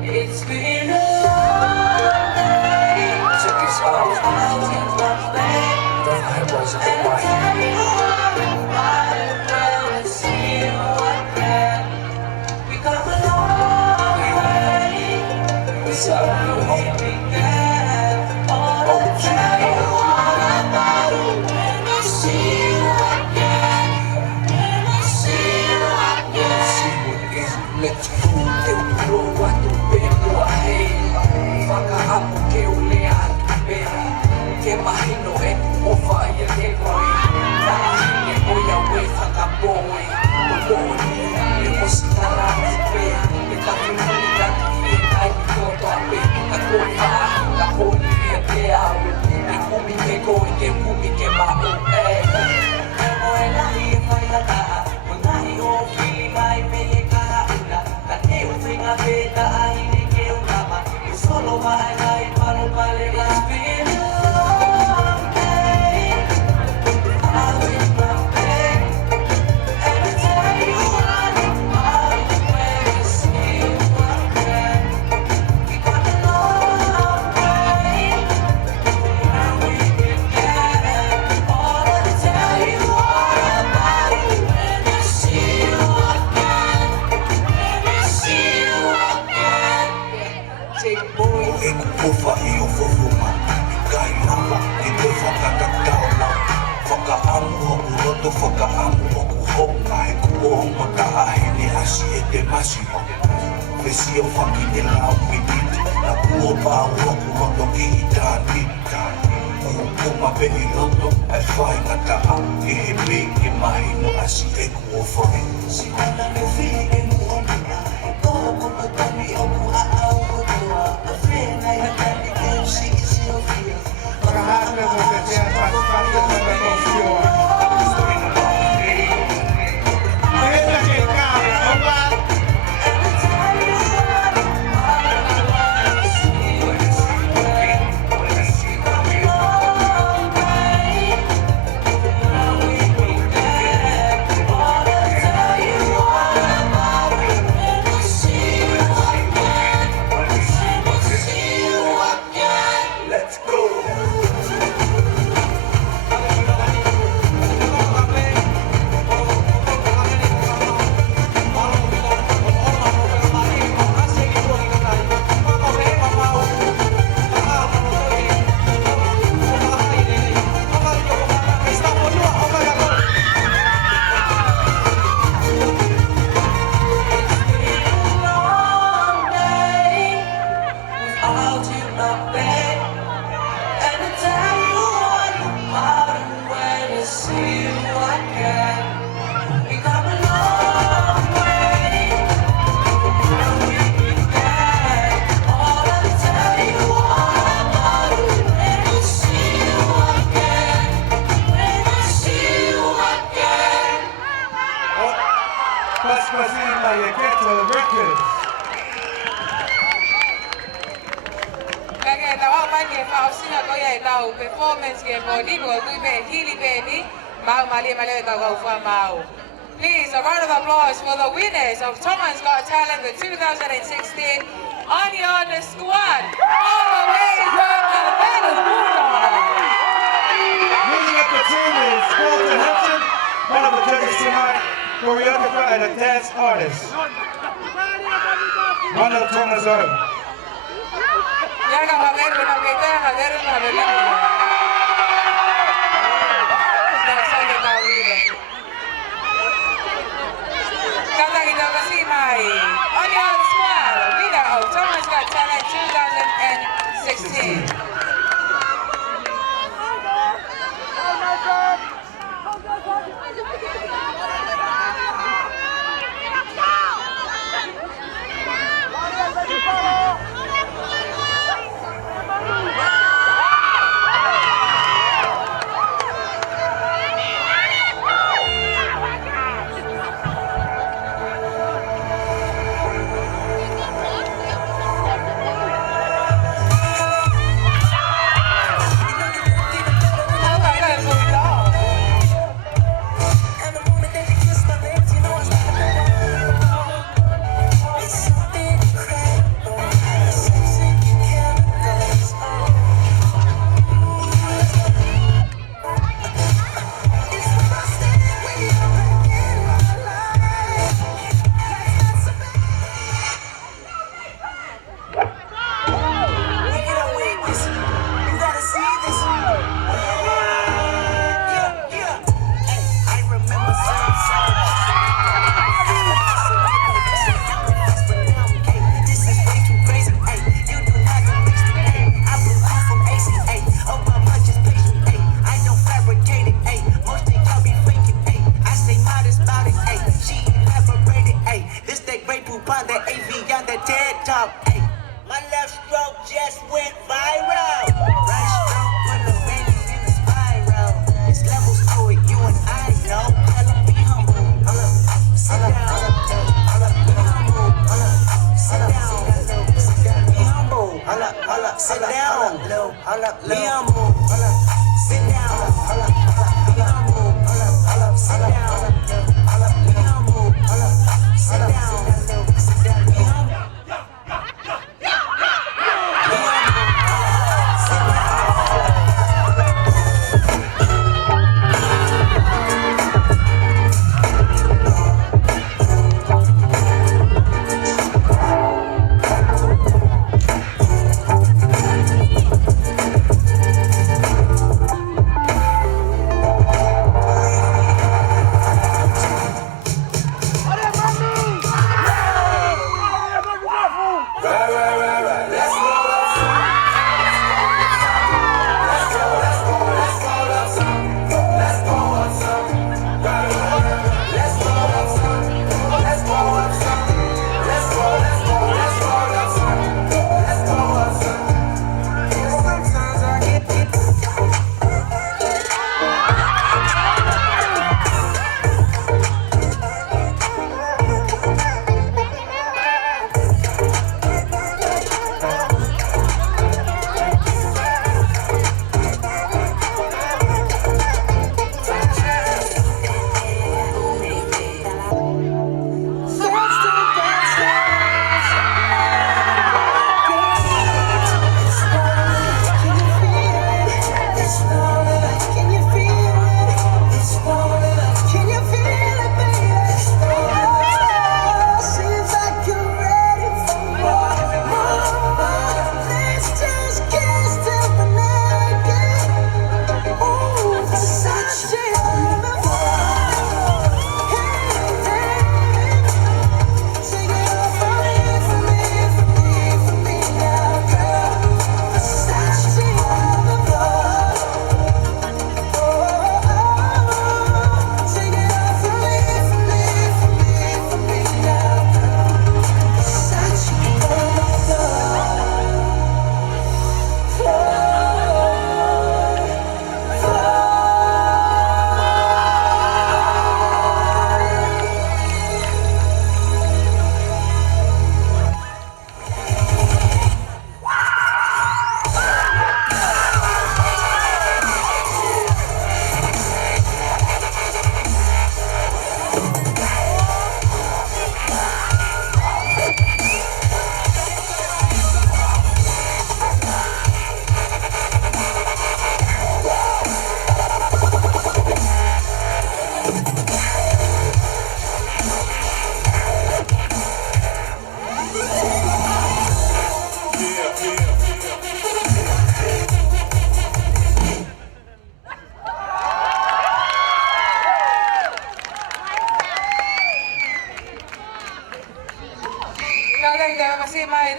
It's been a long day. Check this out. Imagino en o fire que voy no whakaamu o ku honga he ku o maka ahene asi e te masimo. Vesi o whaki te lau mi piti, na ku o pāu o ku roto ki I tāni. Kuma pe I loto, ai whai ngata a, e he peke mahi no asi e ku o whai. Si mana me whi e mu o nina, koho kono tani o ku a au o toa, a whena I tani ke o si I si o whia. Trabajando porque sean más fáciles de la emoción. Esa que cabra, opa. Please, a round of applause for the winners of Tonga's Got Talent the 2016 Onion Squad, all the way from Venezuela. Moving up the team is Walter Hudson, one of the judges tonight, choreographer and a dance artist. One of Tonga's own. Onion Squad, winner of Tonga's Got Talent 2016.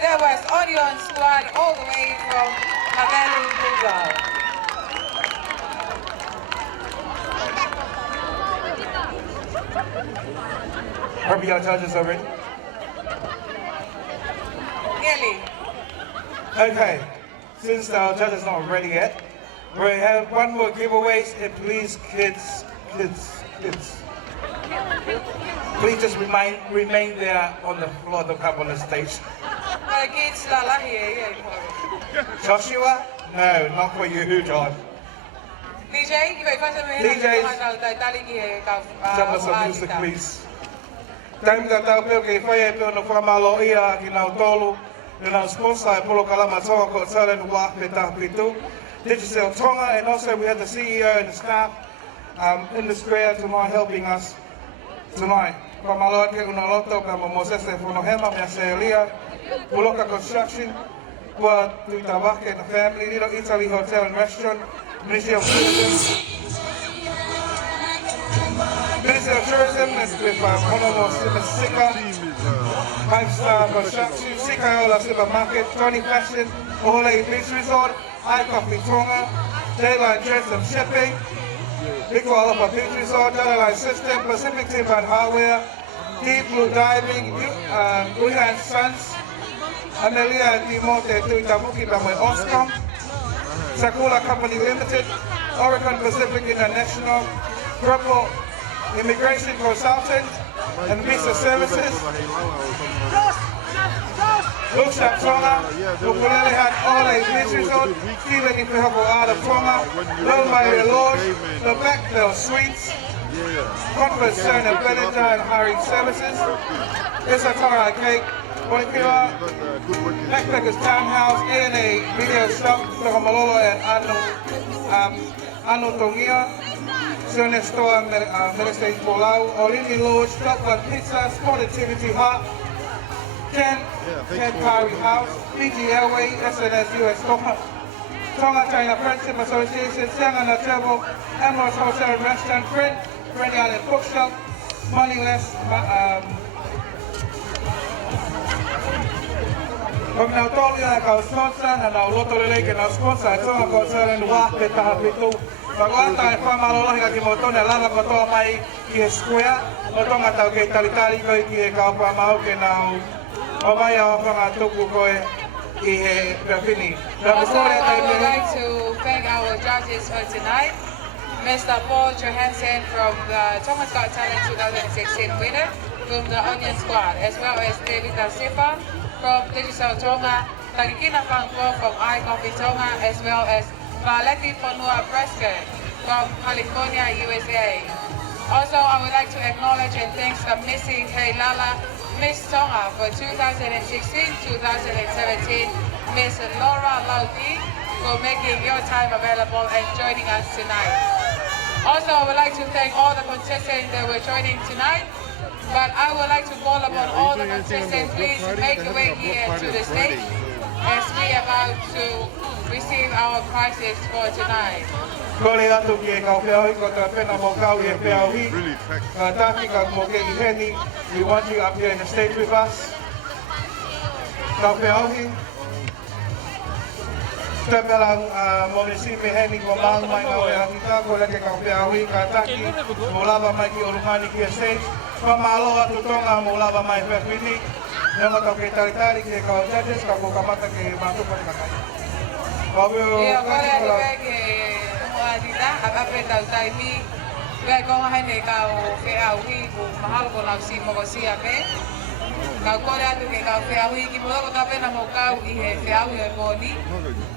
There was audience squad all the way from Tonga. Hope y'all judges already. Nearly. Okay, since our judges not ready yet, we have one more giveaways, and please, kids, please just remain there on the floor, don't come on the stage. Joshua? No, not for you, John. DJ, Jump us some music, please. Time ka tau peo ke whaia peo no whamalo ia ki nau tolu, ni nau sponsor e polo kalama Tonga ko tsare no wa pe ta pitu. Digi Tonga, and also we have the CEO and the staff in the square tonight helping us tonight. Whamalo ke una loto ka mo Moses e fono hema me se elia, Puloka Construction, Kua Tuitawake and the family, Little Italy Hotel and Restaurant, Ministry of Tourism, with Honorable Sika, 5-Star Construction, Sika Ola Supermarket, Tony Fashion, Ohole Beach Resort, iCoffee Tonga, Dayline Dress and Shipping, Nuku'alofa Beach Resort, Dayline System, Pacific Timber and Hardware, Deep Blue Diving, Uyan Sons, Amelia Timote Tuitamuki Bamwe Oscom, Sakula Company Limited, Oregon Pacific International, Purple Immigration Consultant and Visa Services, Bookshop Tonga, Nuku'alofa had all a beach resort, Stephen Ipehopo out of Tonga, Lone by Lodge, the Blackbell Suites, Conference Center and Valentine Hiring Services, Isatara Cake, Boikira, Backpackers Townhouse, A&A Video Shop, Tokamalolo and Anu Tongia, Sone Store, Medicine Polau, Olini Lodge, Stopwood Pizza, Sport Activity Hut, Ken Curry House, Fiji Airway, SNS US Tonga China Friendship Association, Siangana Travel, Emerald Hotel and Restaurant, Friend Island Bookshop, Moneyless, Kung nautoli na kau sponsor na nauloto lele ke na sponsor so ko sare wa pe ta pitu bagwata e fa malolo ka ki moto na lava ko to mai ki square o to ngata ke talitali ko ki ka pa mau ke na o mai o fa to ku ko e he perfini. Also, I would like to thank our judges for tonight. Mr. Paul Johansson from the Tonga's Got Talent 2016 winner from the Onion Squad, as well as David Da Silva from Digital Tonga, Tagikina Fangwo from iCoffee Tonga, as well as Valeti Fonua Prescott from California, USA. Also, I would like to acknowledge and thank the missing Heilala Miss Tonga for 2016-2017, Miss Laura Lauti, for making your time available and joining us tonight. Also, I would like to thank all the contestants that were joining tonight. But I would like to call upon all the contestants, please make your way here to the stage as we are about to receive our prizes for tonight. Kore atu ki e kau whiahui, ko ta pena mo kau i e whiahui. Ka taki ka mo ke i heni, we want you up here in the stage with us. Kau whiahui. Te pela mo ne si me heni ko mahu mai ngau e akita, ko leke kau whiahui, ka taki, mo lava mai ki Olumani ki a stage. Whamalo atu Tonga mo lava mai whiwhini. Nea matau ke taritari ki e kau judges, ka ko kamata ke matupa ni kakai. Ia kore atu ke Adita, apa tahu taimi, gue kau hanya kau keawi, ku mahal kau nafsi mau si apa? Kau kau ada tu kau keawi, kita kau tapi nama kau ihe keawi boni,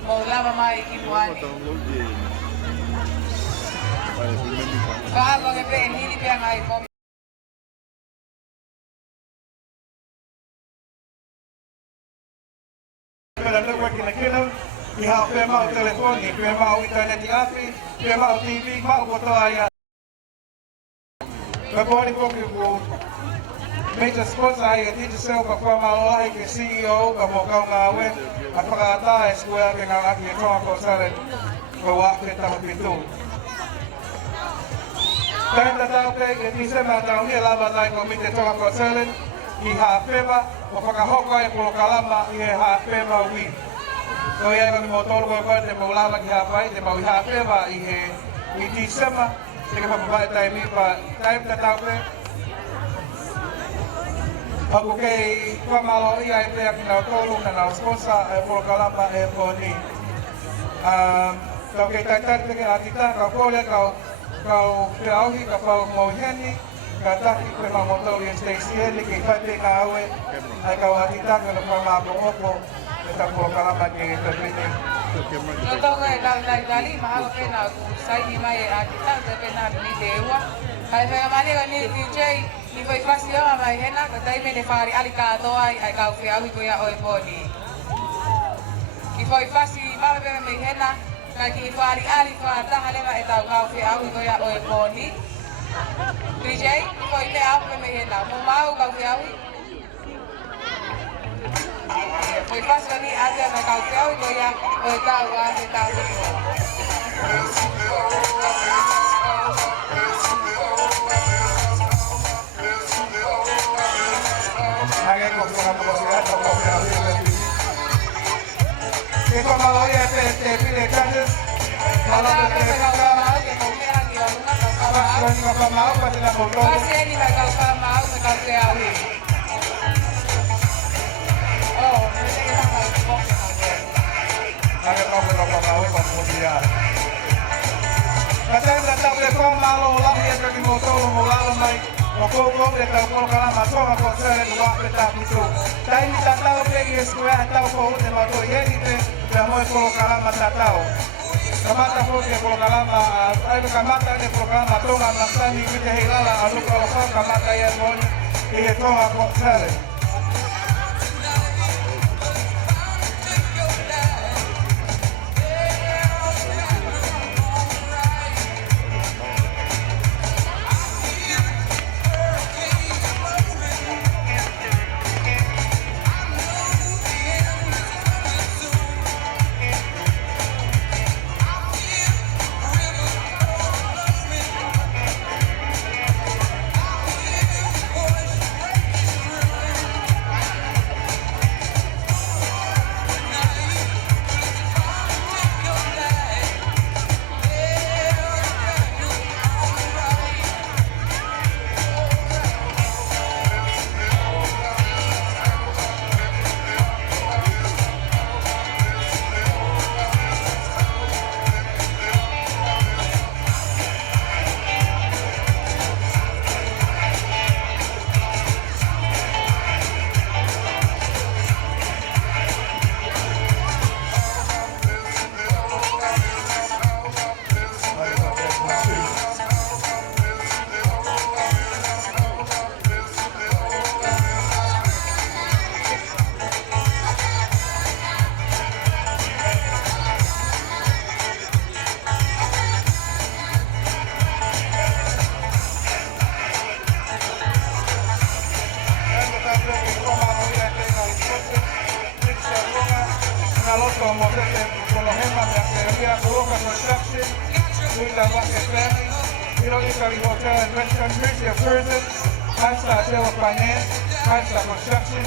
mau lama mai kita ani. Kau apa ke ini dia ngai mau. Pero no working the killer. Iha pe mau telefoni, pe mau internet api, pe mau TV, mau foto aya. Kaponi ko ko major sponsor aya Digi sel ka fa mau ai ke CEO ka mo ka ngawe at pakata eskwela ke nga aki Tonga ko sare ko wa ke ta pitu. Tanda tau ke ni se ma tau ni lava dai ko mite Tonga ko sare iha peba o pakahoko e ko kalama iha peba wi. So ia kami mau tolu ko te mau lava ki hapai te mau iha peba i December te ka papai time pa time ta tau pe aku kei pamalo ia e pe aki na tolu na na sponsor e po kalama e po ni kau kei tai te ke atita kau kole kau te auhi ka pau mau heni ka taki pe ma moto i Stacy heni ke kai pe ka awe ai kau atita ka na pamabo opo esta po kalama ke pepete. No tengo kau dali mahal pena aku sai ni mai atita te pena ni dewa. Hai fai mani ka ni DJ ni foi fácil mai hena ka tai me ne fari ali ka to ai kau fi awi ko ya oi boni. Ki foi fácil mai be me hena ka ki fari ali fa ta hale ma eta kau fi awi ko ya oi boni. DJ foi te awi me hena mo mau kau fi awi. Foi fácil ni ada na kau fi awi ko ya oi ta wa se ta ko. Alguien con una posibilidad de copiar. Que como lo voy a hacer, te pide clases. No lo que te Kamata po ke programa ay kamata ni programa Tonga nasani vite hilala Nuku'alofa kamata ya mon ile Tonga ko sale. Luisa Vázquez family, Little Italy Hotel and Restaurant, Ministry of Tourism, Hasta Hotel Finance, Hasta Construction,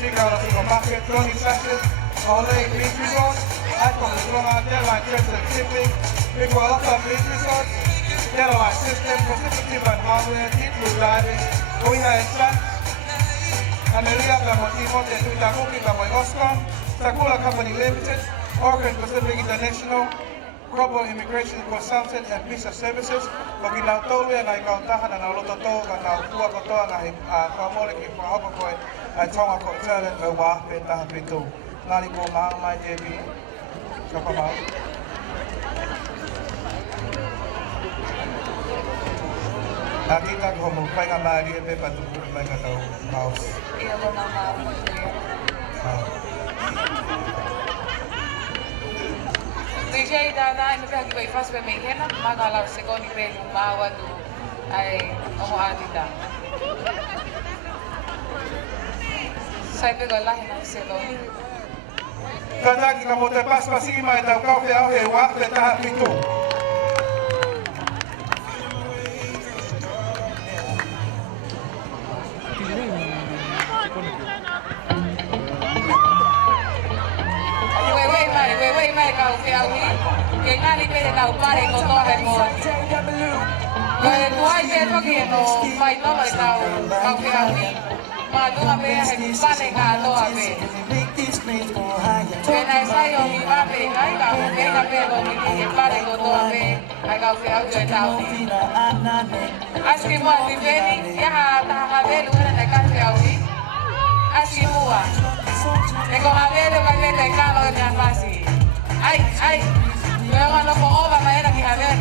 Sigala Supermarket, Tony Sessions, Ole Beach Resort, Aqua Tonga, Deadline Trips and Shipping, Nuku'alofa Beach Resort, Deadline System, Pacific Tip and Hardware, Deep Blue Diving, Oiha and Sons, Amelia Motivo de Tutamuki Oscar, Sakula Company Limited, Oregon Pacific International, Global Immigration Consultant and Visa Services, Paginaw Tolu yan ay kauntahan na naulutoto ka na upuwa ko to ang kamuli ki pahopa ko ay Tonga ko telen ay wa pentahan pito. Nali ko maang may JB sa pamaw. Nakita ko mo pa nga mali pe patupun pa nga tao mouse. Iya ko na DJ Dana, ino pa hagi fast pa may hena, magalaw se ko ni pe mawa tu ay omo atita. Sai pe gola hena se lo. Kadaki ka mo te pas pasima ita ka fe au he wa pe ta pito. Wei mai kau fe au ni. Ke ngani pe na upare ko to he mo. Ko e tuai pe to ke no mai no mai tau kau fe au ni. Ma tu a pe he pare ka to a pe. Pe na sai o mi va pe ai ka pe ka pe ko mi ke pare ko to a pe. Ai kau fe au e tau ni. Aski mo ti veni ya ta ha ve lu na ka fe au ni. Aski mua. E con avere vai vedere il cavo di Alfasi. Ai, luego no con ova maera que a ver.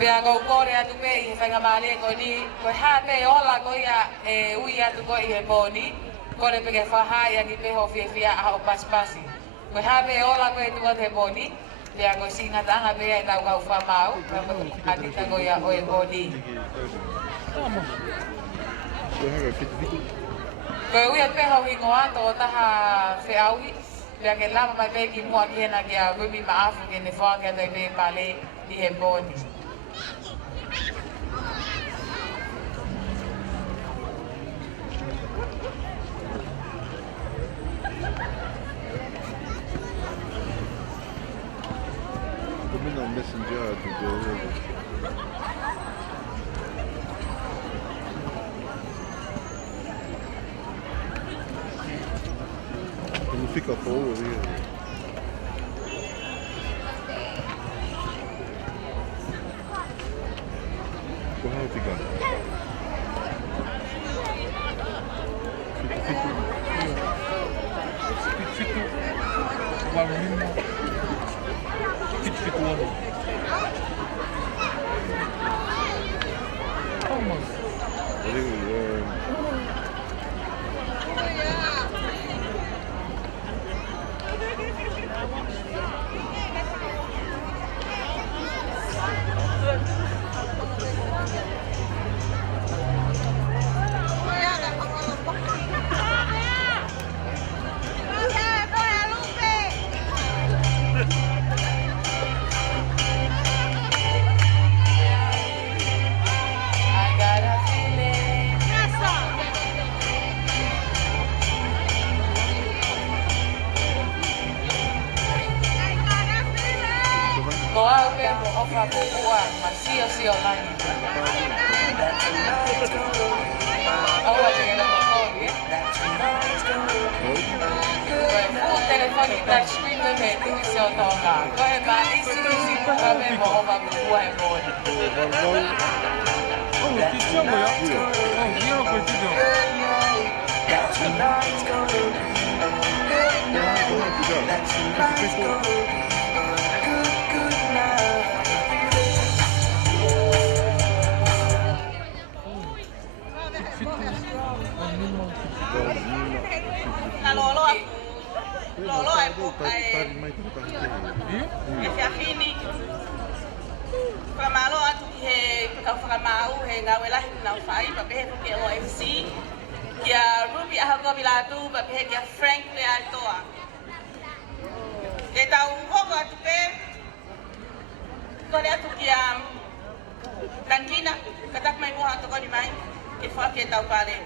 Pea ko kore atu pe i whainga maale ko ni ko ha pe ola ko ia e ui atu ko i he poni kore pe ke whahai angi pe ho fia fia a o paspasi ko ha pe ola ko e tuwa te poni pea ko singa tanga pe e tau kau whamau atita ko ia o e poni ko e ui atu pe ho hingo ato o taha whiauhi pea ke lama mai pe ki mua ki hena ki a rumi maafu ke ne whaka te pe pale i he poni fica fogo ali. Como fica? Fitu. Warunimo. Fitu ano. Thomas. Lolo ai buka e fiafini Whamalo atu ki he whakawhakamau he ngā welahi nau whai pa pehe ke OFC kia Ruby ahakobi Latu pa pehe kia Frank le aitoa e tau hoko atu pe kore atu kia Tankina katak mai moha atu koni mai e whake tau pare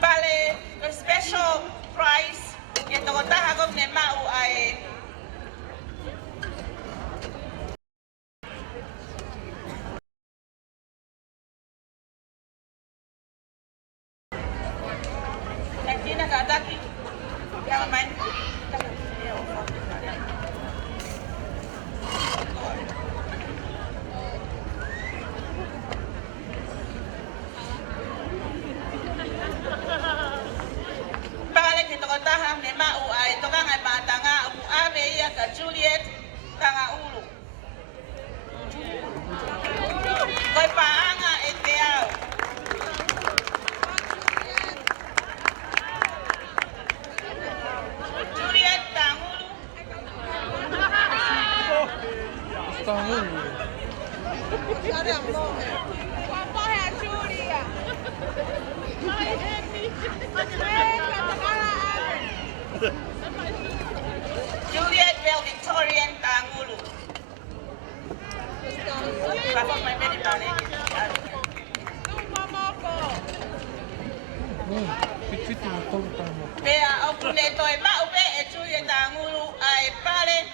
Pale, a special prize que toko taha kom ne mau ai Tankina kataki kama mai Juliet tanga ulu. Koi paanga e te au. Juliet tanga ulu. Tanga ulu. Juliet Bell Victorian Tangulu. Kapag may medipane. Pea au kuneto e maupe e Juliet Tangulu ai pale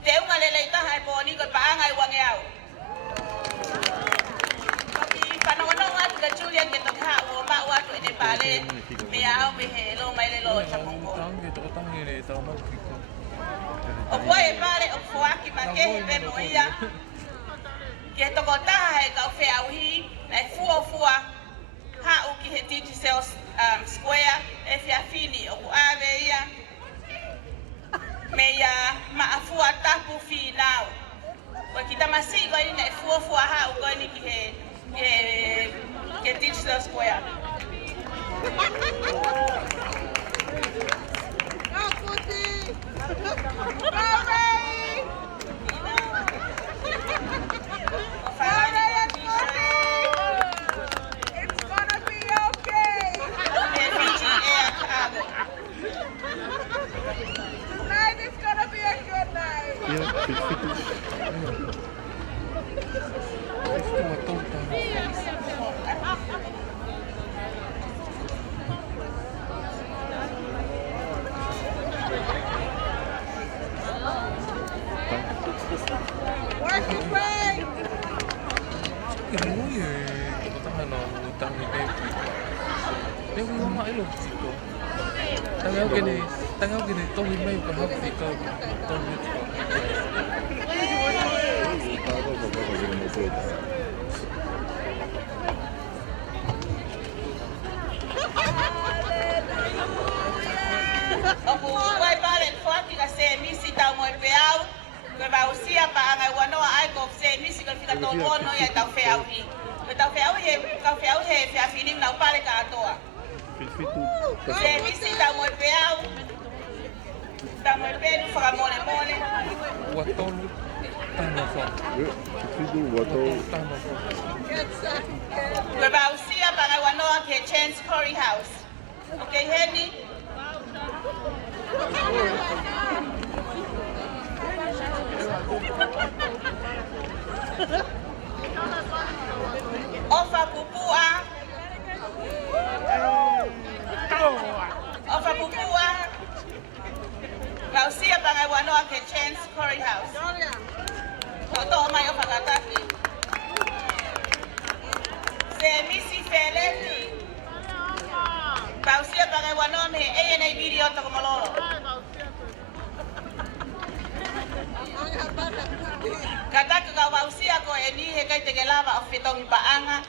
te unga lele taha e poni ko paanga i wange au. Kopi panongonong atu ka Juliet ke tokha o mau atu e pale pea au me he lo mai le lo chamongo. O poe pare o fuaki makehi pe moia ke toko taha he kau whiauhi nei fuafua hau ki he Digi Square e fiafini o kuawe ia me ia maafua tapu finau ko ki tamasi ko ni nei fuafua hau ko ni ki he Digi Square Muy, utang ni David. Yung mga ilog siko. Tangaw gini, tohin may kahap ikaw. Tohin. Oku wai balen forti ka se misi ta mo peau. Ke ba usia pa ngai wano ai ko se misi ka fika to no ya ta feau hi. Ke ta feau he ka feau he fia finim na pale ka toa. Se misi ta mo peau. Ta mo pe du fra mole mole. Watol tama fa. Ke ba usia pa ngai wano ke chance curry house. Okay, Henny. Ofa pupua. Ofa pupua. Kausia bangai wano ke chance curry house. Toto mai ofa kataki. Se misi feleti. Kausia bangai wano me ANA video to komololo. Kataka ka wausia ko eni he kai tegelava of fitong paanga.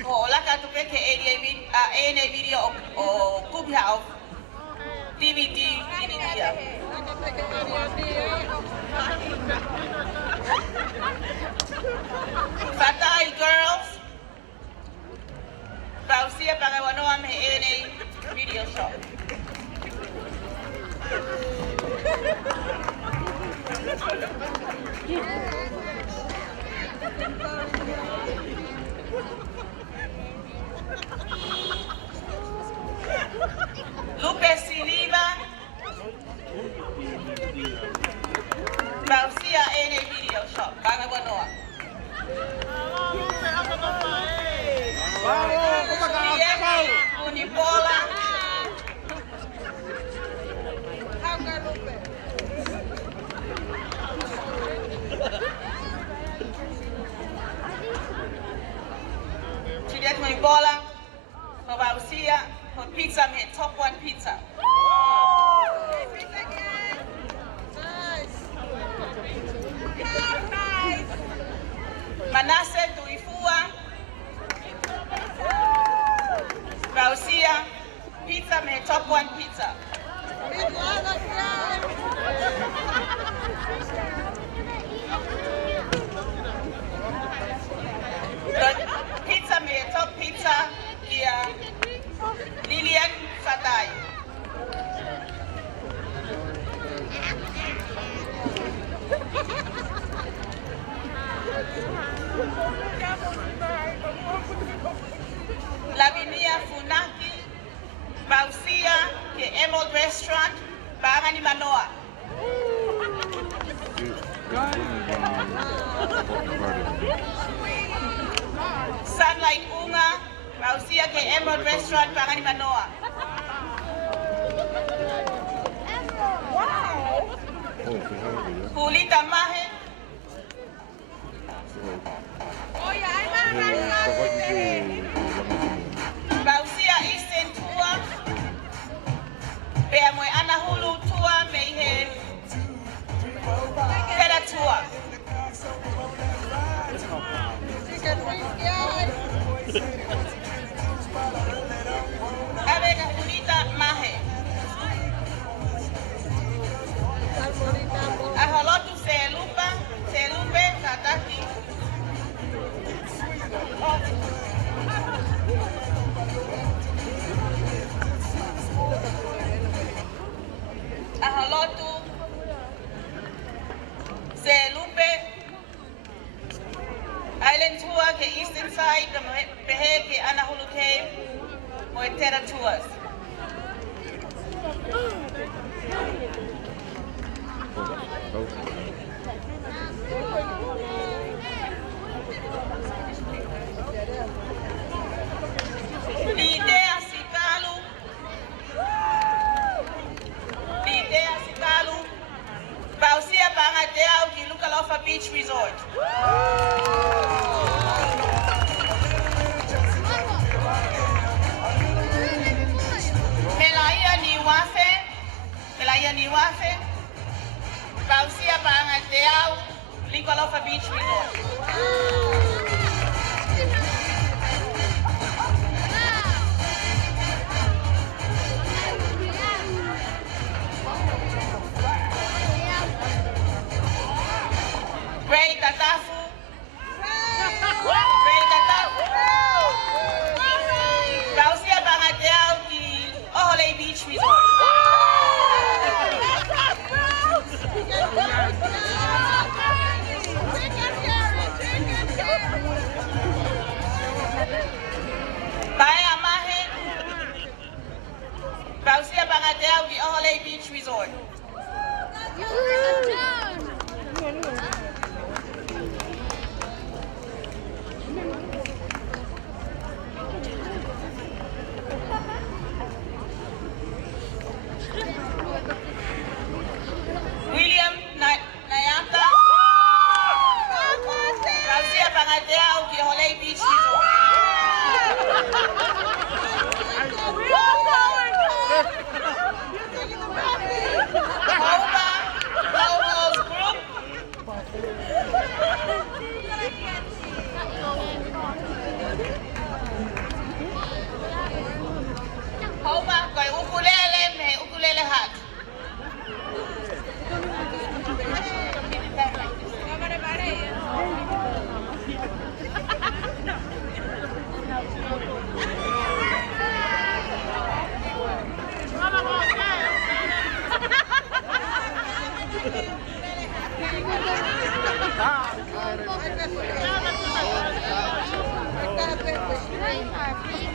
Ko la ka tu peke ANA video o kubha of DVD dia. Fatai girls. Kausia bangai wano me ANA video shop. Lupe Siliva. Kausia ANA video shop. Bangai wano. Unipola. Juliet Moimoi, for Bausia, for pizza, me top one pizza. Manasseh Tuifua, Bausia, pizza, me top one pizza. Pizza me top pizza here. Lilian Fatai. Lavinia Funaki. Bausia ke Emerald Restaurant. Bangani Manoa. Sunlight Unga, Bausia ke Emerald Restaurant, Bangani Manoa. Kulita Mahe. Bausia Eastern Tour. Beamoy Anahulu Tour, Mayhem. Tera Tour. Abega Julita Mahe. Aholotu Selupe Kataki. Aholotu Selupe Island Tour ke Eastern Side, Behe ke Anahulu Cave, Moitera Tours. Lidea Sikalu, Bausia Bangadea ki Nuku'alofa Beach Resort. Nuku'alofa Beach Resort. Ray Tatafu. Ray Tatafu. Kausia Bangateau di Ohole Beach Resort. Baya Mahe. Kausia Bangateau di Ohole Beach Resort. William Nayanta. Kausia Bangateau di Ohole Beach Resort. Paula's group. Homa kay ukulele me ukulele hat.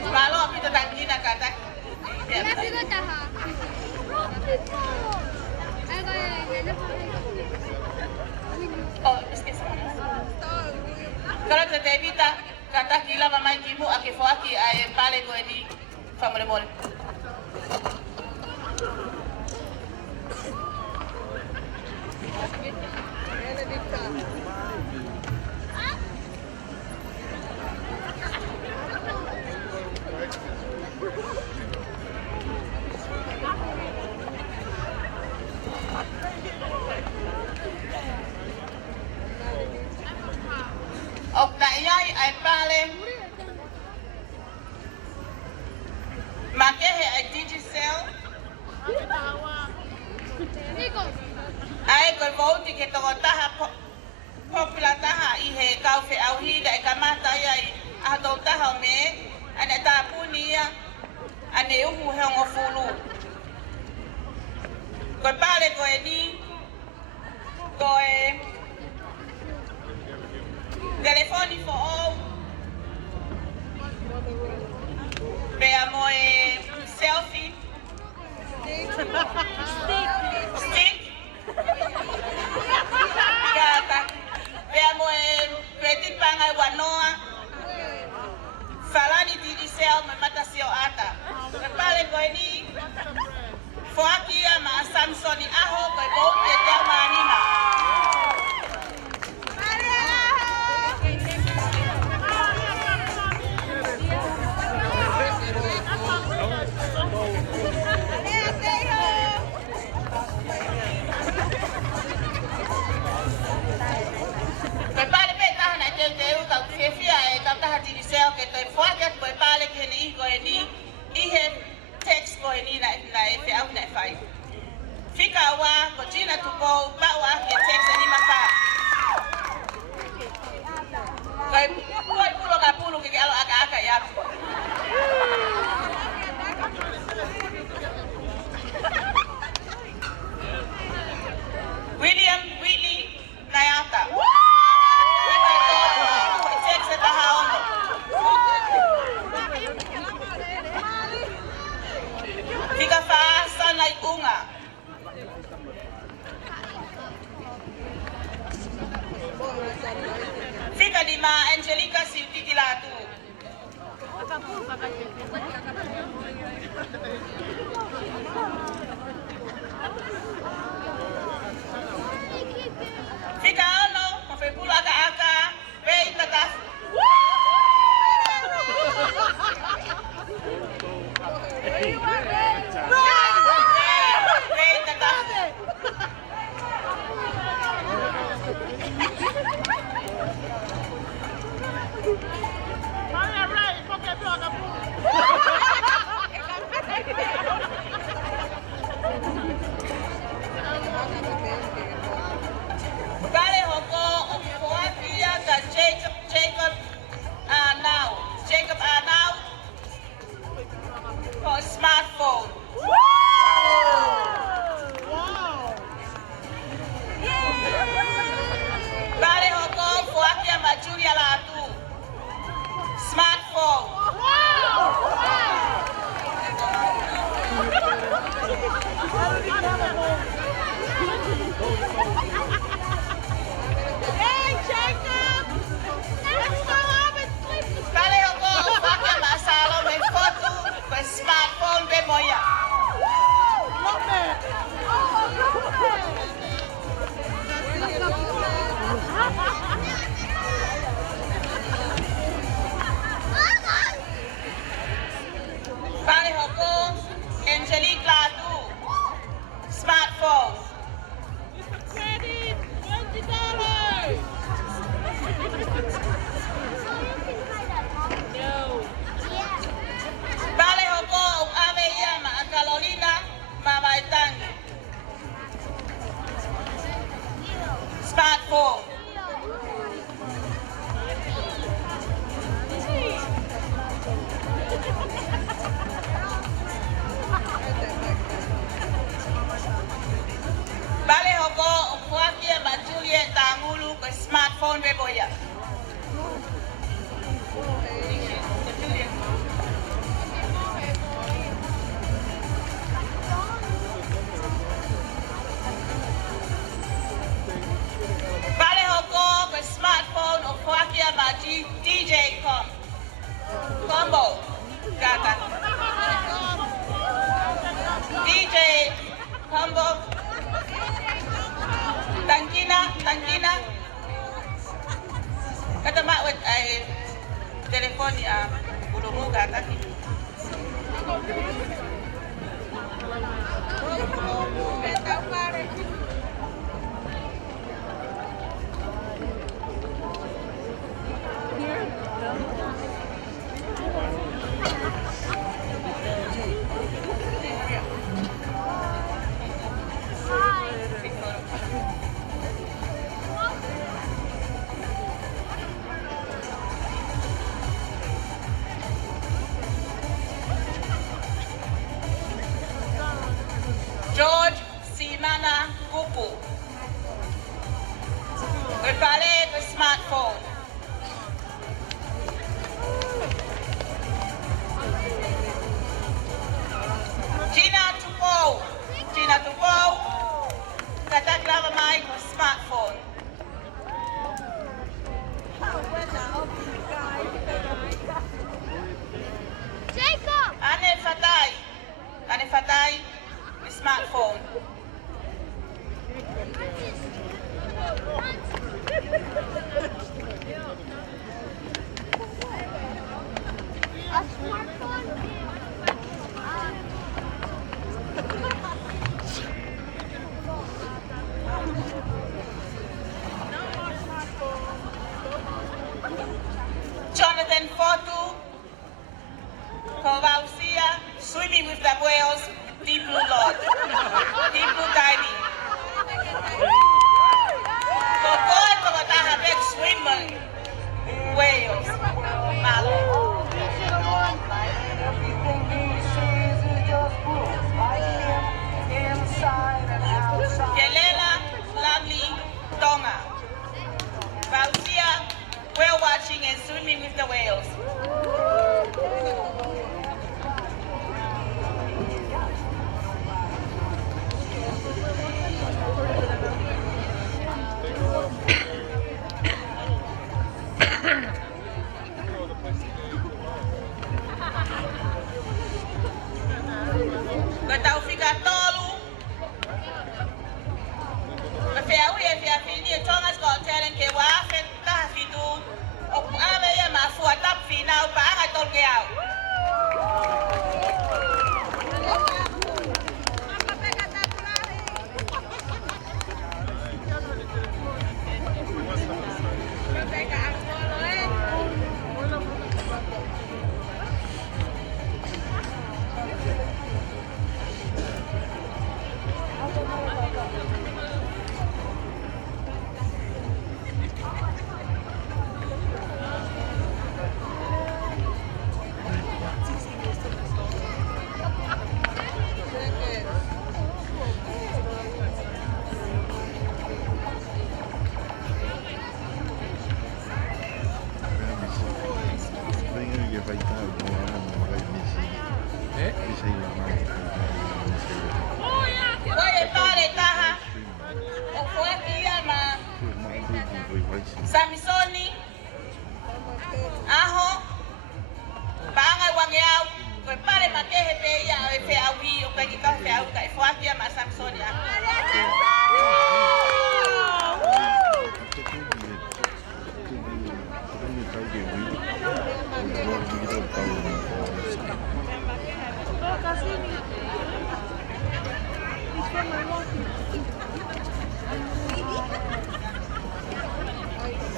Malo kita tanggi nak kata. Oh, kalau tetevita kata kila mama ibu akifuaki ay pale ko ni famole. Op na iyay ay pale makehe ay Digi cell ay ko vote ke to taha popular taha ihe kaufe au hida e kamata ay ato taha me ane tapunia ane uhu hengo fulu ko pale ko edi ko telephone for all. Veamos selfie. Stick. Gata. Veamos petit pangai wanoa. Falani Digi sel me mata sio ata. Kepale ko ini. Foakia ma Samsoni aho ko bote termanina. Que te fuagat boy pale que ni go ni ihe text go ni na fe au na fai fika wa ko jina to go ba wa ke text ni mafa kai boy pulo ke alo aka ya William Willie Nayata text at the house. Fika fasa na ikunga. Fika di ma Angelica Silviti Latu. Fika ano, mafepulu aka-aka, wait tatas. smartphone beboya. Vale hoko with smartphone of Wakia ma DJ combo gata. DJ combo tangina kata mak with telefon ya bulungu gata. George Simana Kupu. Prepare the smartphone. Gina Tupo. Kataklava mic or smartphone. Jacob. Ane Fatai. Smartphone. A smartphone? Jonathan Fortu. Kovausia. Swimming with the whales. Deep blue lodge. Deep blue diving. Kokotaha big swimmer. Whales. Malo. Kelela, lovely Tonga. Valsia, whale watching and swimming with the whales. Fica tolo. Tonga's Got Talent que wa afeta fitu o ave ya mafuata final para tolgeao. Samisoni, aho, banga wangyao, prepare makehe pe ya pe awi o pe kita pe au kai fuatia ma Samisoni.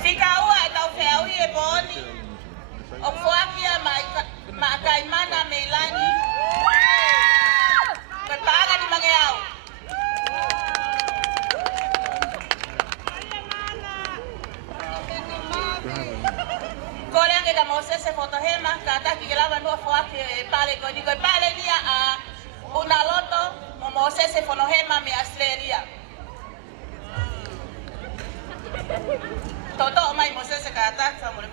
Fica o pe awi e boni. O fuatia ma kai mana melani. Prepara di mangyao. Korea que damos ese fotogema, kata que graba no fue que pale con digo pale dia a una loto, como ese fotogema me astrería. Toto mai mo se kata sa mole.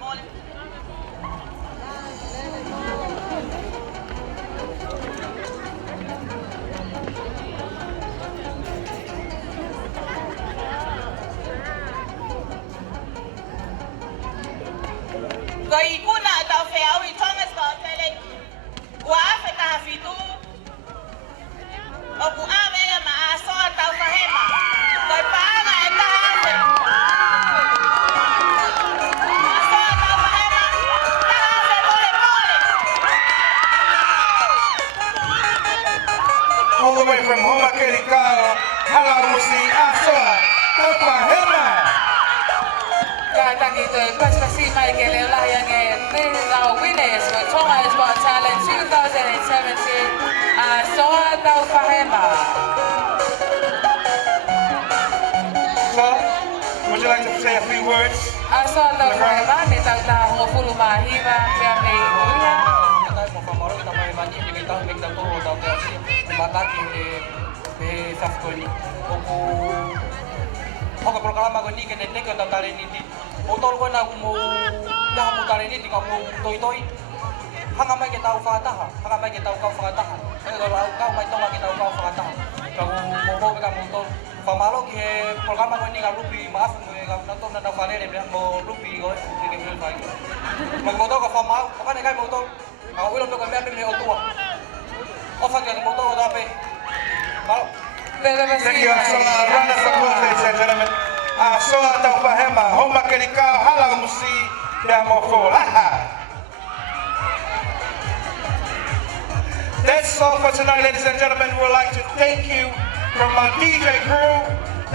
Koi kuna tau fea wi Tonga sto tele. Wa fe ta fitu. O ku ave ya ma so tau fahema. Koi pa na eta ave. So tau fahema. Ta ave mole mole. All the way from Homa Kerikao, Halamusi, Asoa, tau fahema. Thank you to Pastor Michael Eliang. This is our winners for Tonga's Got Talent 2017. Soa Tau Fahema. So, would you like to say a few words? Soa Tau Fahema, ni tau taha hopulu mahiwa, pia mei uia. Oke programa ko ni kene teke ta tare ni ti. Motor ko na mo ya mo tare ni ti ka mo toy. Hanga mai ke tau fa ta ha. Hanga mai ke tau ka fa ta ha. Ko la ka mai to ma ke tau ka fa ta ha. Ka mo ka motor. Fa malo ke programa ko ni ka rupi maaf mo ka na to na fa le mo rupi ko ni ke mo fa. Mo motor ka fa ma ka ne kai motor. Ka ulo to ka me o to. O fa ke motor da pe. Malo. Thank you. So, round of applause, ladies and gentlemen. Soa Tau Fahema, Homa Kerikao, Halamusi, Yamofo. That's all for tonight, ladies and gentlemen. We would like to thank you from our DJ crew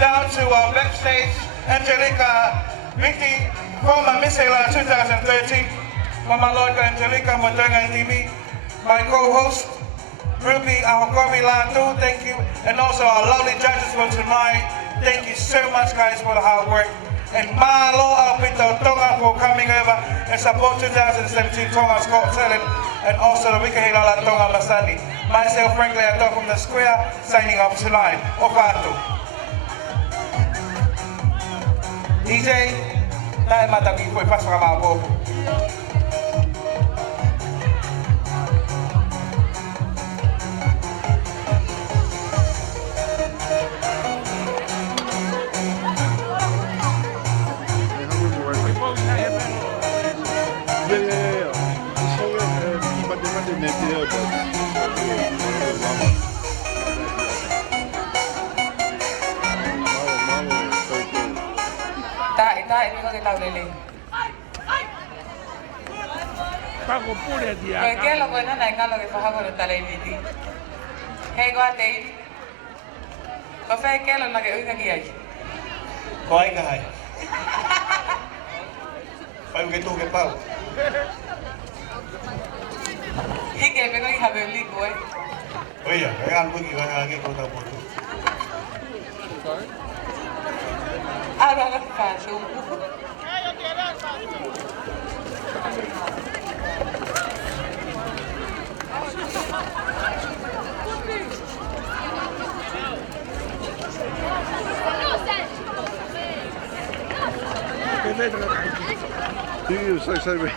down to our backstage, Angelica Vinti, former Miss Ela 2013, Mama Lord Angelica Motenga TV, my co-host, Ruby, our Komi Latu, thank you. And also our lovely judges for tonight. Thank you so much, guys, for the hard work. And Malo Alpito Tonga for coming over and support 2017 Tonga's Got Talent. And also the Wikahila Tonga Masani. Myself, frankly, I thought from the square, signing off tonight. Ofatu. DJ, dahil matagi po ipas para maabo. Tak, ini kau tahu lele. Pago pure dia. Porque lo bueno no es que lo que pasa por el talento. Hey, go ate. Kau fai que lo nak uikan dia. Kau ai ka hai. Pai ke tu ke pau. Hingga me kau ihabe beli boy. Oh iya, kan pergi lagi kau tahu tu. Ada apa tu? Sai bem.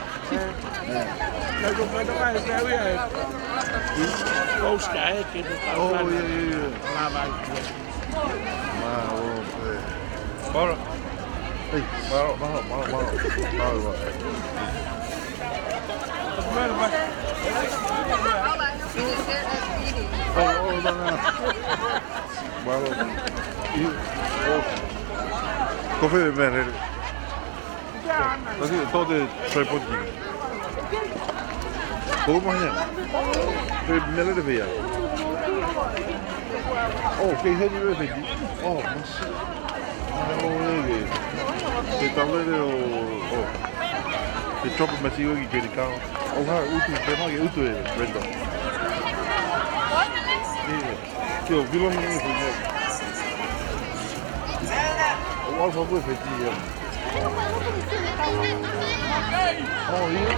Não comprei mais, é o é. Os caras que estão lá. Oh, yeah. Lá vai. Paula. Hey, Paula. Koffie med det. Así, todo de tripod. ¿Cómo es? Me lo veía. Oh, ¿qué es el de Oh, no sé. Se tablero oh. Se chopa masivo que quiere cao. Oh, ha, tema que utu rendo. Tío, vilo no me fue. Oh, alfa fue fetiche. Oh, yeah.